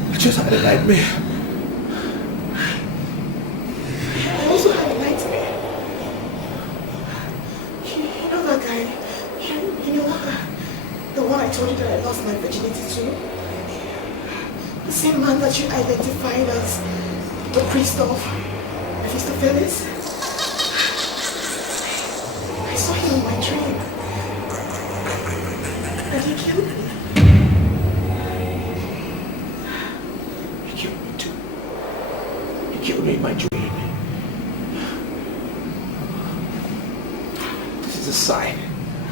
I just had a nightmare. I also had a nightmare. You know that guy? You know the one I told you that I lost my virginity to? The same man that you identified as the priest of Mephistopheles? I saw him in my dream. And he killed me. He killed me too. He killed me in my dream. This is a sign.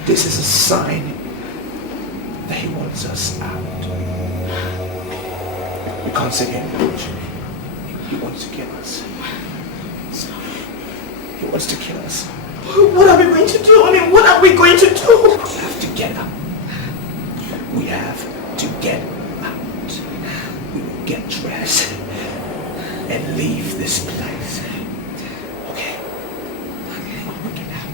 This is a sign that he wants us out. We can't sit here and watch. He wants to kill us. He wants to kill us. What are we going to do? I mean, what are we going to do? We have to get out. We have to get out. We will get dressed and leave this place. Okay? We'll get out.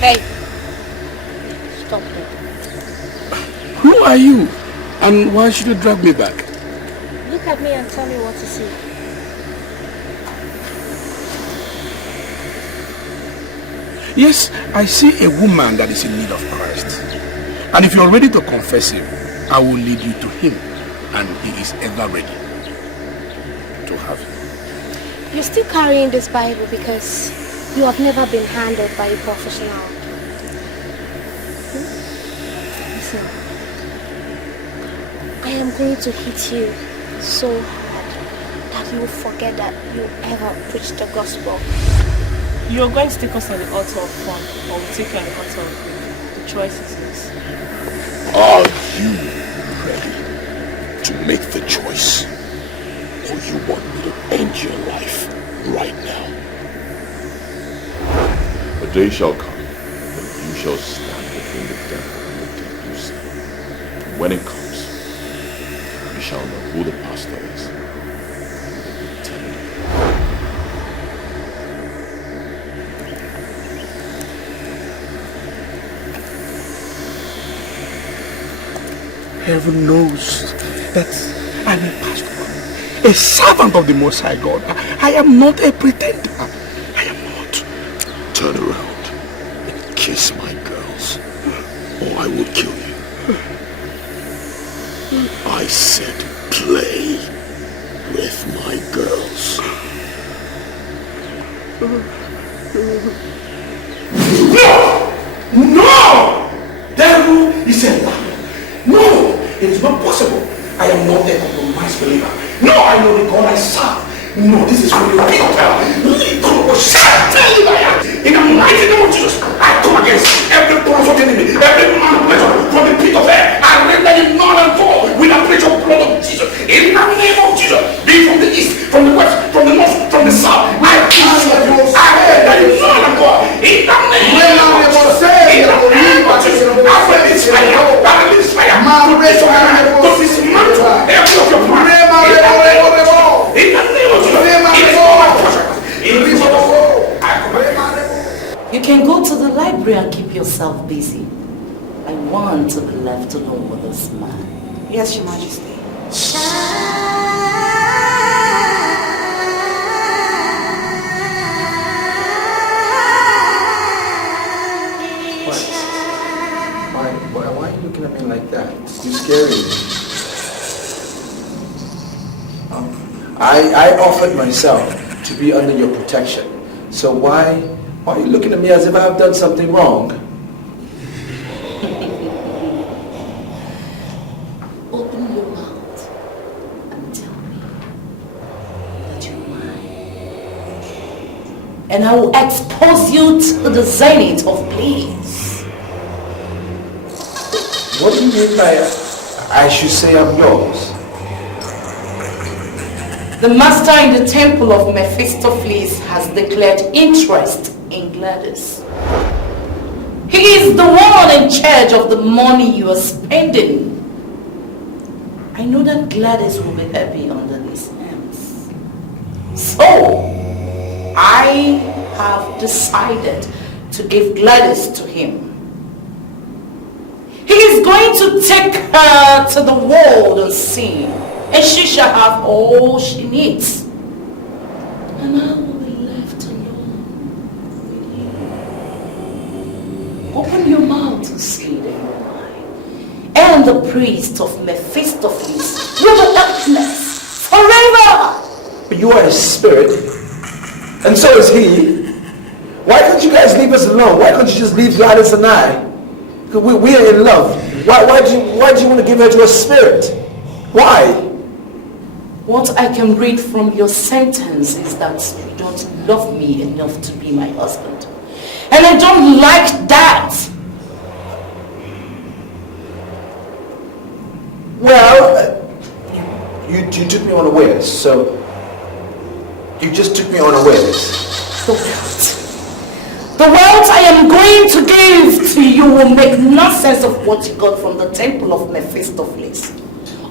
Hey, stop it. Who are you? And why should you drag me back? Look at me and tell me what to see. Yes, I see a woman that is in need of Christ. And if you're ready to confess him, I will lead you to him. And he is ever ready to have you. You're still carrying this Bible because you have never been handled by a professional. Listen, I am going to hit you so hard that you will forget that you ever preached the gospel. You're going to take us on the altar of fun, or we'll take you on the altar of faith. The choice is yours. Are you ready to make the choice? Or you want me to end your life right now? A day shall come when you shall stand between the devil and the deep blue sea. When it comes, you shall know who the pastor is. And will tell you. heaven knows that I'm a pastor, a servant of the Most High God. I am not a pretender. I am not. Turn around and kiss my girls, or I will kill you. I said play with my girls. No! No! Devil is a liar. No! It is not possible. I am not a compromised believer. No, I know the God I serve. No, this is from your people. In the mighty name of Jesus, I come against every plot of the enemy, every manipulation from the pit of hell. I render it null and void with the precious blood of Jesus. In the name of Jesus, be from the east, from the west, from the north, from the south. I render it null and void. In the name of Jesus, in the name of Jesus, I release fire. I release fire. To dismantle every of your plans. In the name of Jesus, it is all my portion. You can go to the library and keep yourself busy. I want to be left alone with this man. Yes, Your Majesty. Why are you looking at me like that? You're scaring me. I offered myself to be under your protection. So why are you looking at me as if I've done something wrong? Open your mouth and tell me that you're mine. And I will expose you to the zenith of bliss. What do you mean by I should say I'm yours? The master in the temple of Mephistopheles has declared interest in Gladys. He is the one in charge of the money you are spending. I know that Gladys will be happy under his hands. So, I have decided to give Gladys to him. He is going to take her to the world and see, and she shall have all she needs. And I will be left alone with you. Open your mouth and say that you're mine. And the priest of Mephistopheles will be helpless forever. But you are his spirit, and so is he. Why can't you guys leave us alone? Why can't you just leave Gladys and I? We are in love. Why do you want to give her to a spirit? Why? What I can read from your sentence is that you don't love me enough to be my husband. And I don't like that. Well, you took me unawares, so you just took me unawares. The wealth I am going to give to you will make nonsense of what you got from the temple of Mephistopheles.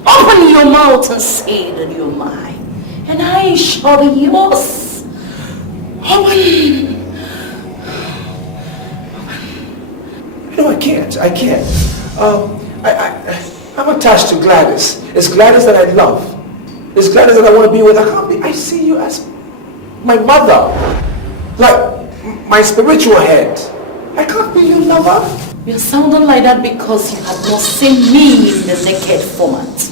Open your mouth and say that you're mine, and I shall be yours. Open. No, I can't. I'm attached to Gladys. It's Gladys that I love. It's Gladys that I want to be with. I see you as my mother. Like my spiritual head. I can't be your lover. You're sounding like that because you have not seen me in the naked format.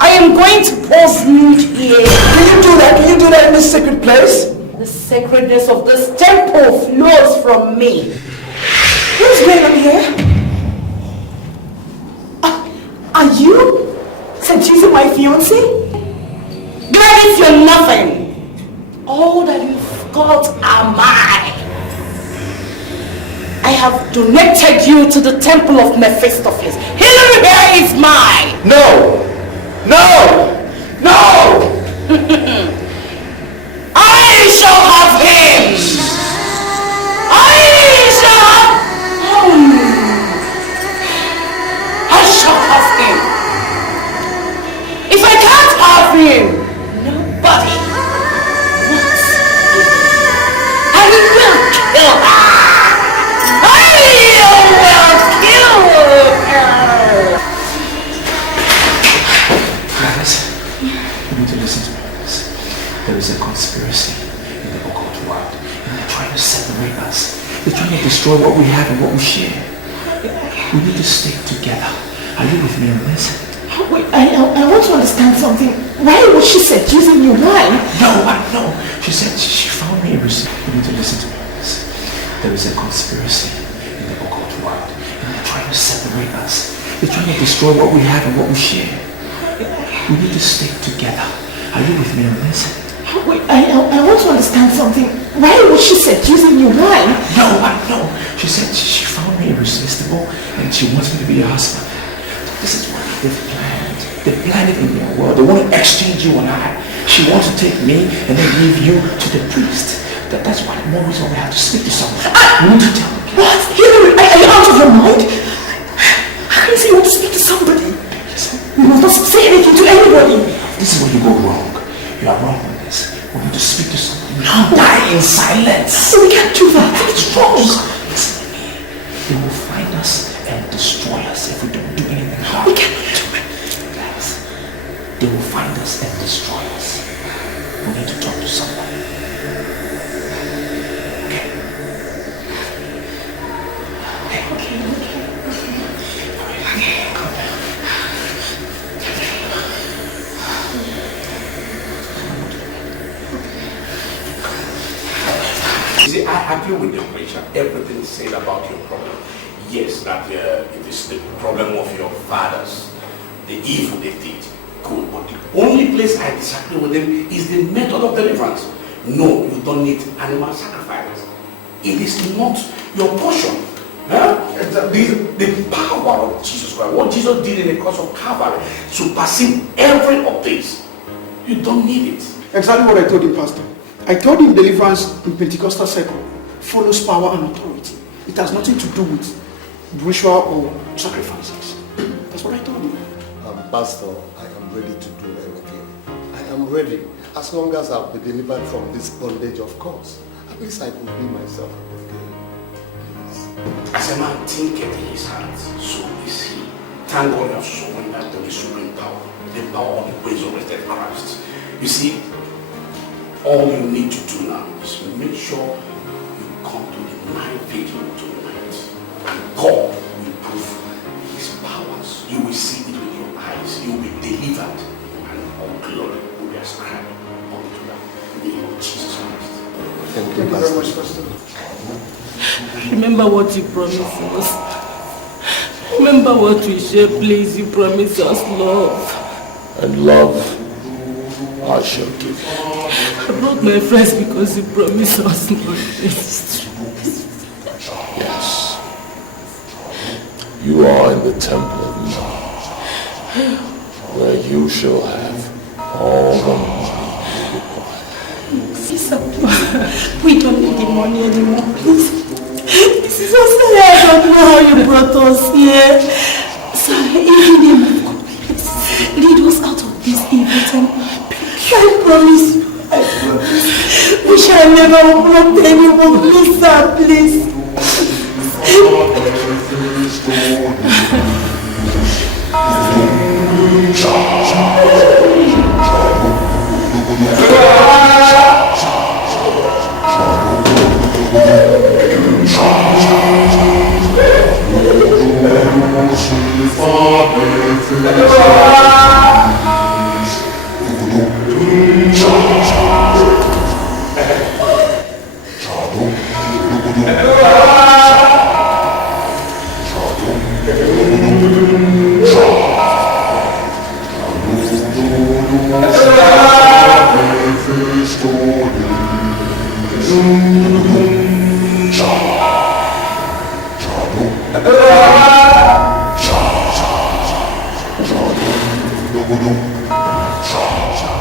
I am going to pose nude here. Can you do that? Can you do that in this sacred place? The sacredness of this temple flows from me. Who's going on here? Are you seducing my fiancé? Gladys, you're nothing. All that you've got are mine. I have donated you to the temple of Mephistopheles. Hillary here is mine. No! No! No! I shall have him. I shall have I shall have him. If I can't have him, nobody wants him. I will kill her. I will kill her. destroy what we have and what we share. We need to stick together. Are you with me on this? Wait, I want to understand something. Why was she seducing you? Why? No. She said she found me a receipt. You need to listen to me on this. There is a conspiracy in the occult world, and they're trying to separate us. They're trying to destroy what we have and what we share. We need to stick together. Are you with me on this? Wait, I want to understand something. Why was she seducing you? Why? No. She said she found me irresistible and she wants me to be her husband. This is what they've planned. They've planned it in their world. They want to exchange you and I. She wants to take me and then give you to the priest. That's why the more reason we have to speak to someone. We need to tell them. What? Hillary, are you out of your mind? How can you say you want to speak to somebody? You must not say anything to anybody. This is where you go wrong. You are wrong on this. We need to speak to somebody. We can't die in silence. We can't do that. It's wrong. Listen to me. They will find us and destroy us if we don't do anything hard. We cannot do it. Guys, they will find us and destroy us. We need to talk to somebody. Okay. Calm down. You see, I agree with the preacher. Everything said about your problem. Yes, that it is the problem of your fathers, the evil they did. Good, but the only place I disagree with them is the method of deliverance. No, you don't need animal sacrifices. It is not your portion. Huh? The power of Jesus Christ, what Jesus did in the cross of Calvary, surpassing every of this. You don't need it. Exactly what I told him, Pastor. I told him deliverance in Pentecostal circle follows power and authority. It has nothing to do with ritual or sacrifices. That's what I told him. Pastor, I am ready to do anything. I am ready. As long as I'll be delivered from this bondage, of course. At least I could be myself. As a man thinketh in his heart, so is he. Thank God you have surrendered to the supreme power, the power of the resurrected Christ. You see, all you need to do now is make sure you come to the night vigil tonight. And God will prove his powers. You will see it with your eyes. You will be delivered, and all glory will be ascribed unto the name of Jesus Christ. Thank you very much, Pastor. Remember what you promised us. Remember what we share, please. You promised us love. And love I shall give. I brought my friends because you promised us love. Yes. You are in the temple of God, where you shall have all the money you require. Sister, we don't need the money anymore, please. This is so sad. I don't know how you brought us here. So, in the name of God, please, lead us out of this evil time. I promise you, we shall never open up to anyone. Please, sir, please.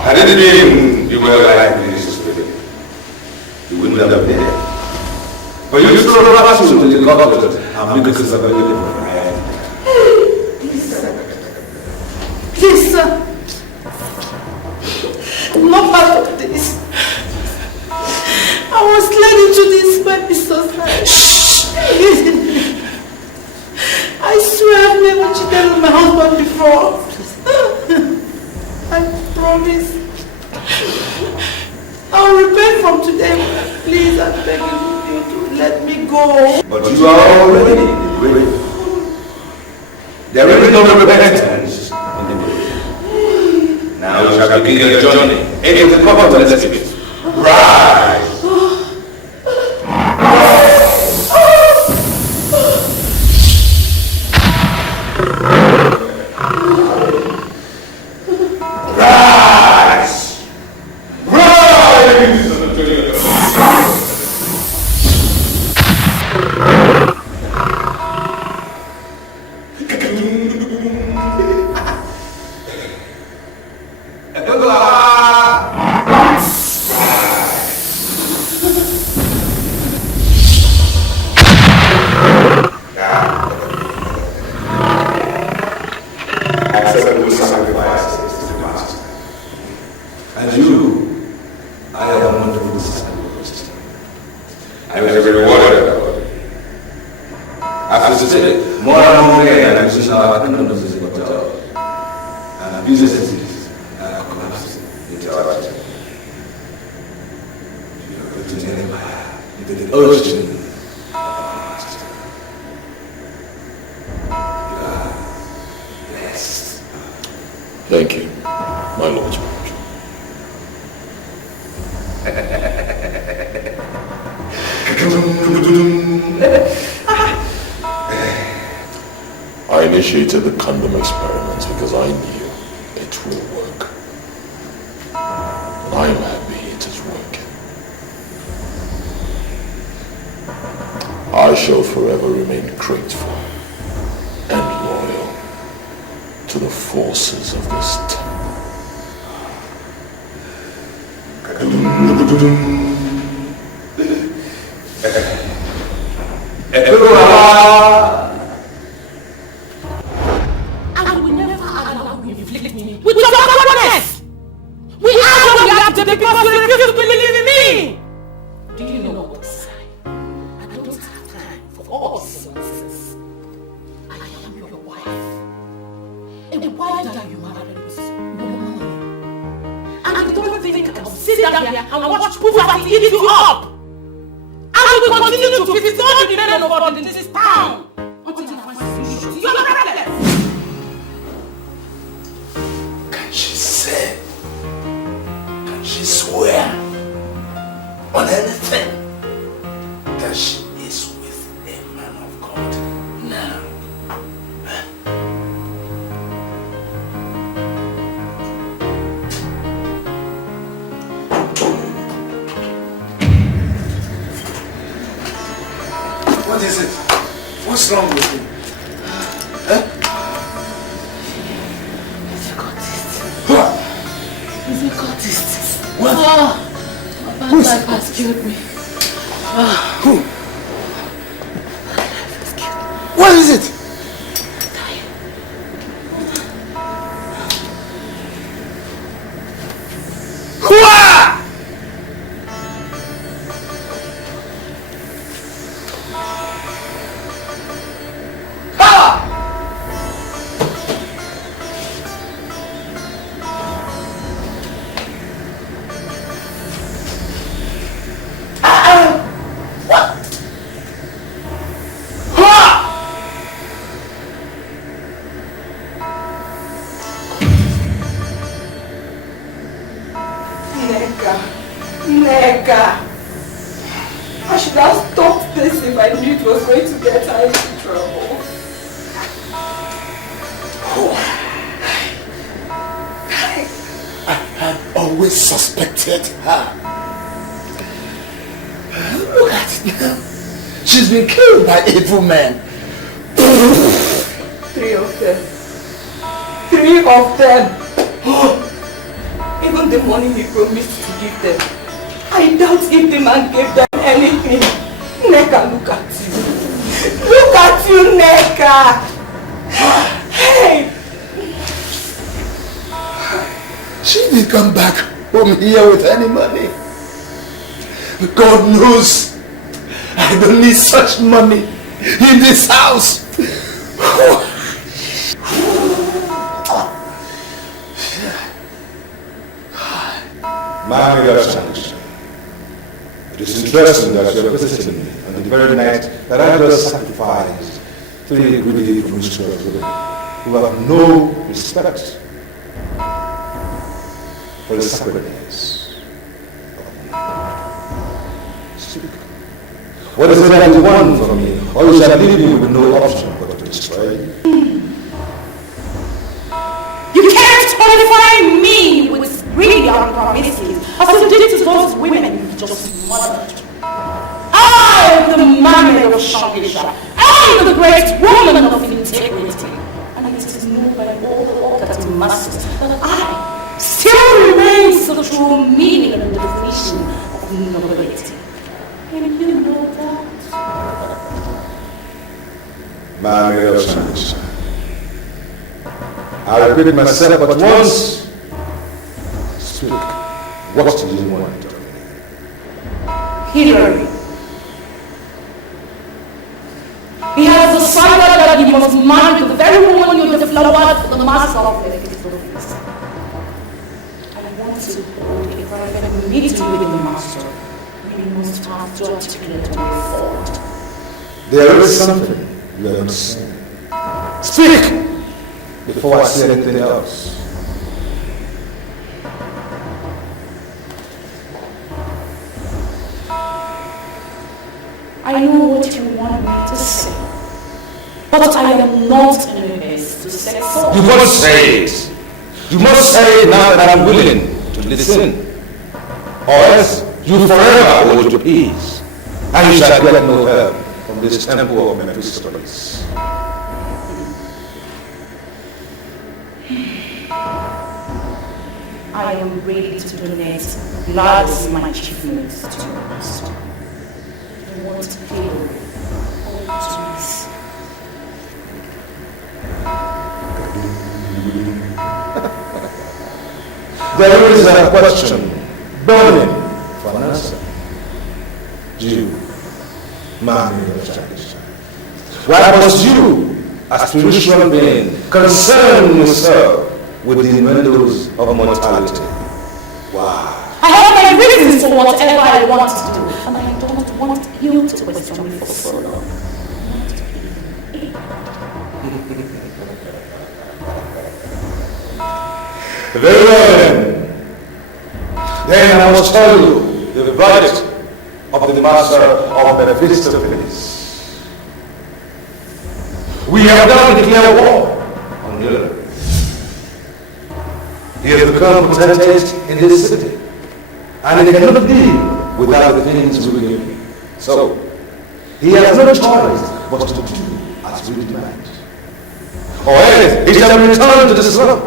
I didn't mean you were like this, you wouldn't have been there. But you still have to do the God of it. I'm because of the Please, sir. I'm not part of this. I was led into this by Mr. Shh. I swear I've never cheated on my husband before. I promise. I'll repent from today. Please, I'm begging you to let me go. But you You are already in the grave. There is no repentance in the grave. Now you shall begin your journey into the court of the spirit. Rise! Thank you, my Lord George. I initiated the condom experiments because I knew it will work. I am happy it is working. I shall forever remain grateful and loyal to the forces of this town. And we never allow you to inflict me with your stubbornness! We are what we have to because you refuse to believe in me! Do you know what to say? I don't have time for all this nonsense. I am your wife. And why that you married with no money? And I don't think I'll sit down here and watch poverty eat you up! I will continue to visit all the men of God in this town until I find solution to your problem! Can she say? Can she swear on anything that she is with a man of God now? What is it? What's wrong with you? Huh? He's a cultist. What? He's a cultist. What? Oh, my bad life has killed me. Who? What is it? Nega. I should have stopped this if I knew it was going to get her into trouble. I had always suspected her. Look at it now. She's been killed by evil men. 3 of them. 3 of them. Even the money he promised to give them. I doubt if the man gave them anything. Neka, look at you. Look at you, Neka. Hey. She didn't come back home here with any money. God knows I don't need such money in this house. My It is interesting that you are visiting me and And the very night that I just sacrificed 3 greedy promiscuous women who have no respect for the sacredness of man. Speak. What is it that you want from me? Or you shall leave me with no option but to destroy you? You can't terrify me with greedy promises as you did to those women you just murdered. I am the man of Shangisha. I am the great woman of integrity. And it is known by all the Okati masters that I still remains the true meaning and definition of nobility. And you know that. Man of Shangisha. I repeat myself but once. Speak. What do you want to me? Hillary. He has decided that he must marry the very woman you deflowered for the master of the office. I want to hold a private meeting with the master. We must have to articulate a way forward. There is something you have not seen. Speak! Before I say anything else. I know what you want me to say, but I am not in a haste to say so. You must say it. You must say it now that I'm willing to listen. Or else you forever hold your peace, and you shall get no help from this temple of Mephistopheles. I am ready to donate blood as my achievements to your master. I want to feel all peace. There is a question burning for an answer. You, man of Chinese. Why must you, a spiritual being, concern yourself with the innuendos of mortality? Why? I have my reasons for whatever I want to do, and I don't want you to question me for so long. Very well then I must tell you the verdict of the master of Mephistopheles. We have now declared war on Hillary. He has become potentate in this city, and he cannot deal without the things we give him. So, he has no choice but to do as we demand. Or else he shall return to the slum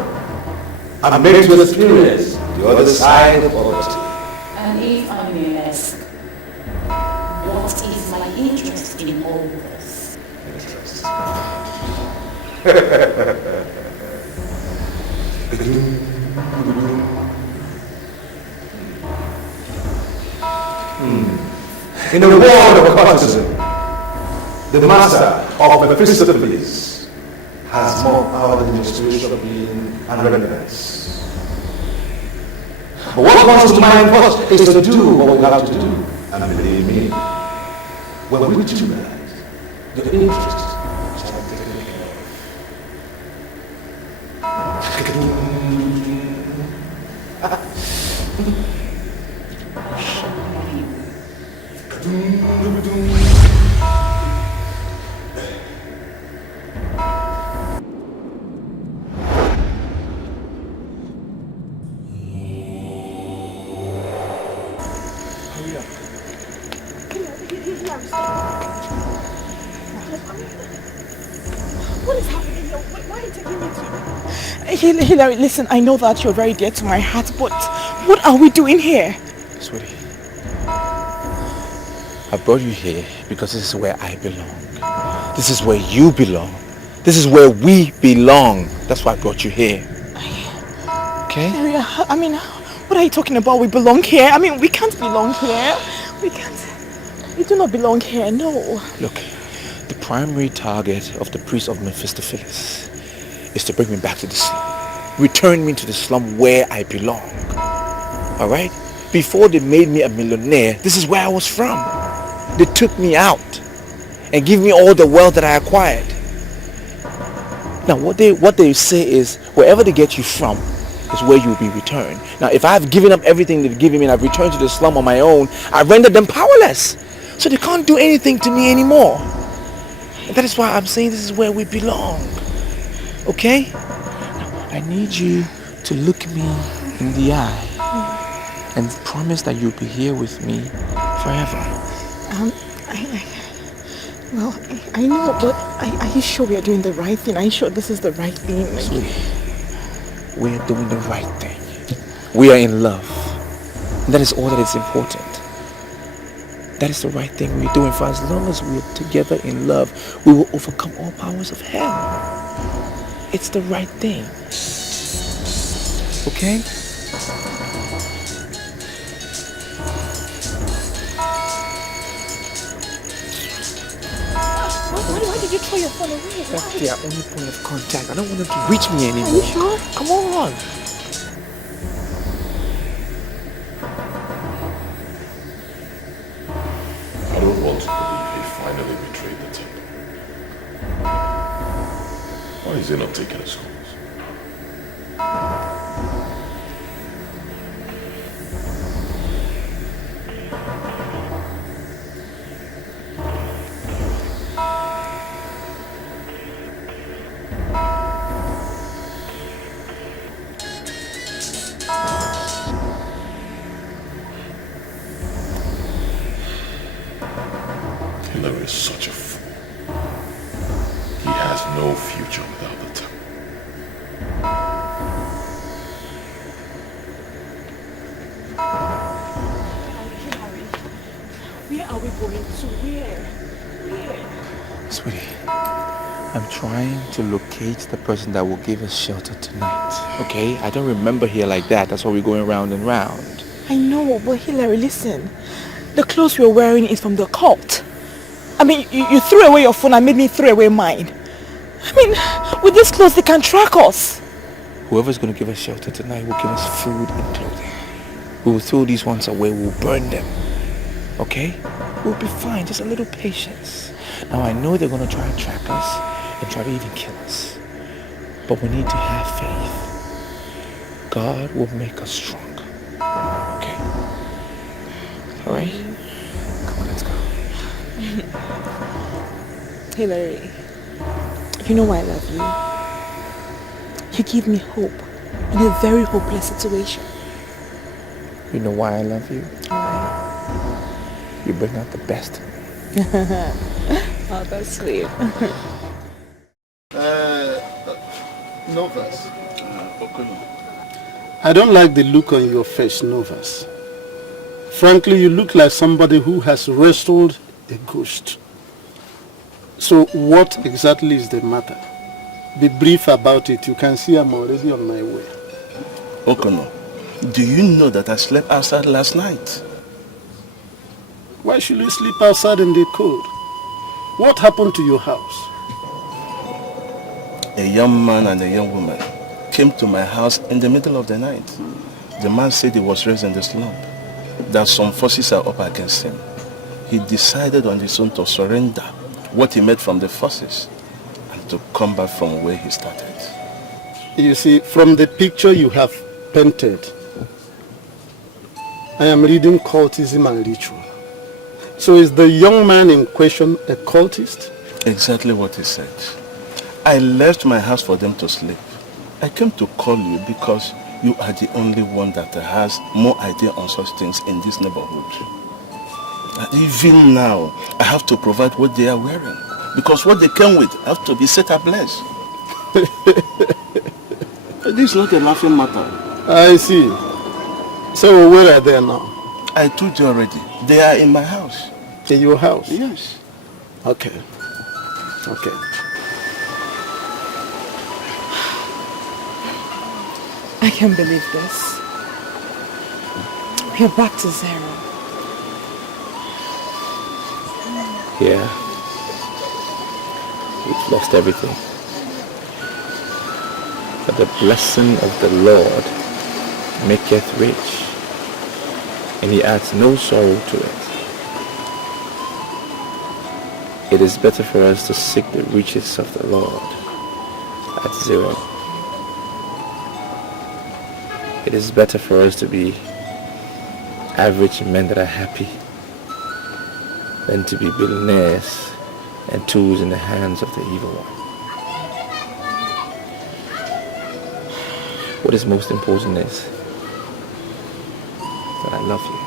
and make to experience the other side of poverty. And if I may ask, what is my interest in all this? Interest. In a world of occultism, the master of Mephistopheles has more power than the spiritual being and relevance. But what comes to mind first is to do what we have to do. And believe me, when we do that, the interest shall be taken What is happening here? Why are you taking me to? Hillary, listen, I know that you're very dear to my heart, but what are we doing here? Sweetie, I brought you here because this is where I belong. This is where you belong. This is where we belong. That's why I brought you here. Okay? Hillary, I mean, what are you talking about? We belong here? I mean, we can't belong here. We can't. We do not belong here, no. Look, the primary target of the priest of Mephistopheles is to bring me back to the slum. Return me to the slum where I belong. Alright? Before they made me a millionaire, this is where I was from. They took me out and give me all the wealth that I acquired. Now what they say is wherever they get you from is where you will be returned. Now if I've given up everything they've given me and I've returned to the slum on my own, I rendered them powerless. So they can't do anything to me anymore. And that is why I'm saying this is where we belong. Okay? Now, I need you to look me in the eye and promise that you'll be here with me forever. I know, but are you sure we are doing the right thing? Are you sure this is the right thing? Sweetie, we are doing the right thing. We are in love. And that is all that is important. That is the right thing we're doing. For as long as we are together in love, we will overcome all powers of hell. It's the right thing. Okay? Why did you throw your phone away? That's their only point of contact. I don't want them to reach me anymore. Are you sure? Come on. I don't want to believe he finally betrayed the temple. Why is he not taking his calls? Hillary is such a fool. He has no future without the temple. Where are we going to? Where? Sweetie, I'm trying to locate the person that will give us shelter tonight. Okay? I don't remember here like that. That's why we're going round and round. I know, but Hillary, listen. The clothes we're wearing is from the cult. I mean, you threw away your phone and made me throw away mine. I mean, with these clothes, they can track us. Whoever's going to give us shelter tonight will give us food and clothing. We will throw these ones away. We'll burn them. Okay? We'll be fine. Just a little patience. Now, I know they're going to try and track us and try to even kill us. But we need to have faith. God will make us stronger. Okay? All right? Come on, let's go. Hillary, you know why I love you. You give me hope in a very hopeless situation. You know why I love you? Why? You bring out the best in me. Oh, that's sweet. Novas. I don't like the look on your face, Novas. Frankly, you look like somebody who has wrestled a ghost. So what exactly is the matter? Be brief about it. You can see I'm already on my way. Okono, do you know that I slept outside last night? Why should you sleep outside in the cold? What happened to your house? A young man and a young woman came to my house in the middle of the night. The man said he was raised in the slum, that some forces are up against him. He decided on his own to surrender what he made from the forces and to come back from where he started. You see, from the picture you have painted, I am reading cultism and ritual. So is the young man in question a cultist? Exactly what he said. I left my house for them to sleep. I came to call you because you are the only one that has more idea on such things in this neighborhood. Even now, I have to provide what they are wearing. Because what they came with have to be set ablaze. This is not a laughing matter. I see. So where are they now? I told you already. They are in my house. In your house? Yes. Okay. Okay. I can't believe this. We're back to zero. Yeah. We've lost everything. But the blessing of the Lord maketh rich, and he adds no sorrow to it. It is better for us to seek the riches of the Lord at zero. It is better for us to be average men that are happy than to be billionaires and tools in the hands of the evil one. What is most important is that I love you.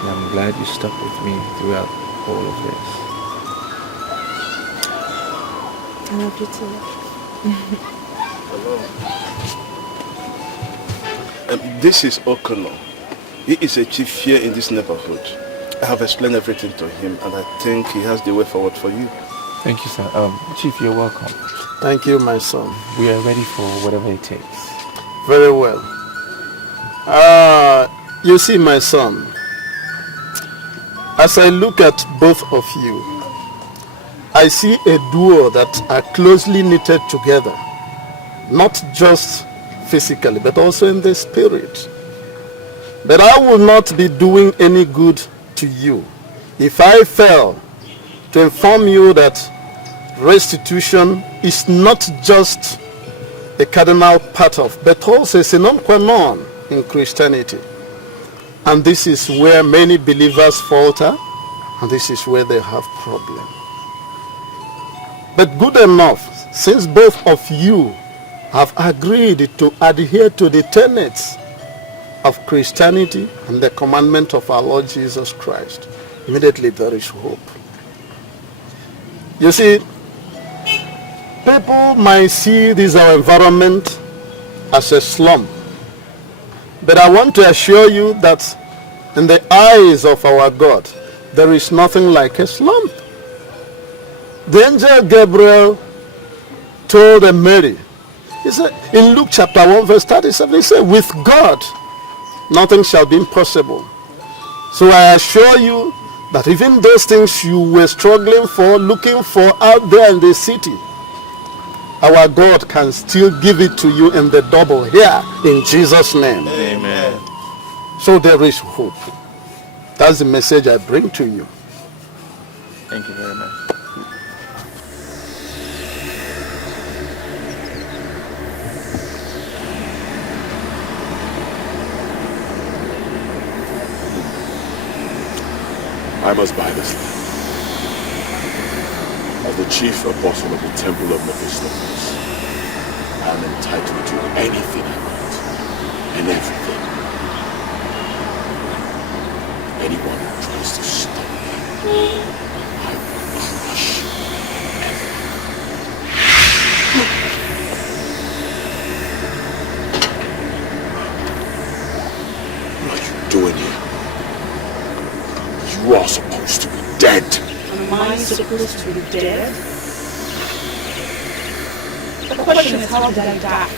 And I'm glad you stuck with me throughout all of this. I love you too. This is Okono. He is a chief here in this neighborhood. I have explained everything to him and I think he has the way forward for you. Thank you, sir. Chief, you're welcome. Thank you, my son. We are ready for whatever it takes. Very well. You see, my son, as I look at both of you, I see a duo that are closely knitted together, not just physically, but also in the spirit. But I will not be doing any good to you if I fail to inform you that restitution is not just a cardinal part of, but also a sine qua non in Christianity. And this is where many believers falter, and this is where they have problems. But good enough, since both of you have agreed to adhere to the tenets of Christianity and the commandment of our Lord Jesus Christ, immediately there is hope. You see, people might see this our environment as a slum. But I want to assure you that in the eyes of our God, there is nothing like a slum. The angel Gabriel told Mary, he said, in Luke chapter 1 verse 37, he said, with God, nothing shall be impossible. So I assure you that even those things you were struggling for, looking for out there in the city, our God can still give it to you in the double here in Jesus' name. Amen. So there is hope. That's the message I bring to you. Thank you very much. I must buy this land. As the chief apostle of the temple of Mephistopheles, I am entitled to anything I want and everything. Anyone who tries to stop me, I will crush What are you doing here? You are supposed to be dead. Am I supposed to be dead? The question is, how did I die?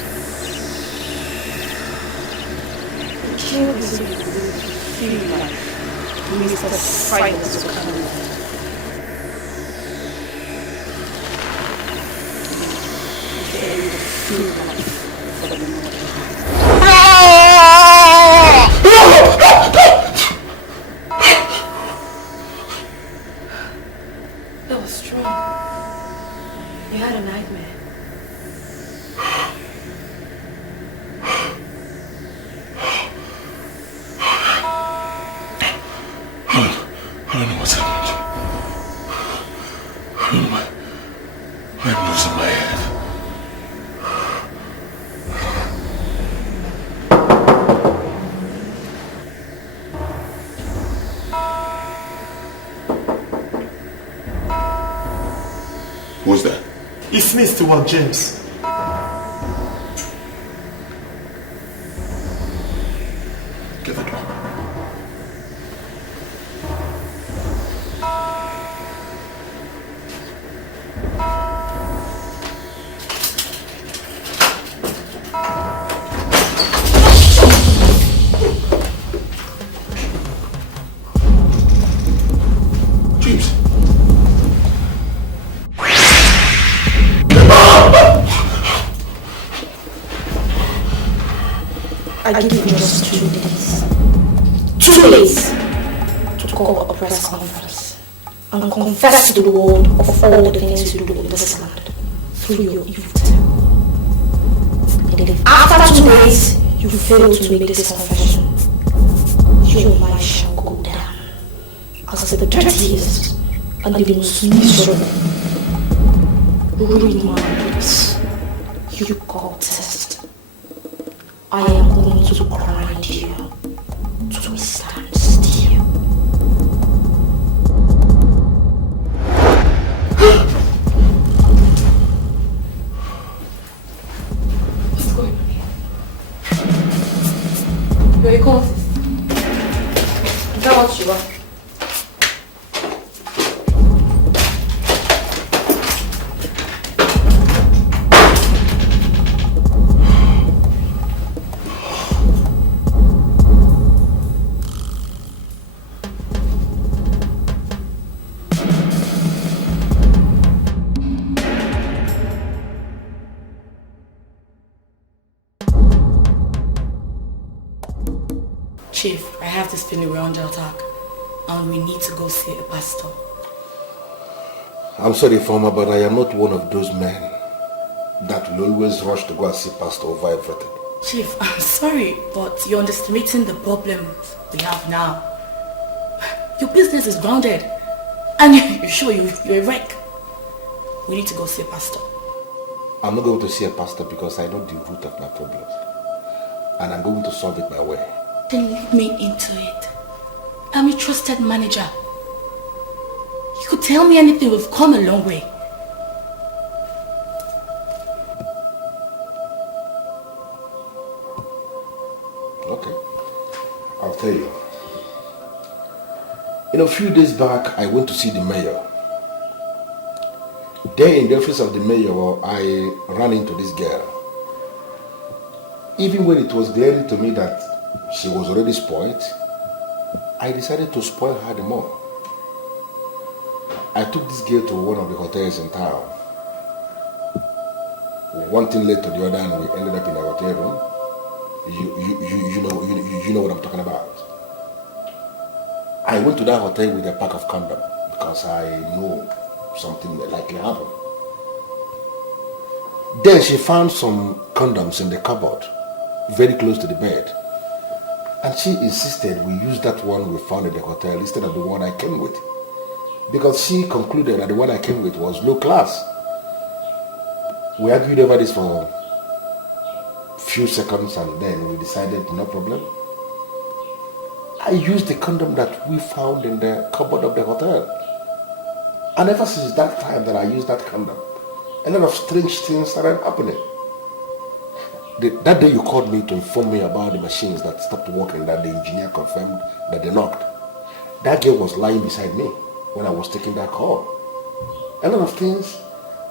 The king doesn't feel like Mr. Silence to come in. That was strong. You had a nightmare. I don't know what's happening. I'm losing my head. Who's that? It's me, Stewart James. Get the door. James. I give you just 2 days. 2 days to call a press conference and confess to the world of all the things you do in this land through your evil tongue. And if after 2 days you fail to make this confession, your life shall go down as the dirtiest and the most miserable. Read my lips, you God test. I am going to grind you to a standstill. What's going on here? You're a cultist. Is that what you are? Chief, I have this feeling we're under attack and we need to go see a pastor. I'm sorry, Farmer, but I am not one of those men that will always rush to go and see pastor over everything. Chief, I'm sorry, but you're underestimating the problems we have now. Your business is grounded and you're sure you're a wreck. We need to go see a pastor. I'm not going to see a pastor because I know the root of my problems. And I'm going to solve it my way. Then lead me into it. I'm a trusted manager. You could tell me anything, we've come a long way. Okay. I'll tell you. A few days back, I went to see the mayor. There in the office of the mayor, I ran into this girl. Even when it was glaring to me that she was already spoiled, I decided to spoil her the more. I took this girl to one of the hotels in town. One thing led to the other and we ended up in a hotel room. You know what I'm talking about. I went to that hotel with a pack of condom because I knew something may likely happen. Then she found some condoms in the cupboard, very close to the bed. And she insisted we use that one we found in the hotel instead of the one I came with. Because she concluded that the one I came with was low class. We argued over this for a few seconds and then we decided no problem. I used the condom that we found in the cupboard of the hotel. And ever since that time that I used that condom, a lot of strange things started happening. That day you called me to inform me about the machines that stopped working, that the engineer confirmed that they knocked. That girl was lying beside me when I was taking that call. A lot of things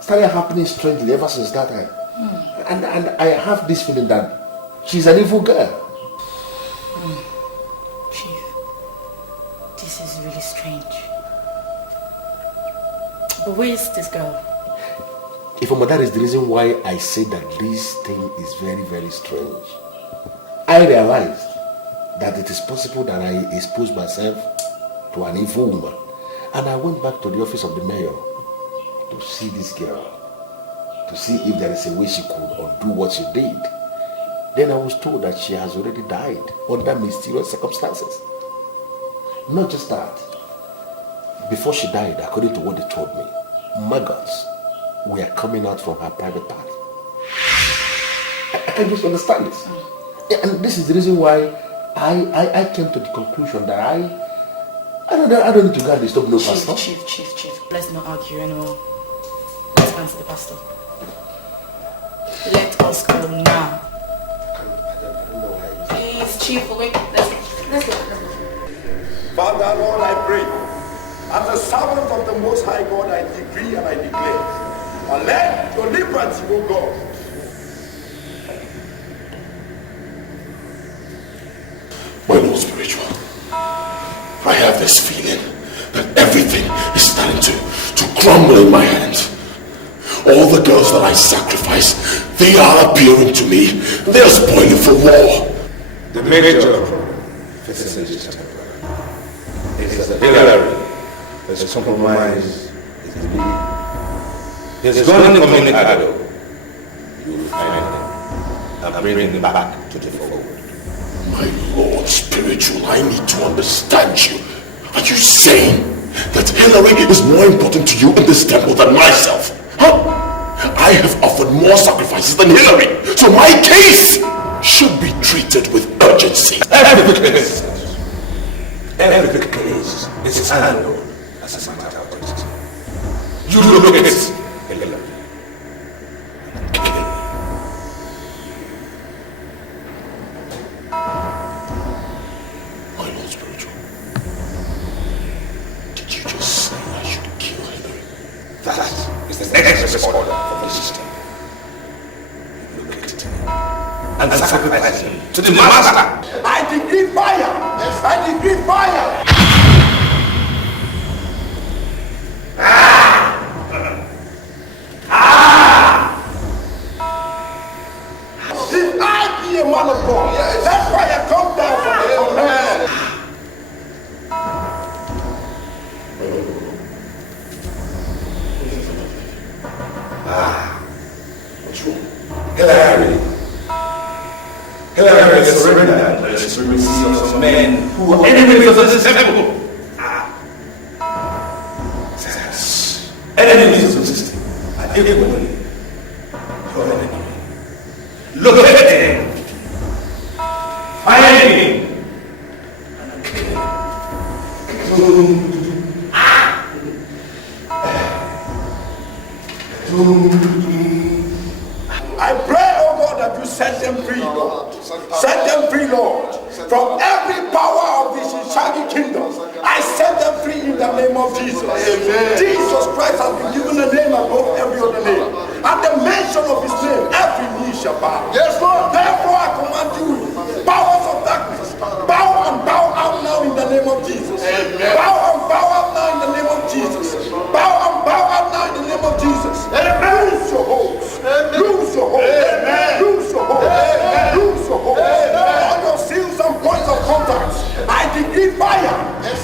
started happening strangely ever since that time. And I have this feeling that she's an evil girl. Chief, this is really strange. But where is this girl? That is the reason why I say that this thing is very, very strange. I realized that it is possible that I exposed myself to an evil woman. And I went back to the office of the mayor to see this girl, to see if there is a way she could undo what she did. Then I was told that she has already died under mysterious circumstances. Not just that. Before she died, according to what they told me, maggots were coming out from her private part. I can just understand this. And this is the reason why I came to the conclusion that I don't need to go and disturb no pastor. Chief, let's not argue anymore. Let's answer the pastor. Let us go now. Please, Chief, wait. Let's go. Father, Lord, I pray, as a servant of the Most High God, I decree and I declare, and let your liberty, O God. My Lord Spiritual, I have this feeling that everything is starting to crumble in my hands. All the girls that I sacrificed, they are appearing to me. They are spoiling for war. The major problem is Hillary, the His compromise is belief. He's going to commit Ado. You will find him and bring him back to the fold. My Lord Spiritual, I need to understand you. Are you saying that Hillary is more important to you in this temple than myself? Huh? I have offered more sacrifices than Hillary, so my case should be treated with urgency. Every case is handled as a matter of urgency. You look at it, Hillary. My Lord Spiritual, did you just say I should kill Hillary? That is the next order for this thing. Look at it and sacrifice him to the master. I decree fire! I decree fire! If I be a man of God, let fire come down from heaven. What's wrong? Hillary has surrendered to the supremacy of some men who are enemies of this temple. Enemies of this thing are equally your enemy. Look at him. Find him. And kill him. I pray, oh God, that you set them free, Lord. Set them free, Lord. From every power of this Shaggy kingdom, I set them free in the name of Jesus. Amen. Jesus Christ has been given a name above every other name. At the mention of his name, every knee shall bow. Yes, Lord. Therefore, I command you, powers of darkness, bow and bow out now in the name of Jesus. Amen. Bow and bow out now in the name of Jesus. Bow and bow out now in the name of Jesus. Amen. Lose your hopes. Lose your hopes. Amen. Lose your hopes. Amen. Lose your hopes. All your seals and points of contact, I decree fire.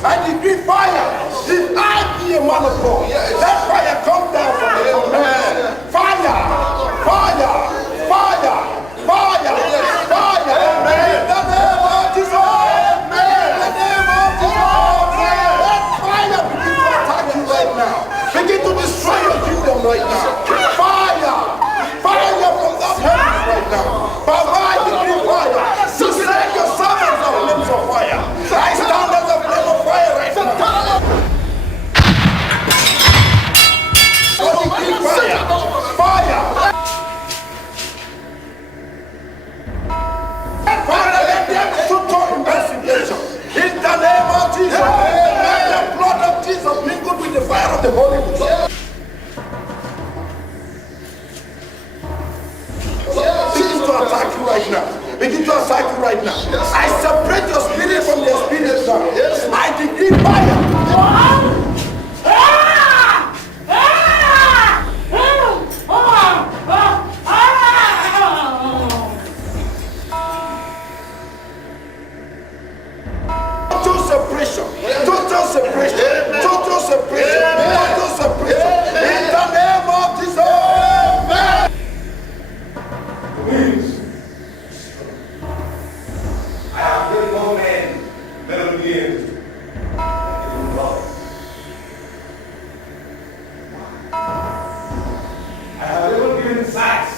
I decree fire. If I be a man of God, let fire come down from heaven. Fire. Fire. Fire. Fire. Fire. In the name of Jesus. In the name of Jesus. Let fire begin to attack you right now. Begin to destroy your kingdom right now. Fire. Fire from that heaven right now. Baba, I decree fire. So say your servants are flames of fire. I stand as a flame of fire right now. I decree fire. Fire. Father, let them total investigation. In the name of Jesus. Let the blood of Jesus mingle with the fire of the Holy Ghost. Begin to attack you right now. Begin to attack you right now. I separate your spirit from their spirit now. I decree fire. Total separation. Total separation. Total separation. Total separation. In the name of Jesus. I have great more men, men of years, and love. I have even given sights.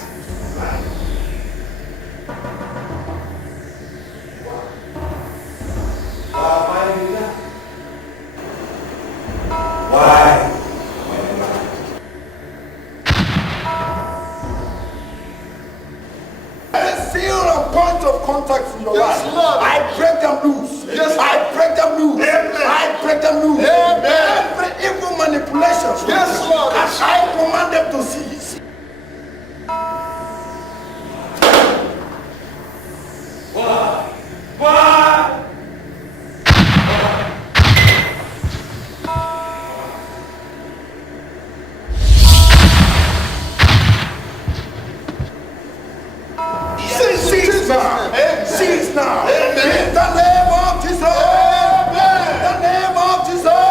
Why am I doing that? Why? Seal and point of contact in your life. I break them loose. Yes. I break them loose. Amen. I break them loose. Amen. Every evil manipulation. Yes, Lord. And I command them to cease. Why? Why? Cease now. Cease now. In the name of Jesus. In the name of Jesus.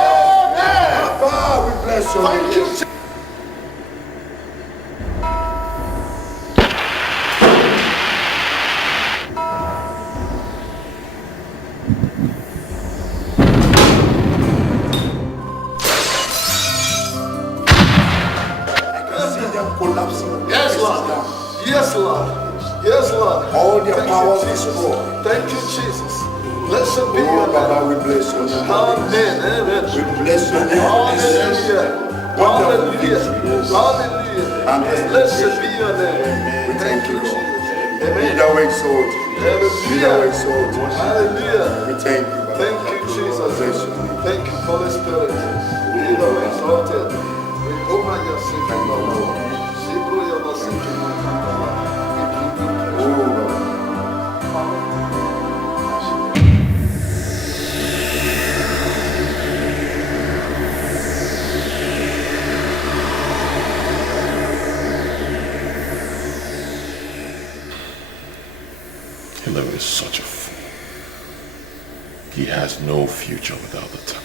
Thank you. Yes, Lord. Yes, Lord. Yes, Lord. All their powers destroyed. Thank you, Jesus. Blessed be your name. Baba, we bless your name. Amen. Amen. We bless your name. Hallelujah. Hallelujah. Hallelujah. Blessed be your name. We Thank you, Jesus. Amen. Be thou exalted. Be thou exalted. Hallelujah. We thank you, Baba. Thank you, Jesus. Thank you, Holy Spirit. Be thou exalted. Recover your second, Lord. Secure your second, Hillary is such a fool. He has no future without the temple.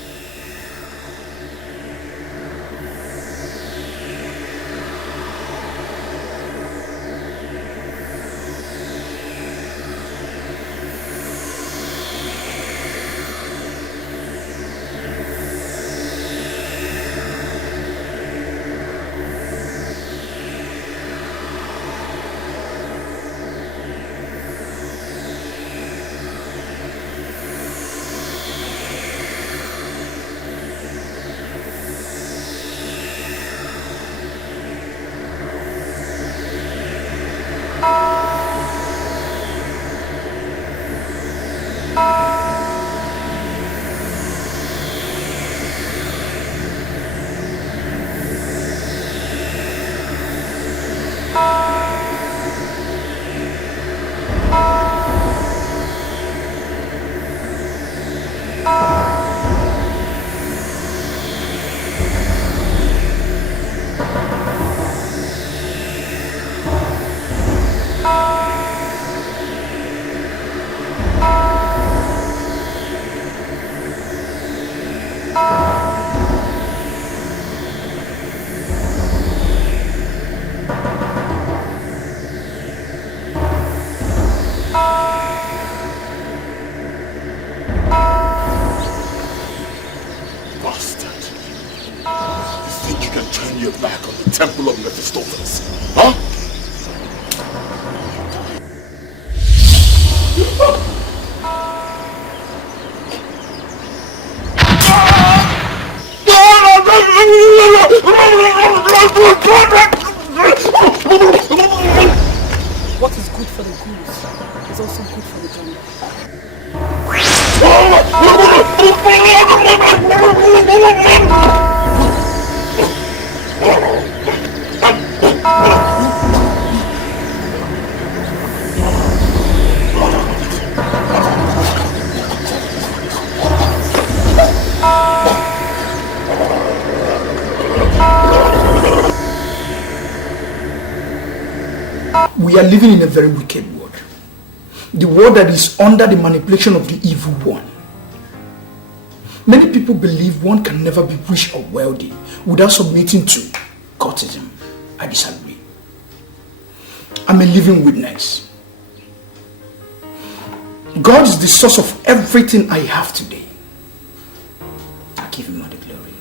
Temple of Mephistopheles. Huh? What is good for the goose is also good for the gander. We are living in a very wicked world. The world that is under the manipulation of the evil one. Many people believe one can never be rich or wealthy without submitting to cultism. I disagree. I'm a living witness. God is the source of everything I have today. I give him all the glory.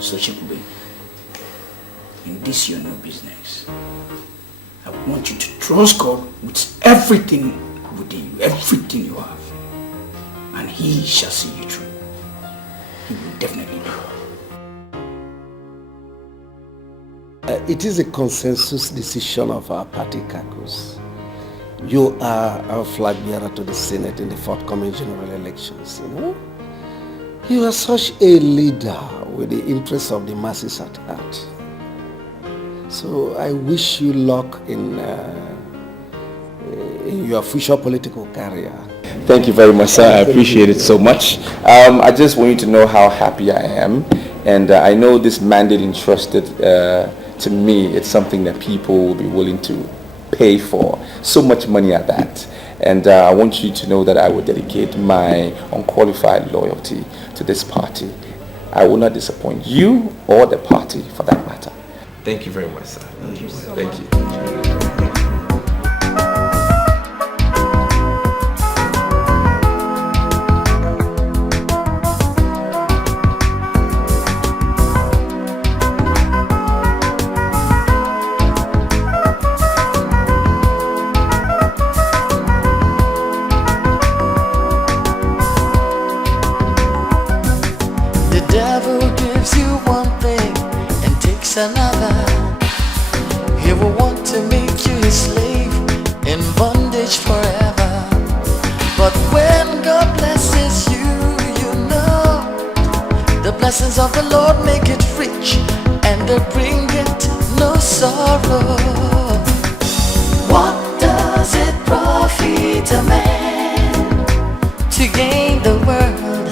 So Chikube, in this your new business, I want you to trust God with everything within you, everything you have. And he shall see you through. He will definitely do. It is a consensus decision of our party caucus. You are our flag bearer to the Senate in the forthcoming general elections, you know? You are such a leader with the interests of the masses at heart. So I wish you luck in your future political career. Thank you very much, sir. I appreciate it so much. I just want you to know how happy I am. And I know this mandate entrusted to me, it's something that people will be willing to pay for. So much money at that. And I want you to know that I will dedicate my unqualified loyalty to this party I will not disappoint you or the party for that matter. Thank you very much, sir. Thank you so Thank much. you. The devil gives you one thing and takes another. He will want to make you his slave in bondage forever. But when God blesses you, you know the blessings of the Lord make it rich and they bring it no sorrow. What does it profit a man to gain the world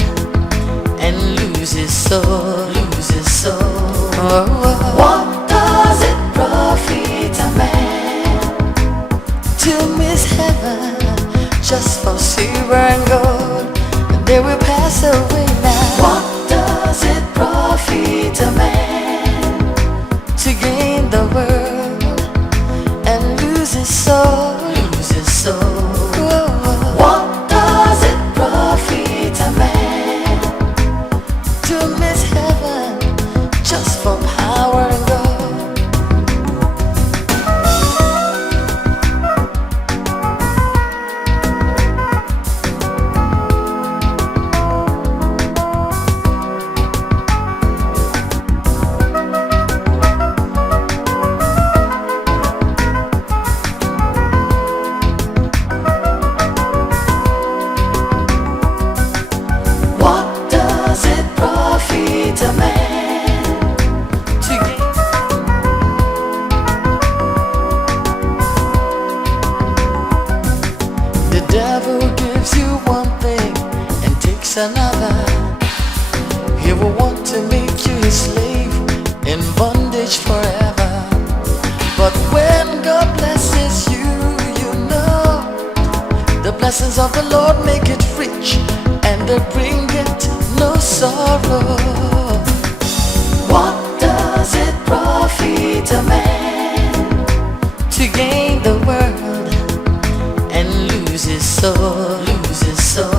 and lose his soul? Lose his soul. What does it profit a man to miss heaven just for silver and gold? They will pass away now. What does it profit a man to gain the world and lose his soul? Lose his soul. What does it profit a man to miss heaven just for power and gold? What does it profit a man to gain? The devil gives you one thing and takes another. He will want to make you his slave in bondage forever. But when God blesses you, you know the blessings of the Lord make it rich and they bring it no sorrow. What does it profit a man to gain the world and lose his soul? Lose his soul.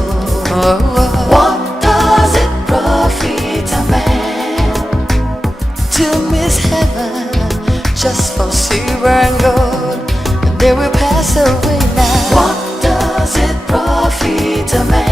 What does it profit a man to miss heaven just for silver and gold? They will pass away now. What does it profit a man